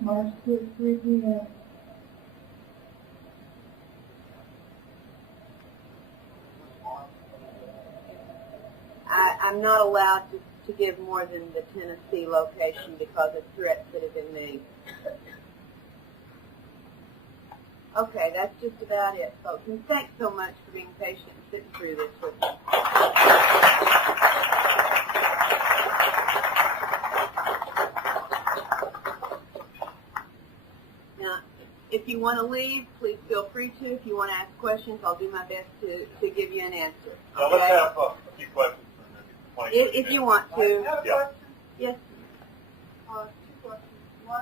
March 6th, 3 p.m. I'm not allowed to give more than the Tennessee location because of threats that have been made. Okay, that's just about it, folks. And thanks so much for being patient and sitting through this with me. Now, if you want to leave, please feel free to. If you want to ask questions, I'll do my best to give you an answer. Now let's have a few questions. If you want to. Yeah. Yes. 2 questions. One,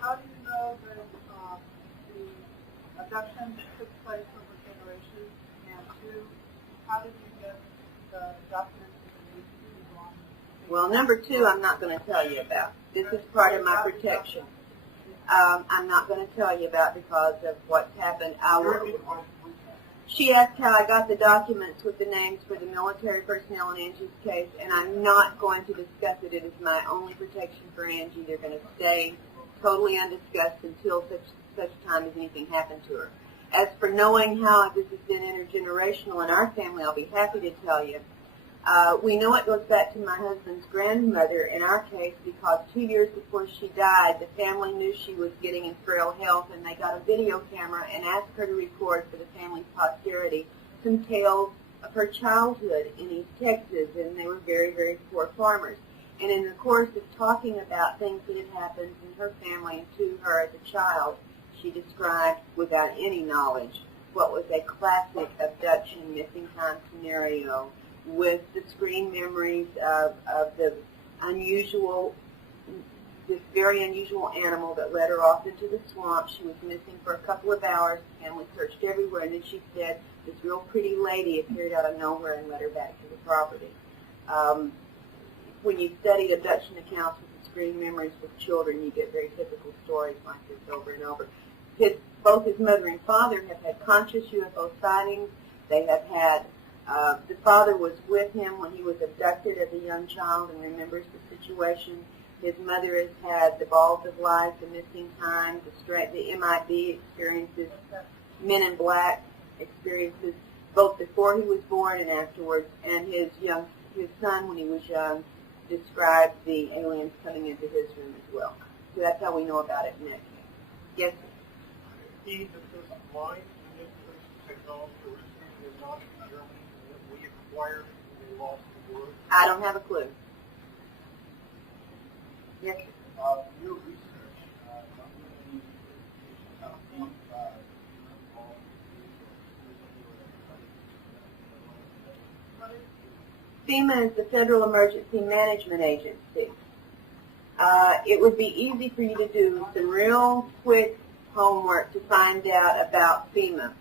How do you know that the abduction took place over generations? And two, how did you get the documents that you need to on? Well, number two, I'm not going to tell you about. This is part of my protection. I'm not going to tell you about because of what's happened. She asked how I got the documents with the names for the military personnel in Angie's case, and I'm not going to discuss it. It is my only protection for Angie. They're going to stay totally undiscussed until such time as anything happened to her. As for knowing how this has been intergenerational in our family, I'll be happy to tell you. We know it goes back to my husband's grandmother in our case because 2 years before she died, the family knew she was getting in frail health, and they got a video camera and asked her to record for the family's posterity some tales of her childhood in East Texas, and they were very, very poor farmers. And in the course of talking about things that had happened in her family and to her as a child, she described, without any knowledge, what was a classic abduction, missing time scenario, with the screen memories of the this very unusual animal that led her off into the swamp. She was missing for a couple of hours, and we searched everywhere, and then she said this real pretty lady appeared out of nowhere and led her back to the property. When you study abduction accounts with the screen memories with children, you get very typical stories like this over and over. Both his mother and father have had conscious UFO sightings. They have had the father was with him when he was abducted as a young child and remembers the situation. His mother has had the balls of life, the missing time, the MIB experiences, Men in Black experiences, both before he was born and afterwards. And his son, when he was young, described the aliens coming into his room as well. So that's how we know about it in that case. Yes, sir. He discussed blind manipulation technology originated in Nazi Germany that we acquired and we lost the war. I don't have a clue. Yes, sir. Your research, not really how deep FEMA is the Federal Emergency Management Agency. It would be easy for you to do some real quick homework to find out about FEMA.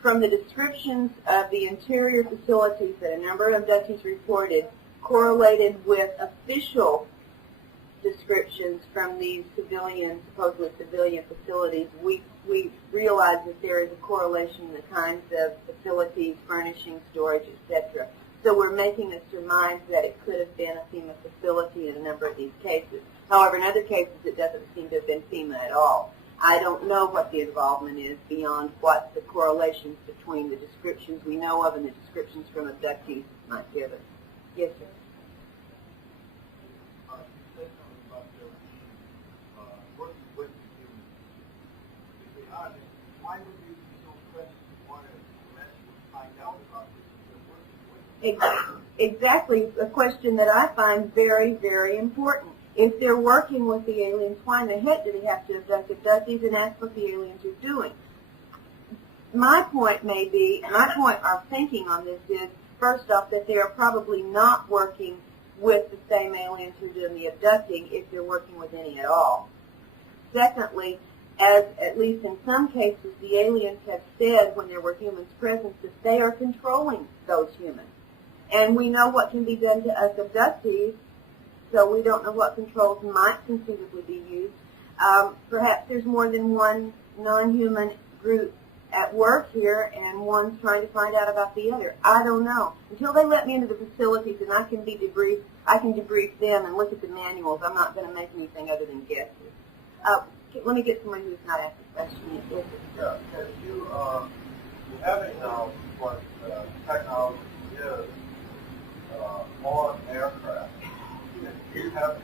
From the descriptions of the interior facilities that a number of abductees reported correlated with official descriptions from these supposedly civilian facilities, we realize that there is a correlation in the kinds of facilities, furnishing, storage, etc. So we're making a surmise that it could have been a FEMA facility in a number of these cases. However, in other cases, it doesn't seem to have been FEMA at all. I don't know what the involvement is beyond what the correlations between the descriptions we know of and the descriptions from abductees might give us. Yes, sir. you said something about working with the humans. Why would you be so pressed to want to find out about this if you're working with them? Exactly, a question that I find very, very important. If they're working with the aliens, why in the heck do they have to abduct abductees and ask what the aliens are doing? My point our thinking on this is, first off, that they are probably not working with the same aliens who are doing the abducting if they're working with any at all. Secondly, as at least in some cases, the aliens have said when there were humans present that they are controlling those humans. And we know what can be done to us abductees, so we don't know what controls might conceivably be used. Perhaps there's more than one non-human group at work here, and one's trying to find out about the other. I don't know. Until they let me into the facilities and I can debrief them and look at the manuals, I'm not going to make anything other than guesses. Let me get someone who's not asked a question yet. Yeah, you having what technology is on aircraft. You have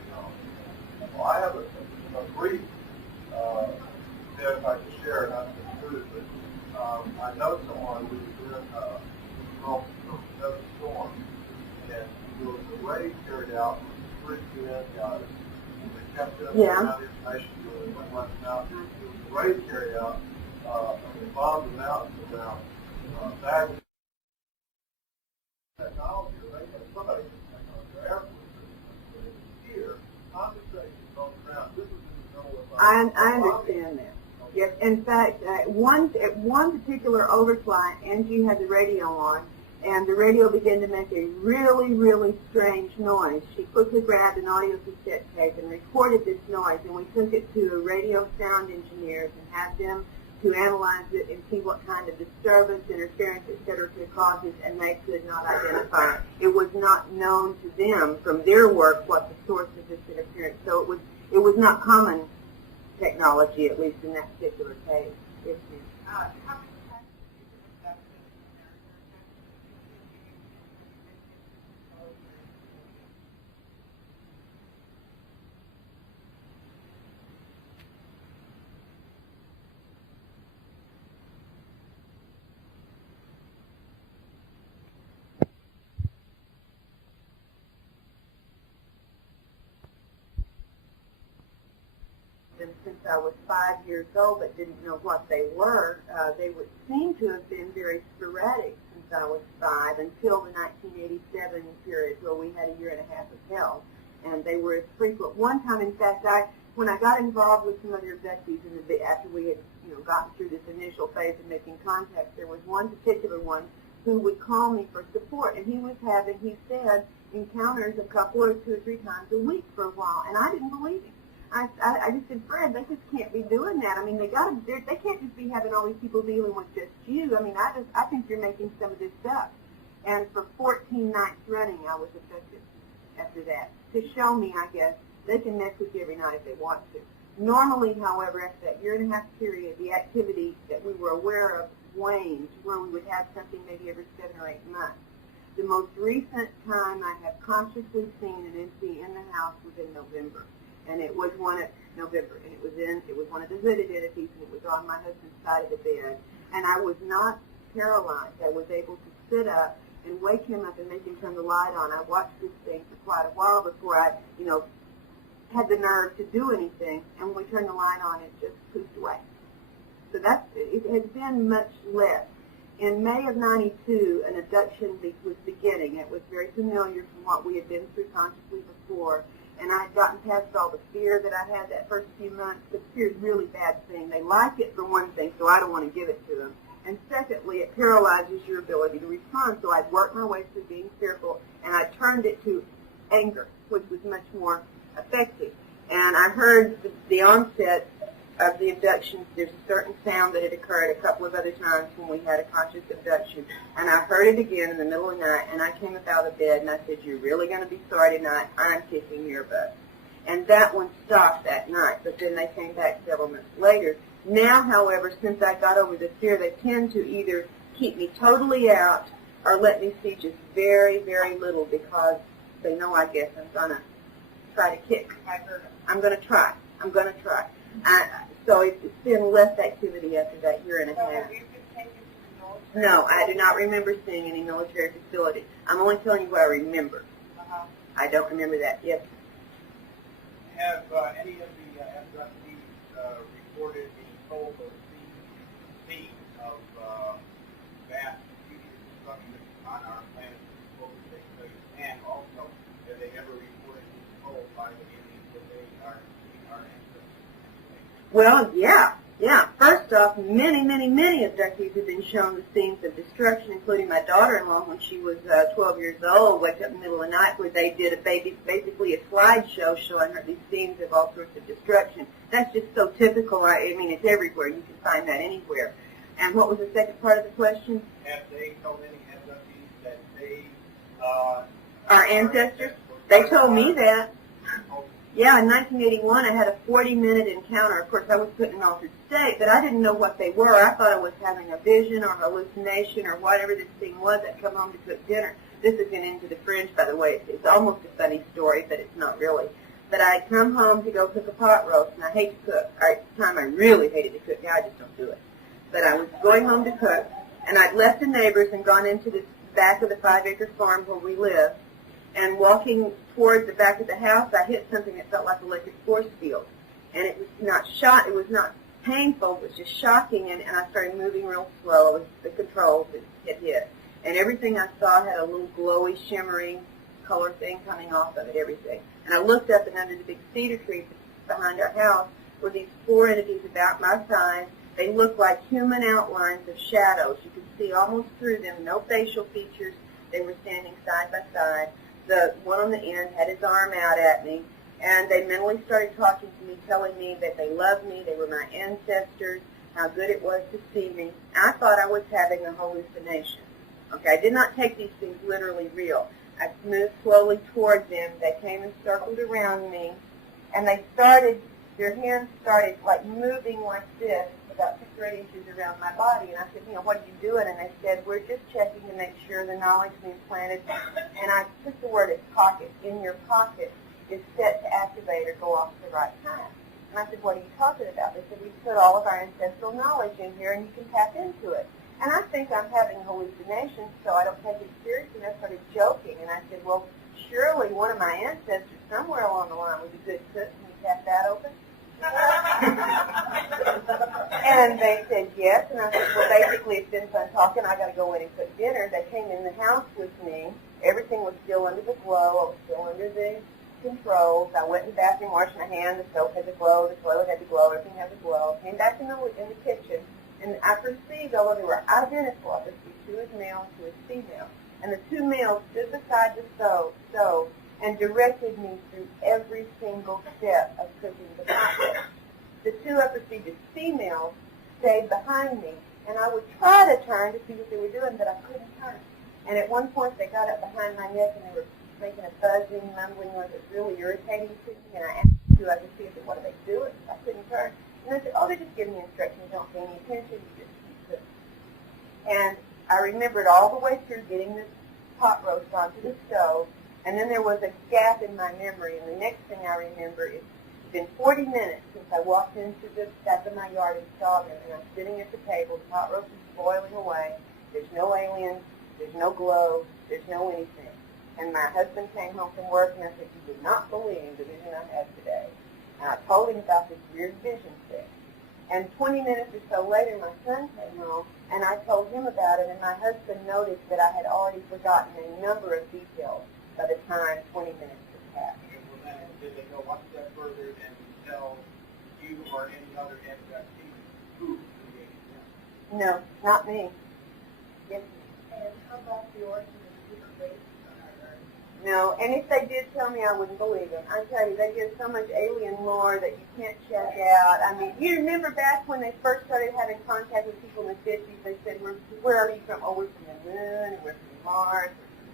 well, I have a brief bit if I can share, not to include it, but I know someone who was in Desert Storm, and there was a raid carried out with 3 UN guys. They kept them around information doing what went out. There was a raid carried out, and they bombed the mountains around bags. Technology, or maybe somebody, the Air Force, here, concentrations on the ground. This was in I understand that. Yes, in fact, at one particular overflight, Angie had the radio on, and the radio began to make a really, really strange noise. She quickly grabbed an audio cassette tape and recorded this noise, and we took it to a radio sound engineers and had them to analyze it and see what kind of disturbance, interference, etc. it causes, and they could not identify it. It was not known to them from their work what the source of this interference. So it was not common technology, at least in that particular case. Yes, ma'am. How many times have you been abducted them since I was 5 years old, but didn't know what they were. They would seem to have been very sporadic since I was 5 until the 1987 period where we had a year and a half of hell, and they were as frequent. One time, in fact, when I got involved with some other abductees after we had gotten through this initial phase of making contact, there was one particular one who would call me for support, and he said, encounters a couple or 2 or 3 times a week for a while, and I didn't believe him. I just said, Fred, they just can't be doing that. I mean, they can't just be having all these people dealing with just you. I mean, I think you're making some of this up. And for 14 nights running, I was abducted after that. To show me, I guess, they can mess with you every night if they want to. Normally, however, after that year and a half period, the activity that we were aware of waned, where we would have something maybe every 7 or 8 months. The most recent time I have consciously seen an entity in the house was in November. And it was one of November, and it was one of the hooded entities, and it was on my husband's side of the bed. And I was not paralyzed. I was able to sit up and wake him up and make him turn the light on. I watched this thing for quite a while before I, had the nerve to do anything. And when we turned the light on, it just poofed away. So it has been much less. In May of '92, an abduction was beginning. It was very familiar from what we had been through consciously before. And I had gotten past all the fear that I had that first few months. The fear is a really bad thing. They like it for one thing, so I don't want to give it to them. And secondly, it paralyzes your ability to respond. So I'd worked my way through being fearful, and I turned it to anger, which was much more effective. And I heard the onset of the abductions. There's a certain sound that had occurred a couple of other times when we had a conscious abduction. And I heard it again in the middle of the night, and I came up out of bed, and I said, you're really going to be sorry tonight. I'm kicking your butt. And that one stopped that night, but then they came back several months later. Now, however, since I got over the fear, they tend to either keep me totally out or let me see just very, very little because they know, I guess, I'm going to try to kick. I'm going to try. So it's been less activity after that year and a half. have you been taken to the military? No, I do not remember seeing any military facility. I'm only telling you what I remember. I don't remember that. Yes. Have any of the abductees reported being told or seen of vast future destruction on our planet before we take place? And also, have they ever reported being told by the aliens that they are our ancestors? Well, yeah. First off, many abductees have been shown the scenes of destruction, including my daughter-in-law when she was 12 years old, wake up in the middle of the night where they did basically a slideshow showing her these scenes of all sorts of destruction. That's just so typical. I mean, it's everywhere. You can find that anywhere. And what was the second part of the question? Have they told any abductees that they Our ancestors? They told me that. Yeah, in 1981, I had a 40-minute encounter. Of course, I was put in an altered state, but I didn't know what they were. I thought I was having a vision or hallucination or whatever this thing was. I'd come home to cook dinner. This is getting into the fringe, by the way. It's almost a funny story, but it's not really. But I'd come home to go cook a pot roast, and I hate to cook. At the time, I really hated to cook. Now I just don't do it. But I was going home to cook, and I'd left the neighbors and gone into the back of the 5-acre farm where we live. And walking toward the back of the house, I hit something that felt like an electric force field. And it was not it was not painful, it was just shocking, and I started moving real slow with the controls that hit. And everything I saw had a little glowy, shimmering color thing coming off of it, everything. And I looked up, and under the big cedar tree behind our house, were these four entities about my size. They looked like human outlines of shadows. You could see almost through them, no facial features. They were standing side by side. The one on the end had his arm out at me, and they mentally started talking to me, telling me that they loved me, they were my ancestors, how good it was to see me. I thought I was having a hallucination. Okay, I did not take these things literally real. I moved slowly toward them. They came and circled around me, and they started, their hands started like moving like this, about 6 or 8 inches around my body. And I said, what are you doing? And they said, we're just checking to make sure the knowledge being planted. And I took the word as pocket. In your pocket is set to activate or go off at the right time. And I said, what are you talking about? They said, we put all of our ancestral knowledge in here, and you can tap into it. And I think I'm having hallucinations, so I don't take it seriously. And I started joking, and I said, well, surely one of my ancestors somewhere along the line was a good cook. Can you tap that open? And they said yes, and I said, well, basically it's been fun talking. I got to go in and cook dinner. They came in the house with me. Everything was still under the glow. I was still under the controls. I went in the bathroom, washed my hands. The soap had the glow. The toilet had the glow. Everything had the glow. Came back in the kitchen. And I perceived, although they were identical, I perceived 2 as male and 2 as female. And the 2 males stood beside the stove and directed me through every single step of cooking the process. The 2 I perceived as females stayed behind me, and I would try to turn to see what they were doing, but I couldn't turn. And at one point, they got up behind my neck, and they were making a buzzing, mumbling noise that was really irritating to me, and I asked the 2 I could see, I said, what are they doing? I couldn't turn. And I said, oh, they're just giving me instructions. Don't pay any attention. You just keep cooking. And I remembered all the way through getting this pot roast onto the stove, and then there was a gap in my memory. And the next thing I remember is it's been 40 minutes since I walked into the back of my yard and saw them, and I'm sitting at the table. The pot roast is boiling away. There's no aliens. There's no glow. There's no anything. And my husband came home from work, and I said, you would not believe the vision I had today. And I told him about this weird vision thing. And 20 minutes or so later, my son came home, and I told him about it, and my husband noticed that I had already forgotten a number of details by the time 20 minutes had passed. Did they go one step further and tell you or any other ancestor who created them? No, not me. Yes. And how about the origin of the human race on our earth? No, and if they did tell me, I wouldn't believe them. I tell you, they give so much alien lore that you can't check out. I mean, you remember back when they first started having contact with people in the 50s, they said, where are you from? Oh, we're from the moon, and we're from Mars,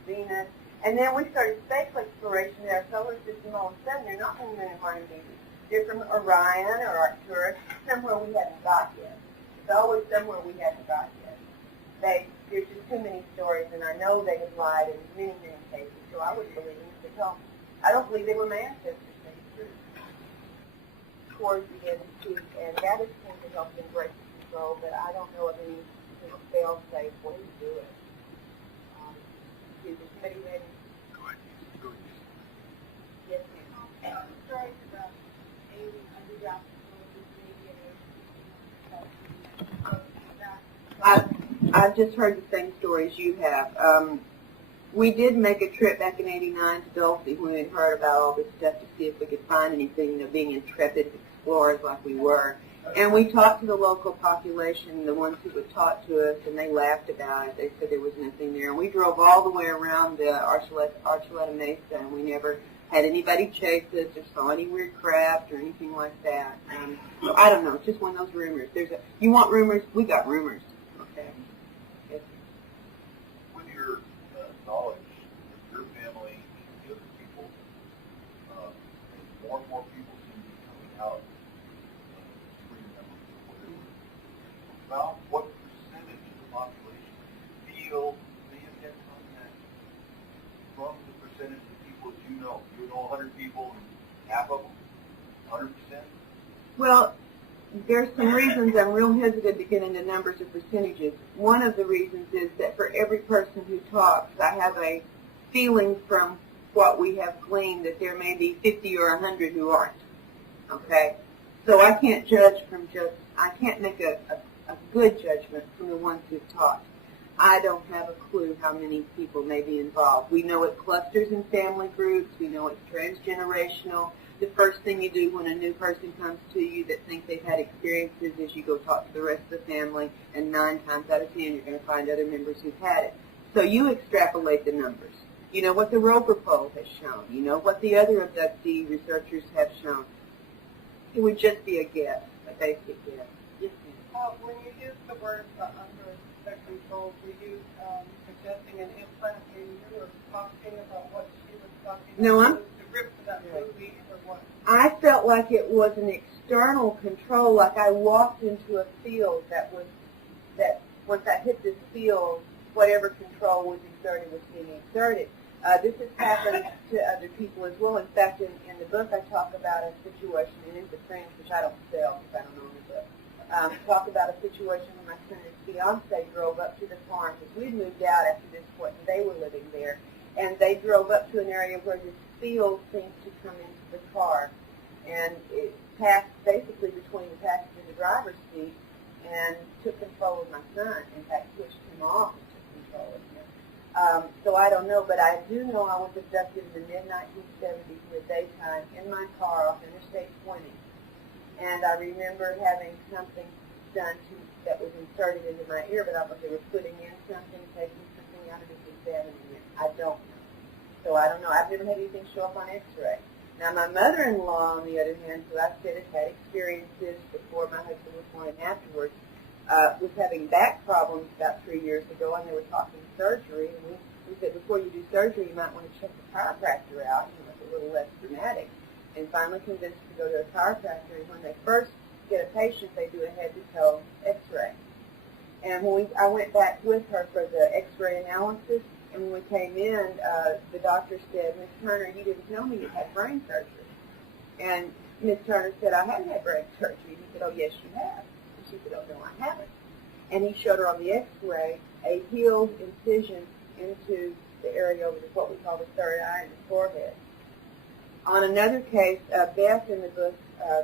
we're from Venus. And then we started space exploration in our solar system. All of a sudden, they're not from the moon and Mars and Venus. They're from Orion or Arcturus, somewhere we haven't got yet. It's always somewhere we haven't got yet. There's just too many stories, and I know they have lied in many, many cases, so I would believe them if they told me. I don't believe they were my ancestors, maybe true. Towards the end of the tooth, and that is going to help them break control, but I don't know of any fail-safe way to do it. Is somebody ready? Go ahead. Yes, ma'am. Stories about alien underground facilities, I've just heard the same stories you have. We did make a trip back in '89 to Dulce when we had heard about all this stuff to see if we could find anything, being intrepid explorers like we were. And we talked to the local population, the ones who would talk to us, and they laughed about it. They said there was nothing there. And we drove all the way around the Archuleta Mesa, and we never had anybody chase us or saw any weird craft or anything like that. So I don't know. It's just one of those rumors. You want rumors? We got rumors. Okay. Yes. With your knowledge, with your family and the other people, more and more people seem to be coming out. About what percentage of the population feel they have had contact from the percentage of people that you know? You know 100 people and half of them, 100%? Well, there's some reasons I'm real hesitant to get into numbers or percentages. One of the reasons is that for every person who talks, I have a feeling from what we have gleaned that there may be 50 or 100 who aren't. Okay? So I can't judge from I can't make a good judgment from the ones who've talked. I don't have a clue how many people may be involved. We know it clusters in family groups. We know it's transgenerational. the first thing you do when a new person comes to you that thinks they've had experiences is you go talk to the rest of the family, and 9 times out of 10 you're going to find other members who've had it. So you extrapolate the numbers. You know what the Roper poll has shown. You know what the other abductee researchers have shown. It would just be a guess, a basic guess. Yes, ma'am. When you use the word under the control, were you suggesting an implant in you or talking about what she was talking No, about? The grip of that movie or what? I felt like it was an external control, like I walked into a field that once I hit this field, whatever control was exerted was being exerted. This has happened to other people as well. In fact, in the book I talk about a situation, and in the fringe, which I don't sell because I don't own the book, talk about a situation when my son and his fiance drove up to the farm because we'd moved out after this point and they were living there. And they drove up to an area where this field seemed to come into the car. And it passed basically between the passenger and the driver's seat and took control of my son. In fact, pushed him off and took control of him. So I don't know, but I do know I was abducted in the mid-1970s in the daytime in my car off Interstate 20. And I remember having something done that was inserted into my ear, but I thought they were putting in something, taking something out of it, examining it. I don't know. So I don't know. I've never had anything show up on X-ray. Now, my mother-in-law, on the other hand, who I said has had experiences before my husband was born and afterwards, was having back problems about 3 years ago, and they were talking surgery. And we said, before you do surgery, you might want to check the chiropractor out. You know, it's a little less dramatic. And finally convinced to go to a chiropractor. And when they first get a patient, they do a head-to-toe X-ray. And when I went back with her for the X-ray analysis, and when we came in, the doctor said, Ms. Turner, you didn't tell me you had brain surgery. And Ms. Turner said, I haven't had brain surgery. He said, oh, yes, you have. And she said, oh, no, I haven't. And he showed her on the X-ray a healed incision into the area over what we call the third eye and the forehead. On another case, Beth in the book,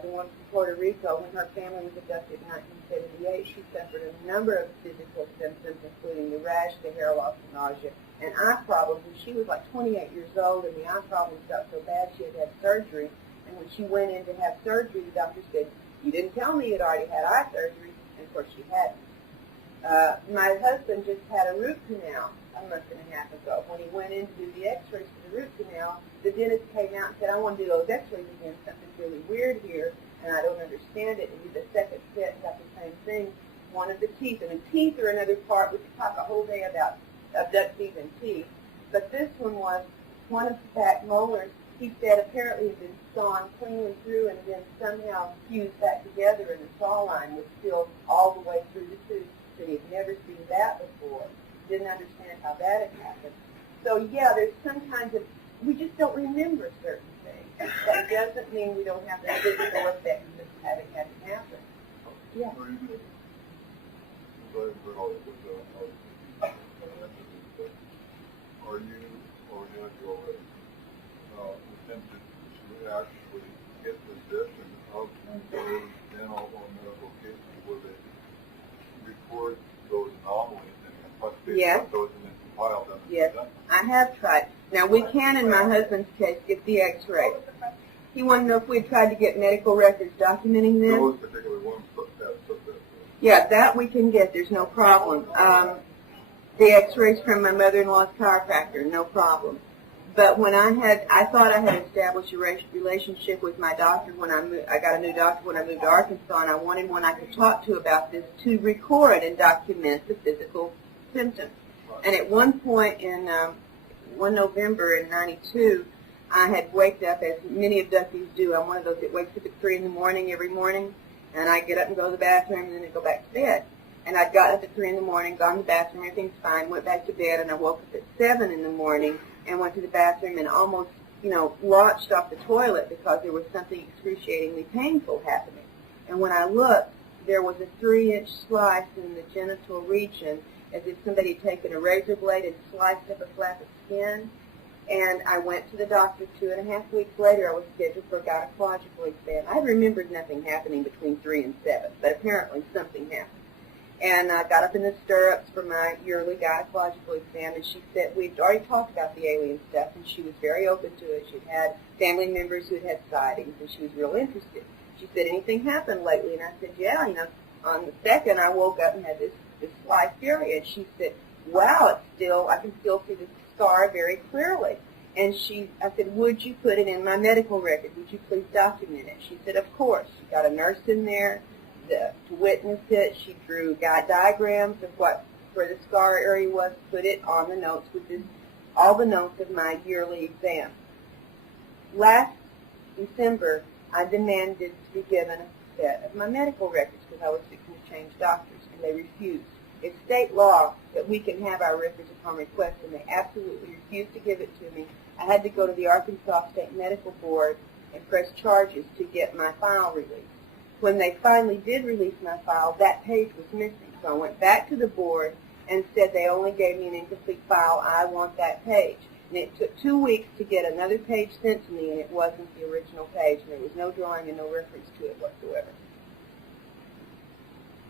the one from Puerto Rico, when her family was abducted in 1978, she suffered a number of physical symptoms, including the rash, the hair loss, the nausea, and eye problems. And she was like 28 years old, and the eye problems got so bad she had to have surgery. And when she went in to have surgery, the doctor said, you didn't tell me you'd already had eye surgery. And of course she hadn't. My husband just had a root canal a month and a half ago. When he went in to do the x-rays for the root canal, the dentist came out and said, I want to do those x-rays again. Something's really weird here, and I don't understand it. And did the second set and got the same thing. One of the teeth. I mean, teeth are another part. We could talk a whole day about abductees and teeth. But this one was one of the back molars, he said, apparently had been sawn cleanly through and then somehow fused back together, and the saw line was still all the way through the tooth. So he had never seen that before. Didn't understand how that had happened. So, yeah, there's some kinds of, we just don't remember certain things. That doesn't mean we don't have the physical effects of having had it happen. Yeah. Are you, or have you already attempted to actually get possession of those dental or medical cases where they record those anomalies and investigate those and then compile them? Yes, I have tried. Now, we can, in my husband's case, get the x-ray. He wanted to know if we had tried to get medical records documenting this. Those particular ones, yeah, that we can get. There's no problem. The x-rays from my mother-in-law's chiropractor, no problem. But when I thought I had established a relationship with my doctor when I got a new doctor when I moved to Arkansas, and I wanted one I could talk to about this to record and document the physical symptoms. And at one point in one November in '92, I had waked up, as many abductees do. I'm one of those that wakes up at 3 in the morning every morning, and I get up and go to the bathroom, and then I go back to bed. And I'd got up at 3 in the morning, gone to the bathroom, everything's fine, went back to bed, and I woke up at 7 in the morning and went to the bathroom and almost, launched off the toilet because there was something excruciatingly painful happening. And when I looked, there was a 3-inch slice in the genital region, as if somebody had taken a razor blade and sliced up a flap of skin. And I went to the doctor 2.5 weeks later. I was scheduled for a gynecological exam. I remembered nothing happening between 3 and 7, but apparently something happened. And I got up in the stirrups for my yearly gynecological exam, and she said, we'd already talked about the alien stuff, and she was very open to it. She'd had family members who had had sightings, and she was real interested. She said, anything happened lately? And I said, yeah, on the second I woke up and had this slight area. And she said, wow, I can still see the scar very clearly. And I said, would you put it in my medical record? Would you please document it? She said, of course. She got a nurse in there to witness it. She drew guide diagrams of where the scar area was, put it on the notes with all the notes of my yearly exam. Last December, I demanded to be given a set of my medical records because I was fixing to change doctors, and they refused. It's state law that we can have our records upon request, and they absolutely refused to give it to me. I had to go to the Arkansas State Medical Board and press charges to get my file released. When they finally did release my file, that page was missing. So I went back to the board and said they only gave me an incomplete file. I want that page. And it took 2 weeks to get another page sent to me, and it wasn't the original page, and there was no drawing and no reference to it whatsoever.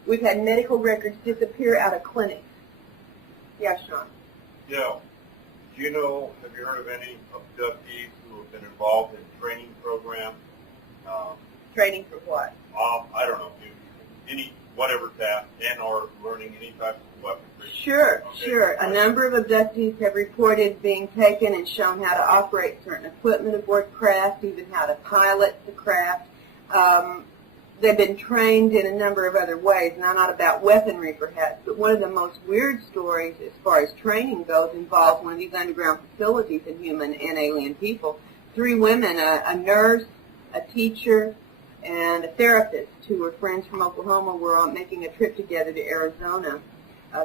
We've had medical records disappear out of clinics. Yeah, Sean. Yeah. Do you know, have you heard of any abductees who have been involved in training programs? Training for what? I don't know, any whatever task and or learning any type of weaponry. Sure, Okay. sure. A number of abductees have reported being taken and shown how to operate certain equipment aboard craft, even how to pilot the craft. They've been trained in a number of other ways, now not about weaponry perhaps, but one of the most weird stories as far as training goes involves one of these underground facilities in human and alien people. 3 women, a nurse, a teacher, and a therapist who were friends from Oklahoma were making a trip together to Arizona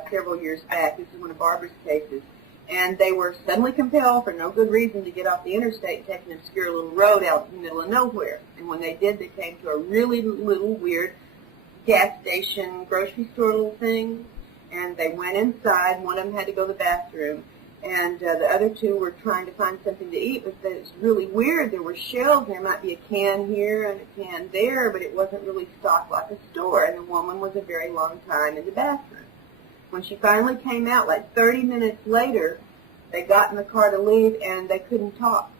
several years back. This is one of Barbara's cases. And they were suddenly compelled for no good reason to get off the interstate and take an obscure little road out in the middle of nowhere. And when they did, they came to a really little weird gas station, grocery store little thing. And they went inside. One of them had to go to the bathroom. And the other 2 were trying to find something to eat, but it was really weird. There were shelves. There might be a can here and a can there, but it wasn't really stocked like a store. And the woman was a very long time in the bathroom. When she finally came out, like 30 minutes later, they got in the car to leave, and they couldn't talk.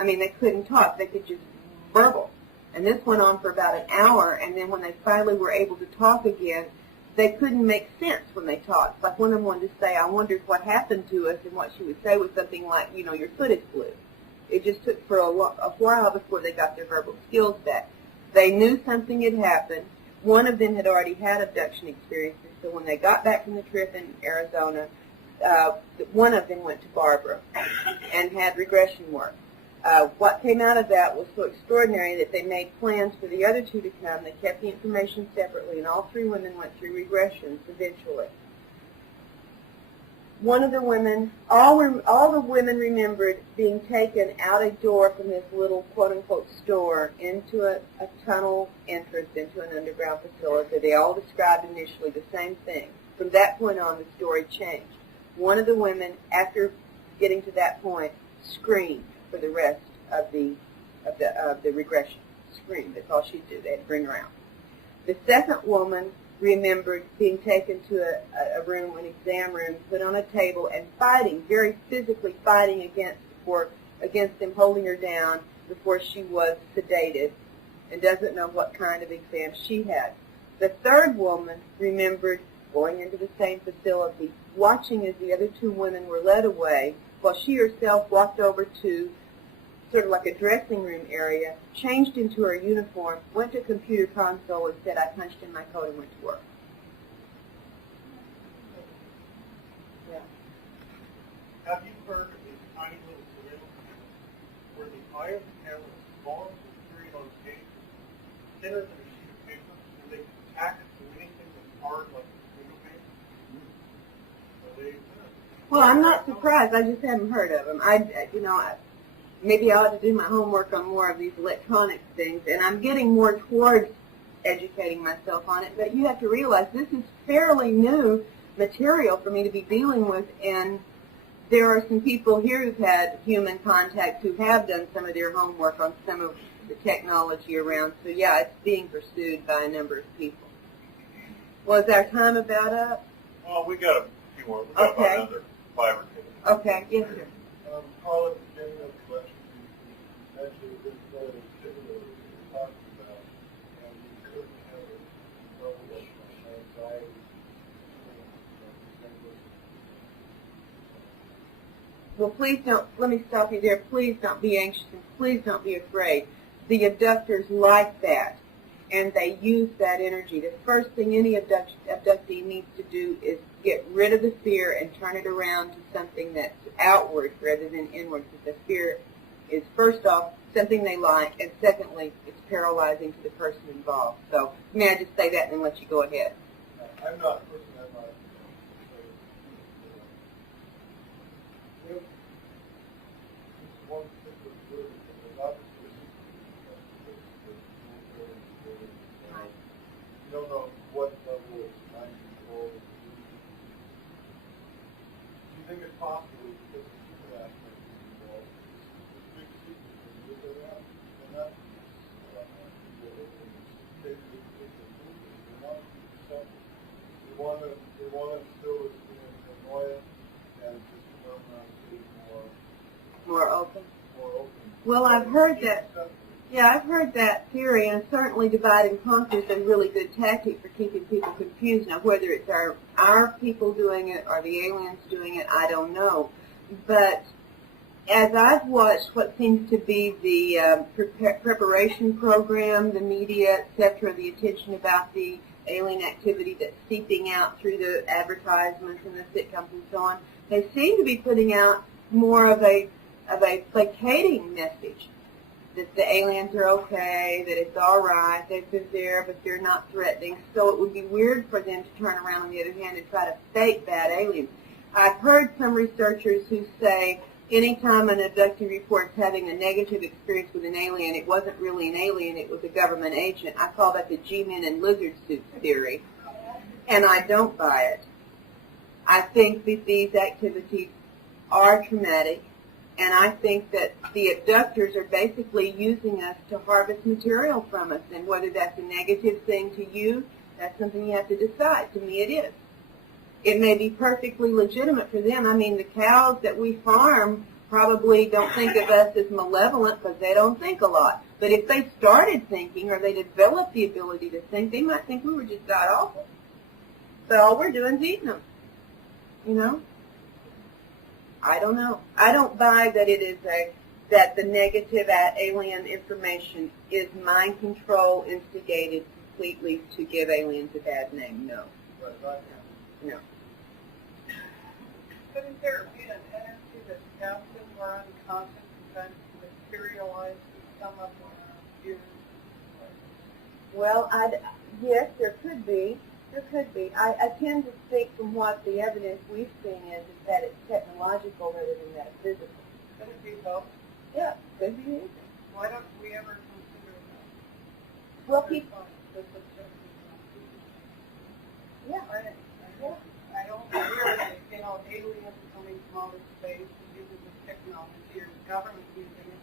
I mean, they couldn't talk. They could just burble. And this went on for about an hour, and then when they finally were able to talk again, they couldn't make sense when they talked. Like one of them wanted to say, I wondered what happened to us, and what she would say was something like, your foot is blue. It just took for a while before they got their verbal skills back. They knew something had happened. One of them had already had abduction experiences, so when they got back from the trip in Arizona, one of them went to Barbara and had regression work. What came out of that was so extraordinary that they made plans for the other 2 to come. They kept the information separately, and all 3 women went through regressions eventually. One of the women, all the women remembered being taken out a door from this little quote-unquote store into a tunnel entrance into an underground facility. They all described initially the same thing. From that point on, the story changed. One of the women, after getting to that point, screamed for the rest of the regression. Screamed. That's all she'd do. They had to bring her out. The second woman remembered being taken to a room, an exam room, put on a table, and fighting, very physically fighting against them, holding her down before she was sedated, and doesn't know what kind of exam she had. The third woman remembered going into the same facility, watching as the other 2 women were led away, while she herself walked over to sort of like a dressing room area, changed into her uniform, went to a computer console and said, I punched in my coat and went to work. Yeah. Have you heard of these tiny little surveillance cameras where the eye of the camera is small and period on stage, thinner than a sheet of paper, and they can attack it to anything that's hard like a window pane? Well, I'm not surprised. I just haven't heard of them. Maybe I ought to do my homework on more of these electronic things, and I'm getting more towards educating myself on it. But you have to realize this is fairly new material for me to be dealing with, and there are some people here who've had human contact who have done some of their homework on some of the technology around. So, yeah, it's being pursued by a number of people. Was our time about up? Well, we got a few more. We got Okay. about another 5 or 10 minutes. Okay, yes, sir. Karla, at the beginning of the lecture, you mentioned this similar to what you're talking about, and you couldn't have a level of anxiety. Well, please don't, let me stop you there. Please don't be anxious and please don't be afraid. The abductors like that, and they use that energy. The first thing any abductee needs to do is get rid of the fear and turn it around to something that's outward rather than inward, because the fear is, first off, something they like, and secondly, it's paralyzing to the person involved. So may I just say that and then let you go ahead? I'm not a person, I'm not. If it's one particular word, there's obviously you don't know what level of mind control. Do you think it's possible because the secret aspect is involved? This big secret is moving out, and not they want to still annoy it and just come around and be More open? more open. Well, I've heard that. Yeah, I've heard that theory, and certainly divide and conquer is a really good tactic for keeping people confused. Now, whether it's our people doing it or the aliens doing it, I don't know. But as I've watched what seems to be the preparation program, the media, etc., the attention about the alien activity that's seeping out through the advertisements and the sitcoms and so on, they seem to be putting out more of a placating message. That the aliens are okay, that it's all right, that they're there, but they're not threatening. So it would be weird for them to turn around, on the other hand, and try to fake bad aliens. I've heard some researchers who say anytime an abductee reports having a negative experience with an alien, it wasn't really an alien, it was a government agent. I call that the G-men in lizard suits theory, and I don't buy it. I think that these activities are traumatic. And I think that the abductors are basically using us to harvest material from us. And whether that's a negative thing to you, that's something you have to decide. To me, it is. It may be perfectly legitimate for them. I mean, the cows that we farm probably don't think of us as malevolent because they don't think a lot. But if they started thinking or they developed the ability to think, they might think we were just god-awful. So all we're doing is eating them, you know? I don't know. I don't buy that it is that the negative alien information is mind control instigated completely to give aliens a bad name. No. No. Couldn't there be an energy that's captive or unconscious that materializes some of you? Well, yes, there could be. There could be. I tend to think from what the evidence we've seen is that it's technological rather than metaphysical. Could it be both? Yeah, could be anything. Why don't we ever consider that? Well, people. Yeah. I don't hear that, aliens coming from outer space and using this technology or the government using it.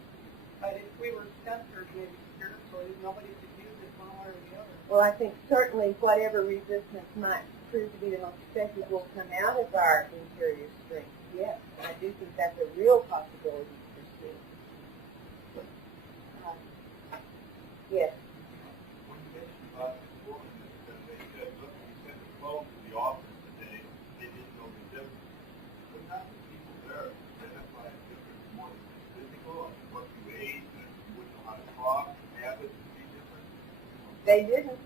But if we were censored maybe spiritually, nobody could use it one way or the other. Well, I think certainly whatever resistance might prove to be the most effective will come out of our interior strength. Yes, I do think that's a real possibility to pursue. Yes. When you mentioned about this woman that they said, look, we sent the phone to the office today, they didn't know the difference. But not the people there identify a difference more than physical, and what you ate, and you wouldn't know how to talk, habits would be different. They didn't.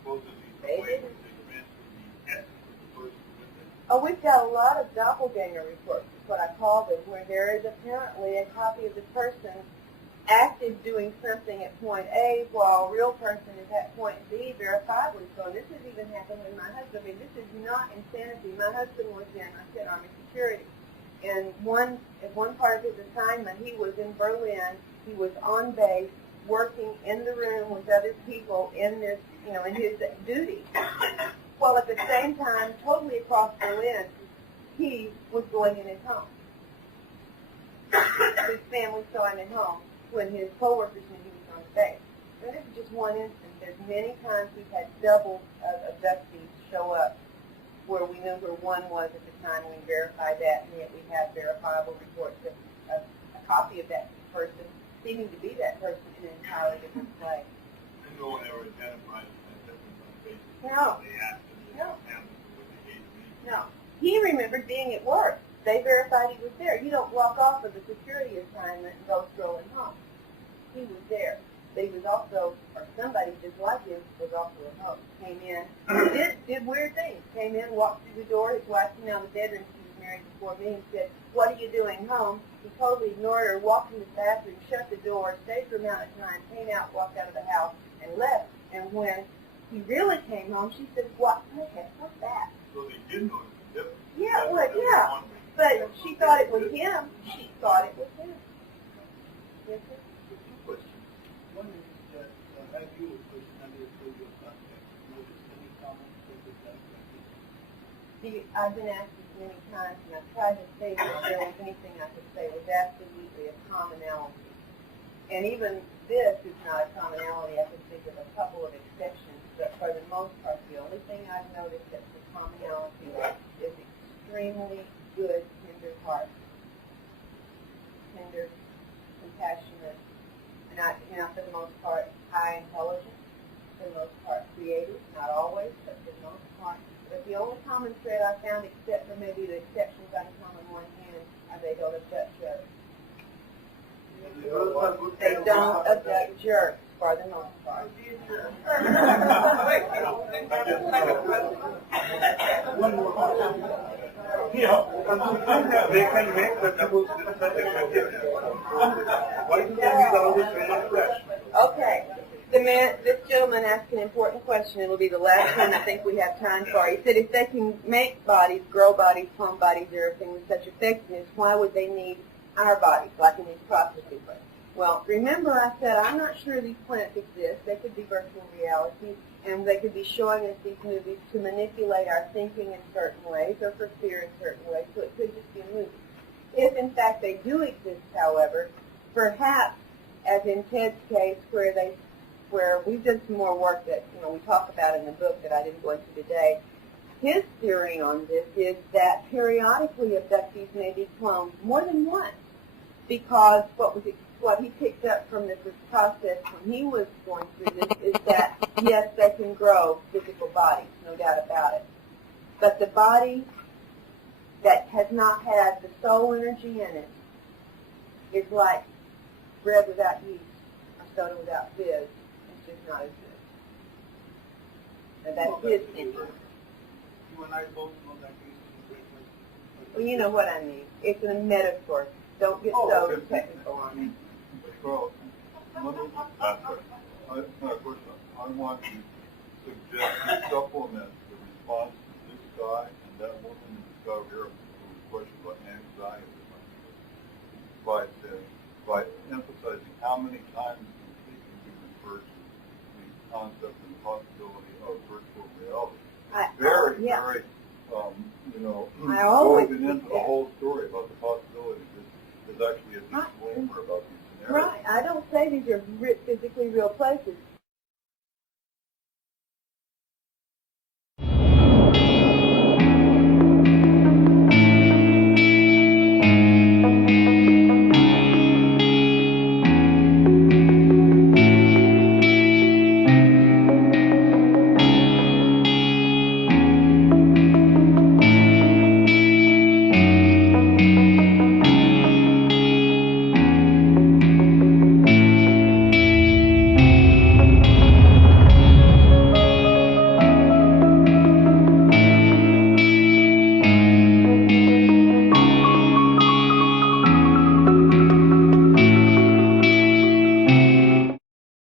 Supposedly, They the way didn't. they transfer the essence of the person with it. Oh, we've got a lot of doppelganger reports, is what I call them, where there is apparently a copy of the person active doing something at point A while a real person is at point B verifiably. So this has even happened with my husband. I mean, this is not insanity. My husband was in, I said, Army security. And one part of his assignment, he was in Berlin. He was on base, working in the room with other people in this, in his duty. While at the same time, totally across Berlin, he was going in his home. His family saw him at home when his coworkers knew he was on the base. And this is just one instance. There's many times we've had doubles of abductees show up where we knew where one was at the time. We verified that, and yet we have verifiable reports of a copy of that person seeming to be that person in an entirely different place. And no one ever identified that difference on the basis. No. They asked him No. what happened to what they gave me. No. He remembered being at work. They verified he was there. You don't walk off of a security assignment and go strolling home. He was there. But he was also, or somebody just like him, was also at home. Came in, did weird things. Came in, walked through the door. His wife came out of the bedroom. She was married before me, and said, "What are you doing home?" He totally ignored her, walked in the bathroom, shut the door, stayed for a amount of time, came out, walked out of the house, and left. And when he really came home, she said, "What the heck was that?" So they did notice the difference. Yeah, That's- well, that's yeah. one way. But she thought it was him. She thought it was him. Yes, sir? Two questions. One is that have you or personally through your contact noticed any comments with that? See, I've been asked this many times, and I've tried to say that if there was anything I could say was absolutely a commonality. And even this is not a commonality. I can think of a couple of exceptions, but for the most part, the only thing I've noticed that's a commonality is extremely good, tender heart. Tender, compassionate, and for the most part, high intelligence, for the most part, creative, not always, but for the most part. But the only common thread I found, except for maybe the exceptions I can count on one hand, are they don't abduct jerks. They don't abduct jerks, for the most part. One more question. They can make the double system. Why do they need all this flash? Okay. This gentleman asked an important question. It will be the last one I think we have time for. He said if they can make bodies, grow bodies, clone bodies, everything with such effectiveness, why would they need our bodies like in these processes? Well, remember I said I'm not sure these plants exist. They could be virtual realities, and they could be showing us these movies to manipulate our thinking in certain ways or for fear in certain ways, so it could just be a movie. If, in fact, they do exist, however, perhaps, as in Ted's case, where we've done some more work that we talk about in the book that I didn't go into today, his theory on this is that periodically abductees may be cloned more than once, because what he picked up from this process when he was going through this is that, yes, they can grow physical bodies, no doubt about it. But the body that has not had the soul energy in it is like bread without yeast or soda without fizz. It's just not as good. And that's his thinking. You and I both know that case. Well, you know what I mean. It's a metaphor. Don't get so technical on it. Well, I want to suggest to supplement the response to this guy and that woman in the South here who was questioned about anxiety by emphasizing how many times we refer to the concept and possibility of virtual reality. Very, I always going into the whole story about the possibility. There's actually a disclaimer about these scenarios. Right. I don't say these are physically real places.